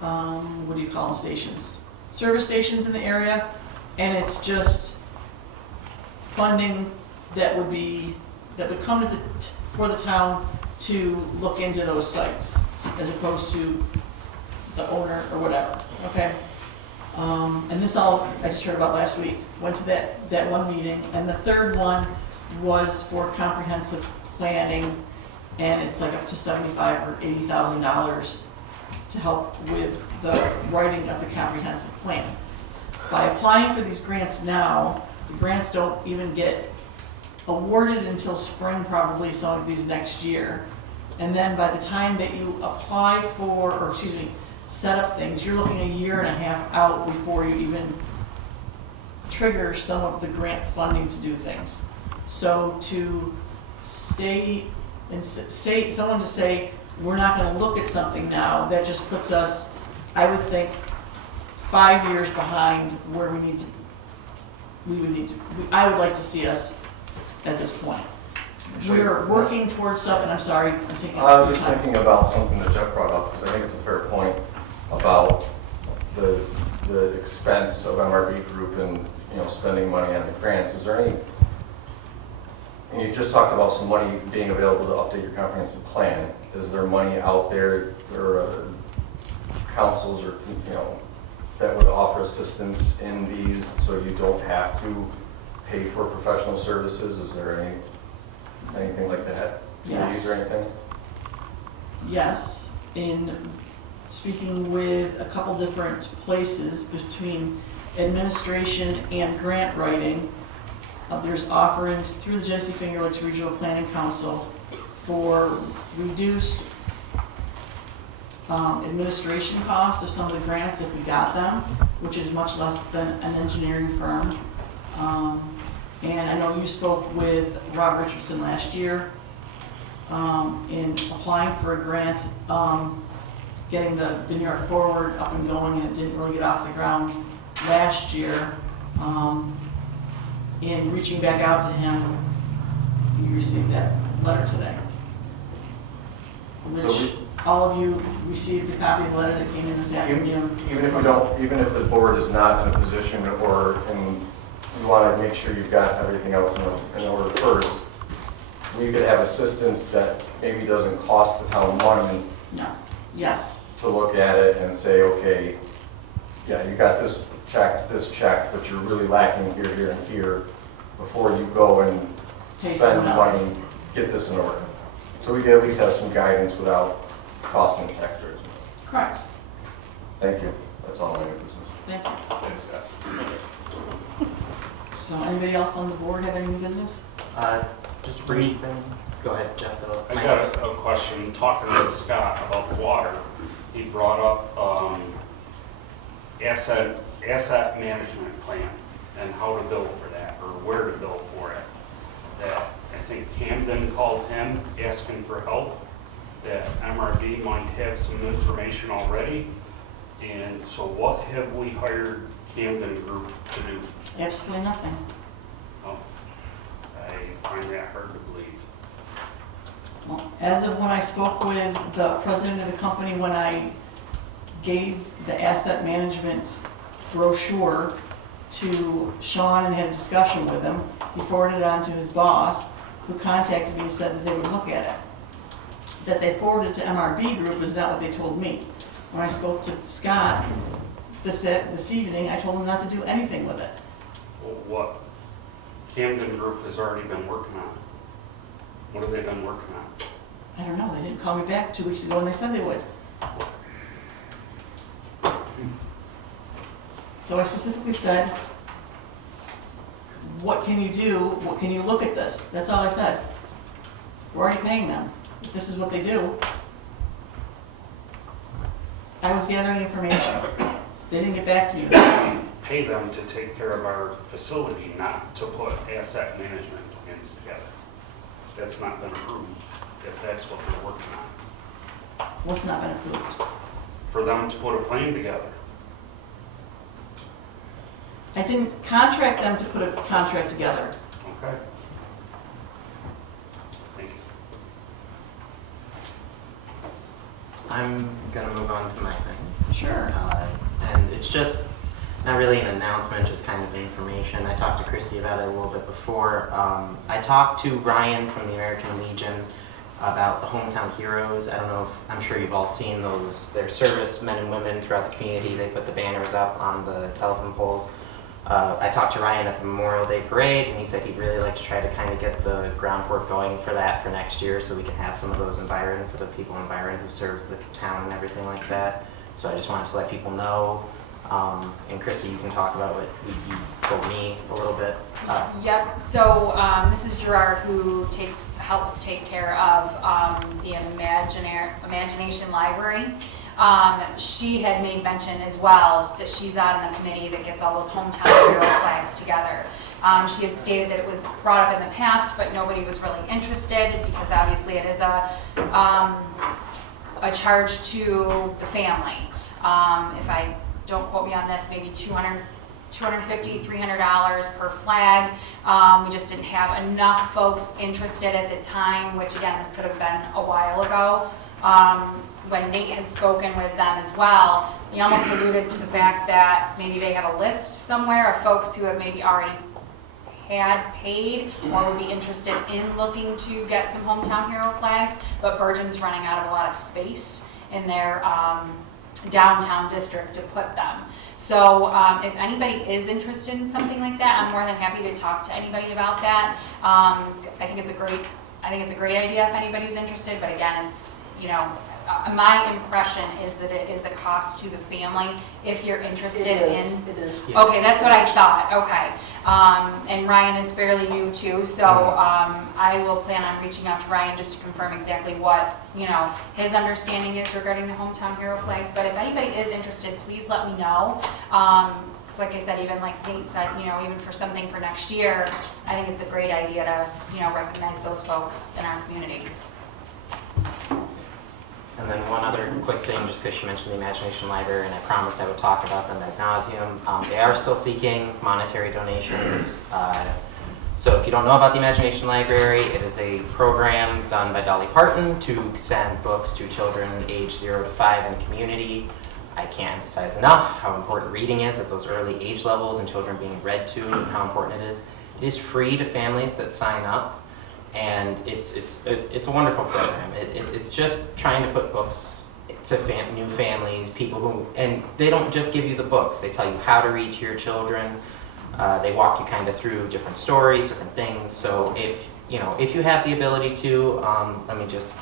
what do you call them, stations? Service stations in the area, and it's just funding that would come for the town to look into those sites, as opposed to the owner or whatever, okay? And this I just heard about last week, went to that one meeting, and the third one was for comprehensive planning, and it's like up to $75,000 or $80,000 to help with the writing of the comprehensive plan. By applying for these grants now, the grants don't even get awarded until spring, probably some of these next year. And then by the time that you apply for, or excuse me, set up things, you're looking 1.5 years out before you even trigger some of the grant funding to do things. So to stay and say, someone to say, we're not going to look at something now, that just puts us, I would think, 5 years behind where we would need to, I would like to see us at this point. We're working towards stuff, and I'm sorry, I'm taking I was just thinking about something that Jeff brought up, because I think it's a fair point about the expense of MRB Group and, spending money on the grants. Is there any, and you just talked about some money being available to update your comprehensive plan. Is there money out there, councils or, that would offer assistance in these so you don't have to pay for professional services? Is there anything like that? Yes. Or anything? Yes, in speaking with a couple different places between administration and grant writing, there's offerings through the Genesee Finger Lakes Regional Planning Council for reduced administration cost of some of the grants if we got them, which is much less than an engineering firm. And I know you spoke with Rob Richardson last year in applying for a grant, getting the New York Forward up and going, and it didn't really get off the ground last year. In reaching back out to him, you received that letter today, which all of you received a copy of the letter that came in this afternoon. Even if the board is not in a position you want to make sure you've got everything else in order first, we could have assistance that maybe doesn't cost the town money. No. Yes. To look at it and say, okay, yeah, you got this checked, but you're really lacking here, here, and here before you go and Pay spend someone else. money, get this in order. So we can at least have some guidance without costing the taxpayers. Correct. Thank you. That's all my new business. Thank you. Thanks, Scott. So anybody else on the board have any new business? Just brief and, go ahead, Jeff. I got a question, talking with Scott about the water. He brought up asset management plan and how to bill for that, or where to bill for it. That I think Camden called him asking for help, that MRD might have some information already. And so what have we hired Camden Group to do? Absolutely nothing. Oh, I find that hard to believe. Well, as of when I spoke with the president of the company, when I gave the asset management brochure to Sean and had a discussion with him, he forwarded it on to his boss, who contacted me and said that they would look at it. That they forwarded to MRB Group is not what they told me. When I spoke to Scott this evening, I told him not to do anything with it. Well, what Camden Group has already been working on? What have they been working on? I don't know, they didn't call me back 2 weeks ago and they said they would. So I specifically said, what can you do? What can you look at this? That's all I said. We're already paying them. If this is what they do. I was gathering information. They didn't get back to me. Pay them to take care of our facility, not to put asset management plans together. That's not been approved, if that's what they're working on. What's not been approved? For them to put a plan together. I didn't contract them to put a contract together. Okay. Thank you. I'm gonna move on to my thing. Sure. And it's just not really an announcement, just kind of information. I talked to Christy about it a little bit before. I talked to Ryan from the American Legion about the Hometown Heroes. I don't know if, I'm sure you've all seen those, their service men and women throughout the community. They put the banners up on the telephone poles. I talked to Ryan at the Memorial Day Parade, and he said he'd really like to try to kind of get the groundwork going for that for next year, so we can have some of those in Byron for the people in Byron who serve the town and everything like that. So I just wanted to let people know. And Christy, you can talk about what you told me a little bit. Yep, so Mrs. Gerard, who helps take care of the Imagination Library, she had made mention as well that she's on the committee that gets all those hometown hero flags together. She had stated that it was brought up in the past, but nobody was really interested because obviously it is a charge to the family. If I don't quote me on this, maybe $250, $300 per flag. We just didn't have enough folks interested at the time, which again, this could have been a while ago. When Nate had spoken with them as well, he almost alluded to the fact that maybe they have a list somewhere of folks who have maybe already had paid or would be interested in looking to get some hometown hero flags, but Virgin's running out of a lot of space in their downtown district to put them. So if anybody is interested in something like that, I'm more than happy to talk to anybody about that. I think it's a great idea if anybody's interested, but again, it's, you know, my impression is that it is a cost to the family if you're interested in. It is. Yes. Okay, that's what I thought, okay. And Ryan is fairly new too, so I will plan on reaching out to Ryan just to confirm exactly what, you know, his understanding is regarding the hometown hero flags. But if anybody is interested, please let me know. Because like I said, even like Nate said, you know, even for something for next year, I think it's a great idea to, you know, recognize those folks in our community. And then one other quick thing, just because she mentioned the Imagination Library, and I promised I would talk about them ad nauseum. They are still seeking monetary donations. So if you don't know about the Imagination Library, it is a program done by Dolly Parton to send books to children age 0 to 5 in the community. I can't emphasize enough how important reading is at those early age levels and children being read to and how important it is. It is free to families that sign up. And it's a wonderful program. It's just trying to put books to new families, people who, and they don't just give you the books, they tell you how to reach your children. They walk you kind of through different stories, different things. So if you have the ability to, let me just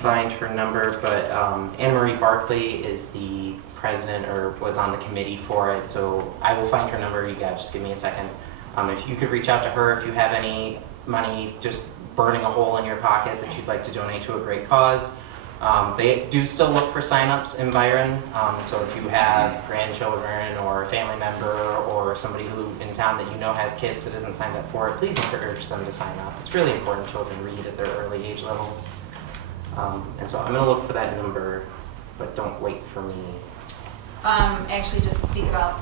find her number, but Anna Marie Barkley is the president or was on the committee for it. So I will find her number. You guys just give me a second. If you could reach out to her if you have any money just burning a hole in your pocket that you'd like to donate to a great cause. They do still look for signups in Byron. So if you have grandchildren or a family member or somebody who in town that you know has kids that isn't signed up for it, please encourage them to sign up. It's really important children read at their early age levels. And so I'm going to look for that number, but don't wait for me. Actually, just to speak about,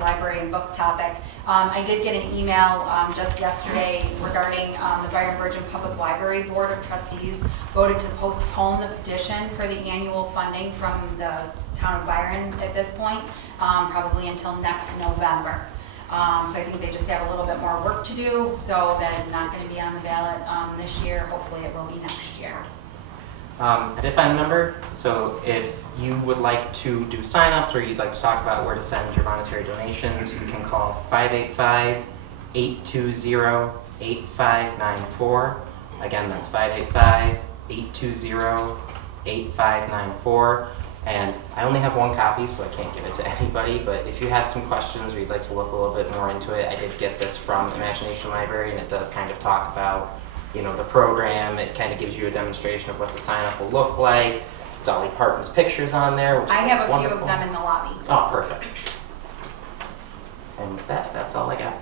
library and book topic, I did get an email just yesterday regarding the Byron Virgin Public Library Board of Trustees voted to postpone the petition for the annual funding from the town of Byron at this point, probably until next November. So I think they just have a little bit more work to do, so that is not going to be on the ballot this year. Hopefully it will be next year. I did find a number, so if you would like to do signups or you'd like to talk about where to send your monetary donations, you can call 585-820-8594. Again, that's 585-820-8594. And I only have one copy, so I can't give it to anybody, but if you have some questions or you'd like to look a little bit more into it, I did get this from Imagination Library, and it does kind of talk about the program. It kind of gives you a demonstration of what the sign-up will look like. Dolly Parton's pictures on there, which I have a wonderful. few of them in the lobby. Oh, perfect. And with that, that's all I got.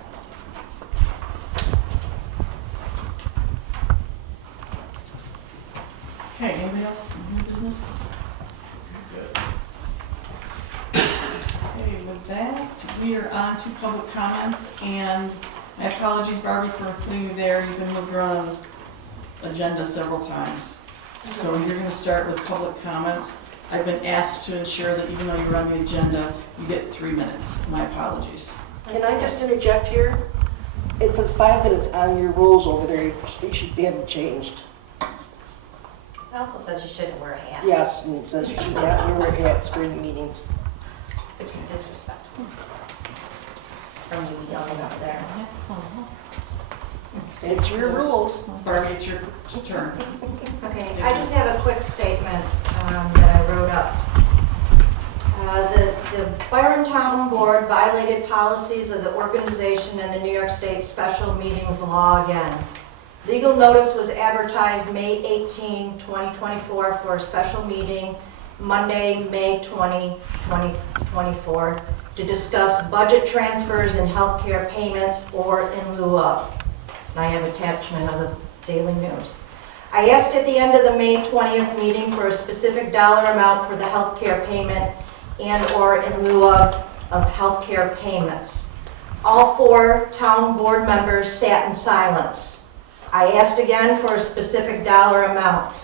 Okay, anybody else, new business? Okay, with that, we are on to public comments, and my apologies, Barbie, for putting you there. You've been moved around on this agenda several times. So you're going to start with public comments. I've been asked to ensure that even though you're on the agenda, you get 3 minutes. My apologies. Can I just interject here? It says 5 minutes on your rules over there. You should be having changed. It also says you shouldn't wear hats. Yes, and it says you should not wear hats during the meetings. Which is disrespectful. From you yelling up there. It's your rules. Barbie, it's your turn. Okay, I just have a quick statement that I wrote up. The Byron Town Board violated policies of the organization and the New York State Special Meetings Law again. Legal notice was advertised May 18, 2024 for a special meeting Monday, May 20, 2024 to discuss budget transfers and healthcare payments or in lieu of. And I have attachment of the Daily News. I asked at the end of the May 20th meeting for a specific dollar amount for the healthcare payment and or in lieu of healthcare payments. All 4 town board members sat in silence. I asked again for a specific dollar amount.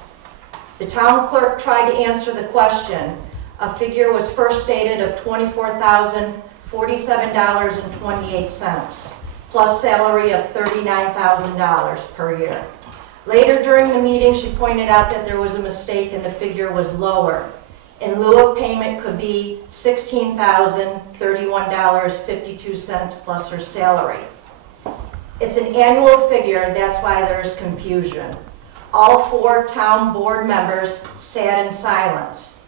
The town clerk tried to answer the question. A figure was first stated of $24,047.28, plus salary of $39,000 per year. Later during the meeting, she pointed out that there was a mistake and the figure was lower. In lieu of payment could be $16,031.52 plus her salary. It's an annual figure, that's why there's confusion. All 4 town board members sat in silence.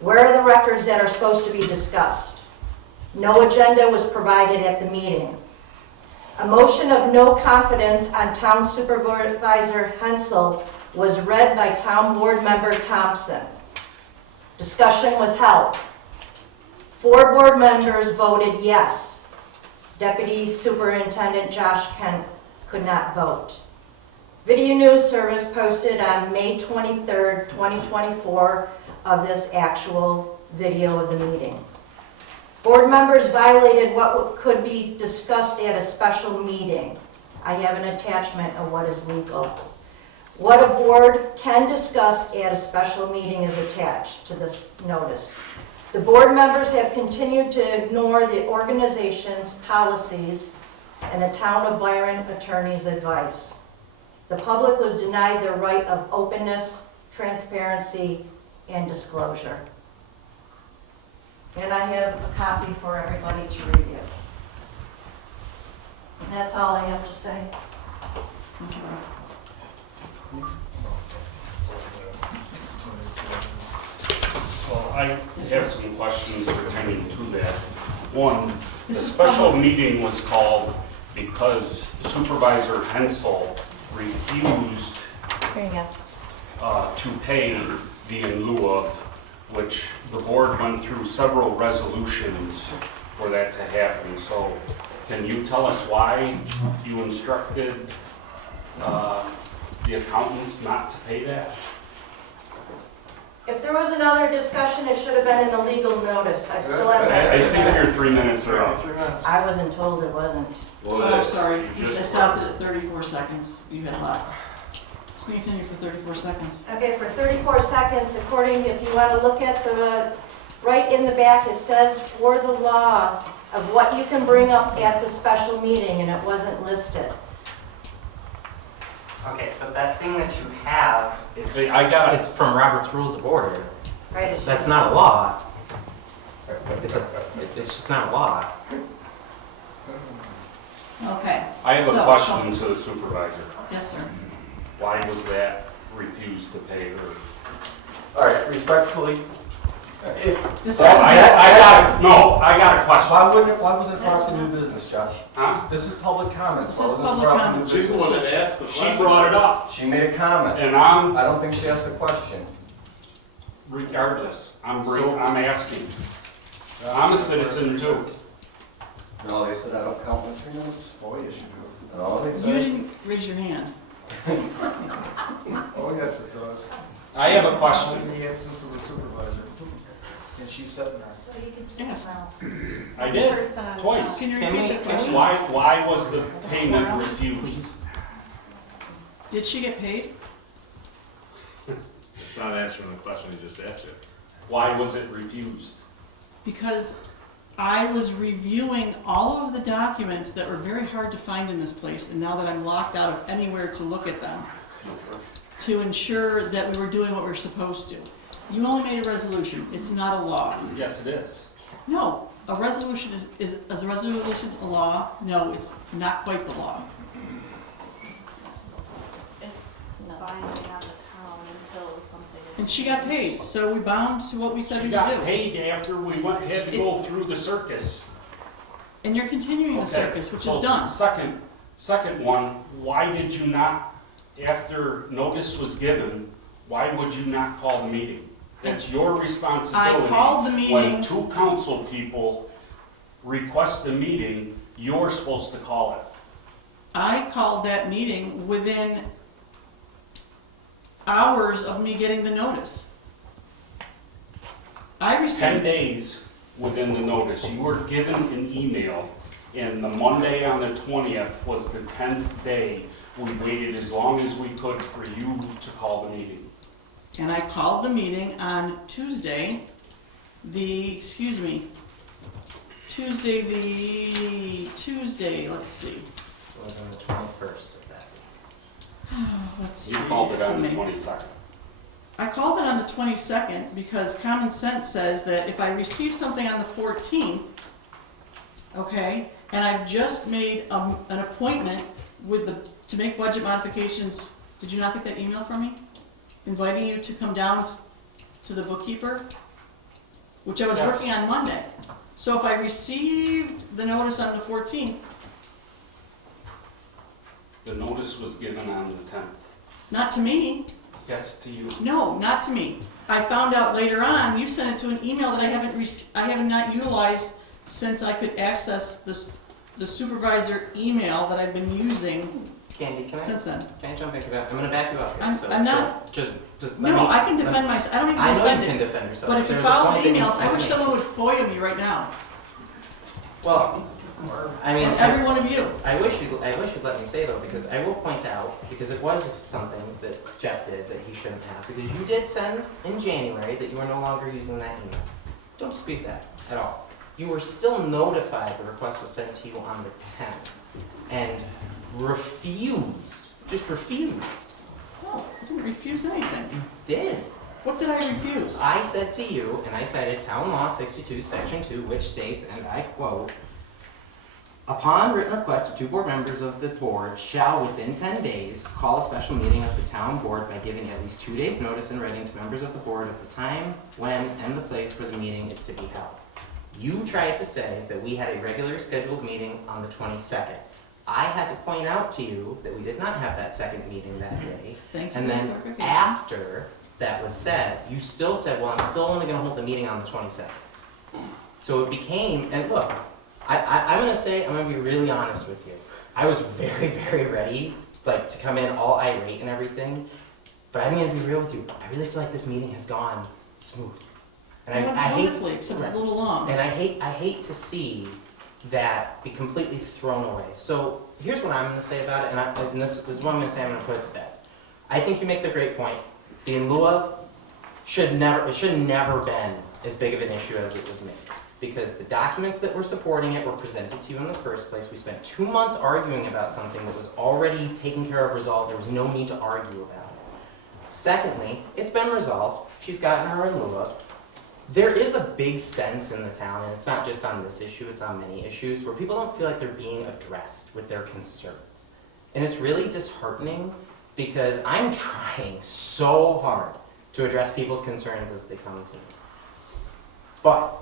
Where are the records that are supposed to be discussed? No agenda was provided at the meeting. A motion of no confidence on Town Supervisor Hensel was read by Town Board Member Thompson. Discussion was held. 4 board members voted yes. Deputy Superintendent Josh Kent could not vote. Video news service posted on May 23rd, 2024 of this actual video of the meeting. Board members violated what could be discussed at a special meeting. I have an attachment of what is legal. What a board can discuss at a special meeting is attached to this notice. The board members have continued to ignore the organization's policies and the town of Byron attorney's advice. The public was denied their right of openness, transparency, and disclosure. And I have a copy for everybody to review. And that's all I have to say. Thank you. Well, I have some questions pertaining to that. One, the This is special meeting was called because Supervisor Hensel refused Here you go. to pay the in lieu of, which the board went through several resolutions for that to happen. So can you tell us why you instructed the accountants not to pay that? If there was another discussion, it should have been in the legal notice. I still have I my think your 3 minutes are up. I wasn't told it wasn't. Oh, sorry, I stopped it at 34 seconds you had left. Continue for 34 seconds. Okay, for 34 seconds, according, if you want to look at the, right in the back, it says for the law of what you can bring up at the special meeting, and it wasn't listed. Okay, but that thing that you have is, See, I got is from Robert's Rules of Order. Right? That's not a law. It's just not a law. Okay. I have a So- question to the supervisor. Yes, sir. Why was that refused to pay her? All right, respectfully, This is, I got a question. why wasn't it brought to new business, Josh? Huh? This is public comments. This Why is wasn't it public brought to new comments. She's the one business? that asked the She question. brought it up, She made a comment. and I'm, I don't think she asked a question. regardless, I'm asking. I'm a citizen too. No, they said I don't count my 3 minutes. Oh, yes, you do. No, they said. you didn't raise your hand. Oh, yes, it does. I have a question. In the absence of the supervisor. And she's sitting there. So you can sit Yes. now. I did, Person on the twice. Can you Can repeat we- the can question? Why was the payment refused? Did she get paid? It's not answering the question you just asked it. Why was it refused? Because I was reviewing all of the documents that were very hard to find in this place, and now that I'm locked out of anywhere to look at them, to ensure that we were doing what we were supposed to. You only made a resolution, it's not a law. Yes, it is. No, a resolution is a resolution a law? No, it's not quite the law. It's binding on the town until something is. And she got paid, so we bound to what we said She we would got do. paid after we had to go through the circus. And you're continuing the Okay, circus, which is so done. Second one, why did you not, after notice was given, why would you not call the meeting? That's your responsibility. I called the meeting. When two council people request a meeting, you're supposed to call it. I called that meeting within hours of me getting the notice. I 10 received, days within the notice, you were given an email, and the Monday on the 20th was the 10th day. We waited as long as we could for you to call the meeting. and I called the meeting on Tuesday, let's see. It was on the 21st of that. Let's see. You called it it's on the in May. 22nd. I called it on the 22nd because common sense says that if I receive something on the 14th, okay, and I've just made an appointment to make budget modifications, did you not get that email from me? Inviting you to come down to the bookkeeper, which I was Yes. working on Monday. So if I received the notice on the 14th, The notice was given on the 10th. not to me, Yes, to you. no, not to me. I found out later on, you sent it to an email that I have not utilized since I could access the supervisor email that I've been using Candy, can since then. I jump in? Because I'm going to back you up here. I'm not- Just let No, me. I can defend myself, I don't even I know defend you can it. defend yourself. But if you there's a follow point the that emails, needs to I be wish made. someone would FOIA me right now, Well, I mean, and every one of you. I wish you'd let me say though, because I will point out, because it was something that Jeff did that he shouldn't have, because you did send in January that you were no longer using that email. Don't dispute that at all. You were still notified the request was sent to you on the 10th, and refused, just refused. No, I didn't refuse anything. You did. What did I refuse? I said to you, and I cited Town Law 62, Section 2, which states, and I quote, "Upon written request of 2 board members of the board shall within 10 days call a special meeting of the town board by giving at least 2 days' notice in writing to members of the board of the time, when, and the place where the meeting is to be held." You tried to say that we had a regular scheduled meeting on the 22nd. I had to point out to you that we did not have that second meeting that day. Thank you And for the then clarification. after that was said, you still said, well, I'm still only gonna hold the meeting on the 22nd. So it became, and look, I'm gonna be really honest with you. I was very, very ready, like, to come in all irate and everything, but I'm gonna be real with you. I really feel like this meeting has gone smooth. And I hate, Wonderfully, except it's a little long. and I hate to see that be completely thrown away. So here's what I'm gonna say about it, and this is what I'm gonna say, I'm gonna put it to bed. I think you make the great point. The in lieu of should never been as big of an issue as it was made. Because the documents that were supporting it were presented to you in the first place. We spent 2 months arguing about something that was already taken care of, resolved. There was no need to argue about it. Secondly, it's been resolved. She's gotten her in lieu of. There is a big sense in the town, and it's not just on this issue, it's on many issues, where people don't feel like they're being addressed with their concerns. And it's really disheartening because I'm trying so hard to address people's concerns as they come to me. But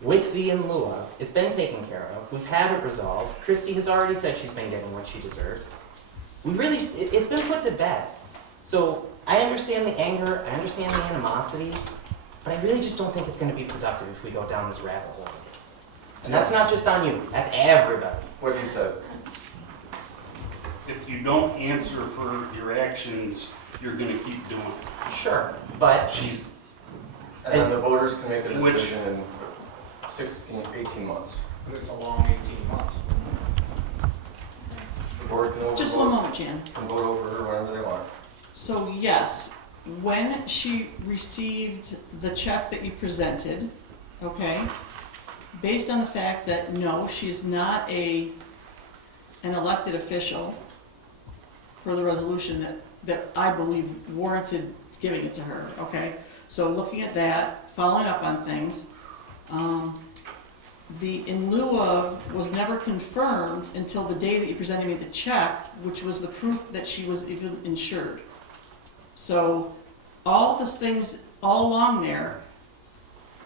with the in lieu of, it's been taken care of. We've had it resolved. Christy has already said she's been getting what she deserves. It's been put to bed. So I understand the anger, I understand the animosity, but I really just don't think it's going to be productive if we go down this rabbit hole. And that's not just on you, that's everybody. What he said. If you don't answer for your actions, you're gonna keep doing it. Sure, but And then the voters can make a Which- decision in 18 months. But it's a long 18 months. The board can Just one moment, Jan. Can vote over her whenever they want. So yes, when she received the check that you presented, okay, based on the fact that no, she's not an elected official for the resolution that I believe warranted giving it to her, okay? So looking at that, following up on things, the in lieu of was never confirmed until the day that you presented me the check, which was the proof that she was even insured. So all those things all along there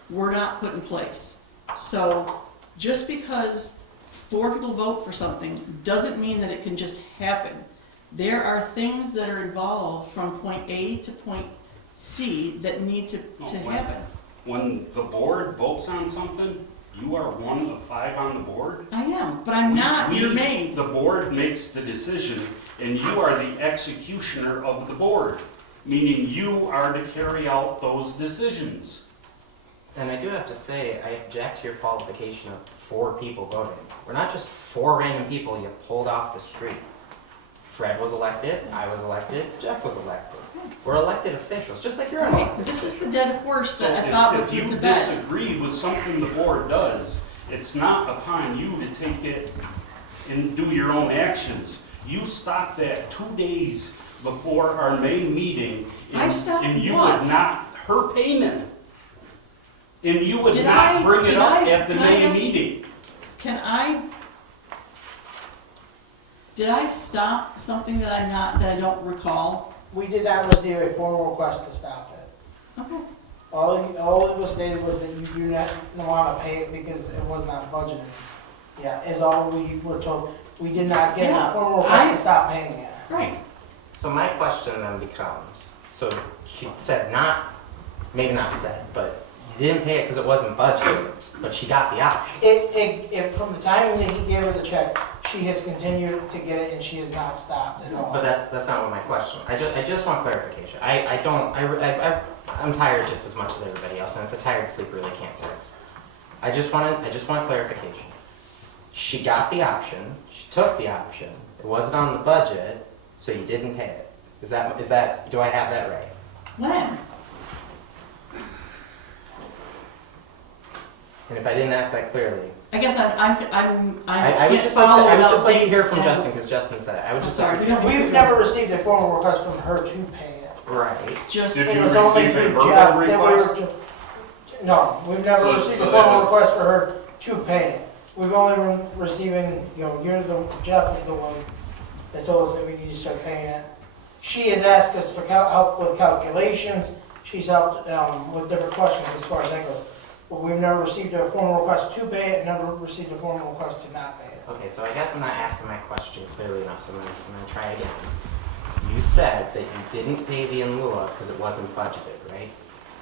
were not put in place. So just because 4 people vote for something doesn't mean that it can just happen. There are things that are involved from point A to point C that need to happen. When the board votes on something, you are one of 5 on the board. I am, but I'm not your maid. The board makes the decision, and you are the executioner of the board, meaning you are to carry out those decisions. And I do have to say, I object to your qualification of 4 people voting. We're not just 4 random people you pulled off the street. Fred was elected, I was elected, Jeff was elected. We're elected officials, just like you're an Right, elected. this is the dead horse that I So thought would if put you to bed. disagree with something the board does, it's not upon you to take it and do your own actions. You stopped that 2 days before our May meeting. I stopped And you what? would not, her payment. And you would Did not I- bring it did up I- at the can I May ask you- meeting. Did I stop something that I don't recall? We did not receive a formal request to stop it. Okay. All it was stated was that you do not want to pay it because it was not budgeted. Yeah, is all we were told. We did not get Yeah, a formal request to stop paying it. Right. So my question then becomes, so she said maybe not said, but you didn't pay it because it wasn't budgeted, but she got the option. From the time that he gave her the check, she has continued to get it and she has not stopped at all. But that's not what my question. I just want clarification. I'm tired just as much as everybody else, and it's a tired sleep really can't fix. I just want clarification. She got the option. She took the option. It wasn't on the budget, so you didn't pay it. Is that? Do I have that right? When? And if I didn't ask that clearly, I guess I would can't just follow without like to dates hear from and- Justin, because Justin said it. I would I'm just sorry, like we don't. We've never received a formal request from her to pay it. Right. Just, Did It you was only receive a through verbal Jeff that we request? were. No, we've never So- received so a that formal was- request for her to pay it. We've only been receiving, Jeff is the one that told us that we need to start paying it. She has asked us for help with calculations, she's helped with different questions as far as that goes. But we've never received a formal request to pay it, never received a formal request to not pay it. Okay, so I guess I'm not asking my question clearly enough, so I'm gonna try again. You said that you didn't pay the in lieu of because it wasn't budgeted, right?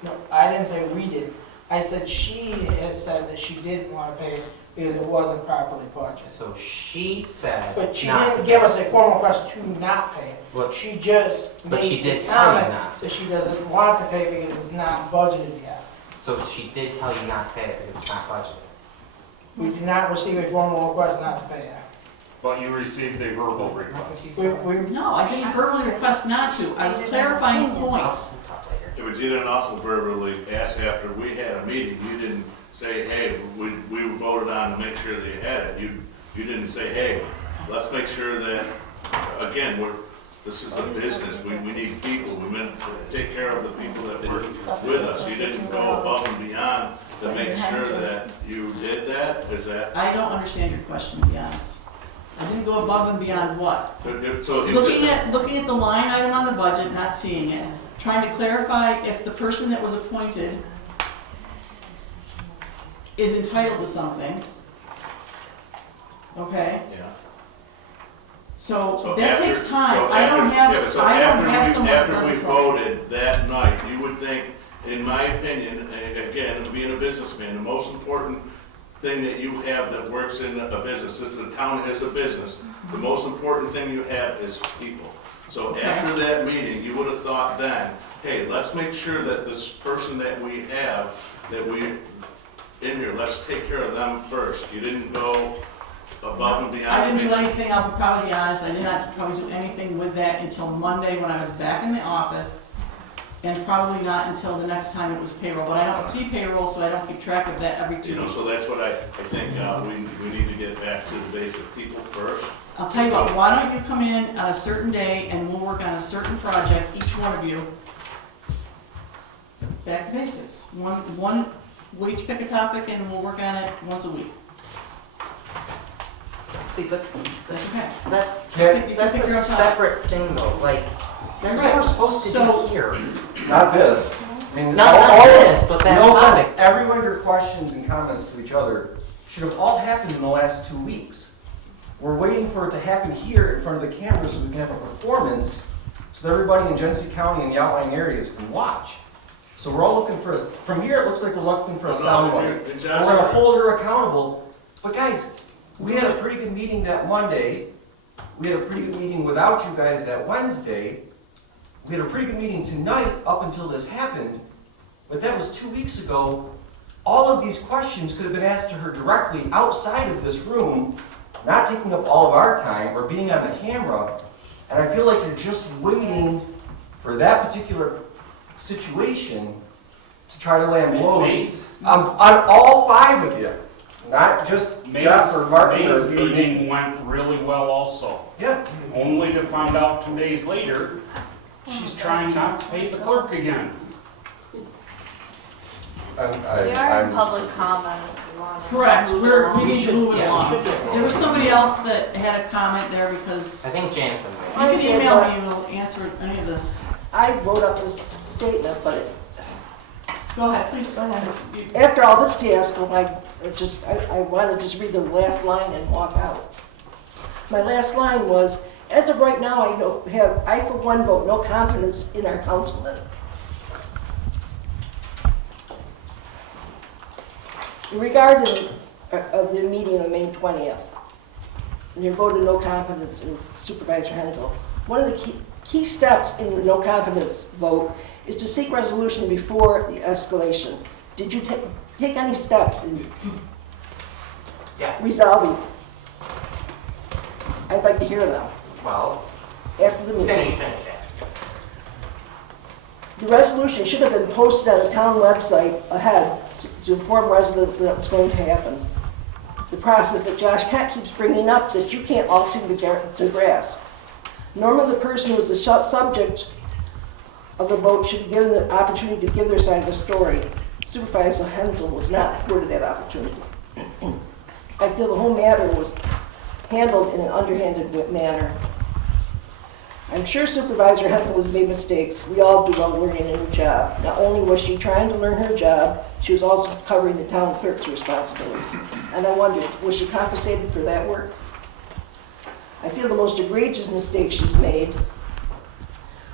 No, I didn't say we did. I said she has said that she didn't want to pay it because it wasn't properly budgeted. So she said But she not didn't to give pay. us a formal request to not pay it. But- She just but she made did the tell you comment not to. that she doesn't want to pay because it's not budgeted yet. So she did tell you not to pay it because it's not budgeted. We did not receive a formal request not to pay it. But you received a verbal request. no, I didn't verbally request not to. I was clarifying points. I'll talk later. Yeah, but you didn't also verbally ask after we had a meeting, you didn't say, hey, we voted on to make sure they had it. You didn't say, hey, let's make sure that, again, this is a business, we need people, we meant to take care of the people that work with us. You didn't go above and beyond to make sure that you did that, is that? I don't understand your question, to be honest. I didn't go above and beyond what? So he Looking just, at the line item on the budget, not seeing it, trying to clarify if the person that was appointed is entitled to something. Okay, yeah. so that after- takes time. so I don't have, yeah, so I don't after have we- someone that After does we this right. voted that night, you would think, in my opinion, again, being a businessman, the most important thing that you have that works in a business, since the town is a business, the most important thing you have is people. So Okay. after that meeting, you would have thought then, hey, let's make sure that this person that we have, that we, in here, let's take care of them first. You didn't go above and beyond. I didn't to do make sure- anything, I'll probably be honest, I did not probably do anything with that until Monday when I was back in the office, and probably not until the next time it was payroll, but I don't see payroll, so I don't keep track of that every 2 You know, weeks. so that's what I think, we need to get back to the basic people first. I'll tell you what, why don't you come in on a certain day and we'll work on a certain project, each one of you. Back to basics. We'll each pick a topic and we'll work on it once a week. See, but That's okay. that's You can a pick your own topic. separate thing though, like, that's what we're Right. supposed to So- do here. Not this. I mean, Not all- this, but that no offense, topic. every one of your questions and comments to each other should have all happened in the last 2 weeks. We're waiting for it to happen here in front of the camera so we can have a performance so that everybody in Genesee County and the outlying areas can watch. So we're all looking for from here it looks like we're looking for a soundbite. We're gonna hold her accountable. But guys, we had a pretty good meeting that Monday. We had a pretty good meeting without you guys that Wednesday. We had a pretty good meeting tonight up until this happened, but that was 2 weeks ago. All of these questions could have been asked to her directly outside of this room, not taking up all of our time or being on the camera. And I feel like you're just waiting for that particular situation to try to land blows on all 5 of you, not just Jeff or Martin or May's me. meeting went really well also, Yeah. only to find out 2 days later, she's trying not to pay the clerk again. We are in public comment. if you want to Correct, move it we along. need to move it along. There was somebody else that had a comment there because I think James been you can email me, we'll answer any of this. I wrote up this statement, but Go ahead, please. after all this fiasco, I want to just read the last line and walk out. My last line was, as of right now, I for one vote no confidence in our councilman. In regard to of the meeting on May 20th, and you voted no confidence in Supervisor Hensel, one of the key steps in the no confidence vote is to seek resolution before the escalation. Did you take any steps in resolving? I'd like to hear them Well, after the meeting. finish. The resolution should have been posted on the town website ahead to inform residents that it was going to happen. The process that Josh Kent keeps bringing up that you can't all seem to grasp. Normally the person who is the subject of the vote should be given the opportunity to give their side of the story. Supervisor Hensel was not afforded that opportunity. I feel the whole matter was handled in an underhanded manner. I'm sure Supervisor Hensel has made mistakes. We all do while learning a new job. Not only was she trying to learn her job, she was also covering the town clerk's responsibilities. And I wondered, was she compensated for that work? I feel the most egregious mistake she's made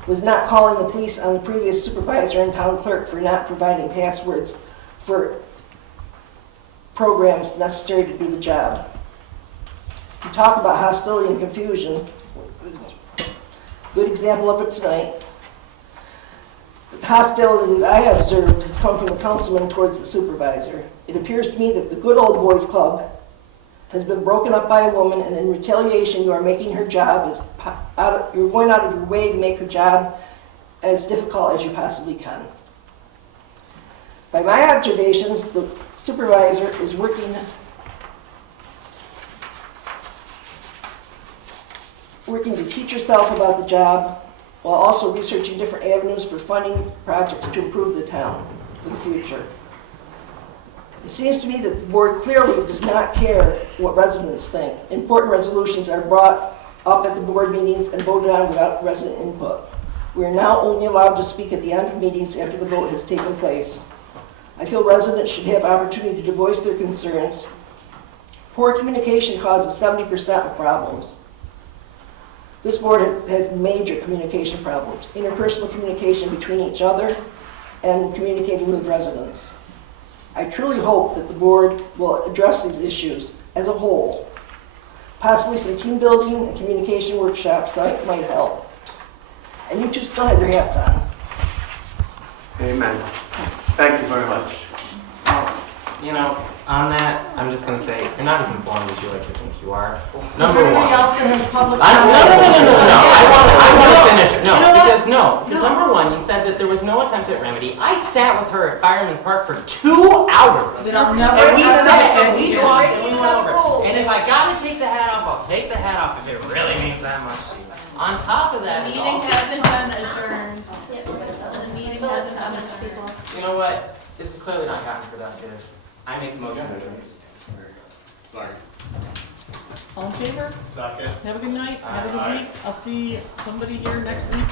was not calling the police on the previous supervisor and town clerk for not providing passwords for programs necessary to do the job. You talk about hostility and confusion. Good example of it tonight. The hostility that I have observed has come from the councilman towards the supervisor. It appears to me that the good old boys club has been broken up by a woman, and in retaliation you are making her job you're going out of your way to make her job as difficult as you possibly can. By my observations, the supervisor is working to teach herself about the job while also researching different avenues for funding projects to improve the town for the future. It seems to me that the board clearly does not care what residents think. Important resolutions are brought up at the board meetings and voted on without resident input. We are now only allowed to speak at the end of meetings after the vote has taken place. I feel residents should have opportunity to voice their concerns. Poor communication causes 70% of problems. This board has major communication problems, interpersonal communication between each other and communicating with residents. I truly hope that the board will address these issues as a whole. Possibly some team building and communication workshops might help. And you two still have your hats on. Amen. Thank you very much. You know, on that, I'm just gonna say, you're not as informed as you like to think you are. Number one. Is there anybody else that has public? No. I want to finish it. No, You know what? because number one, you said that there was no attempt at remedy. I sat with her at Byron's Park for 2 hours. Then I'll never. And we I'll said never it, and we again. talked, and we went over it. And if I gotta take the hat off, I'll take the hat off if it really means that much to you. On top of that, The it's meeting also, hasn't been adjourned. The meeting hasn't been adjourned. you know what? This is clearly not gotten productive. I make the motion to adjourn. Sorry. All in favor? Second. Have a good night, have a good Aye. week. I'll see somebody here next week.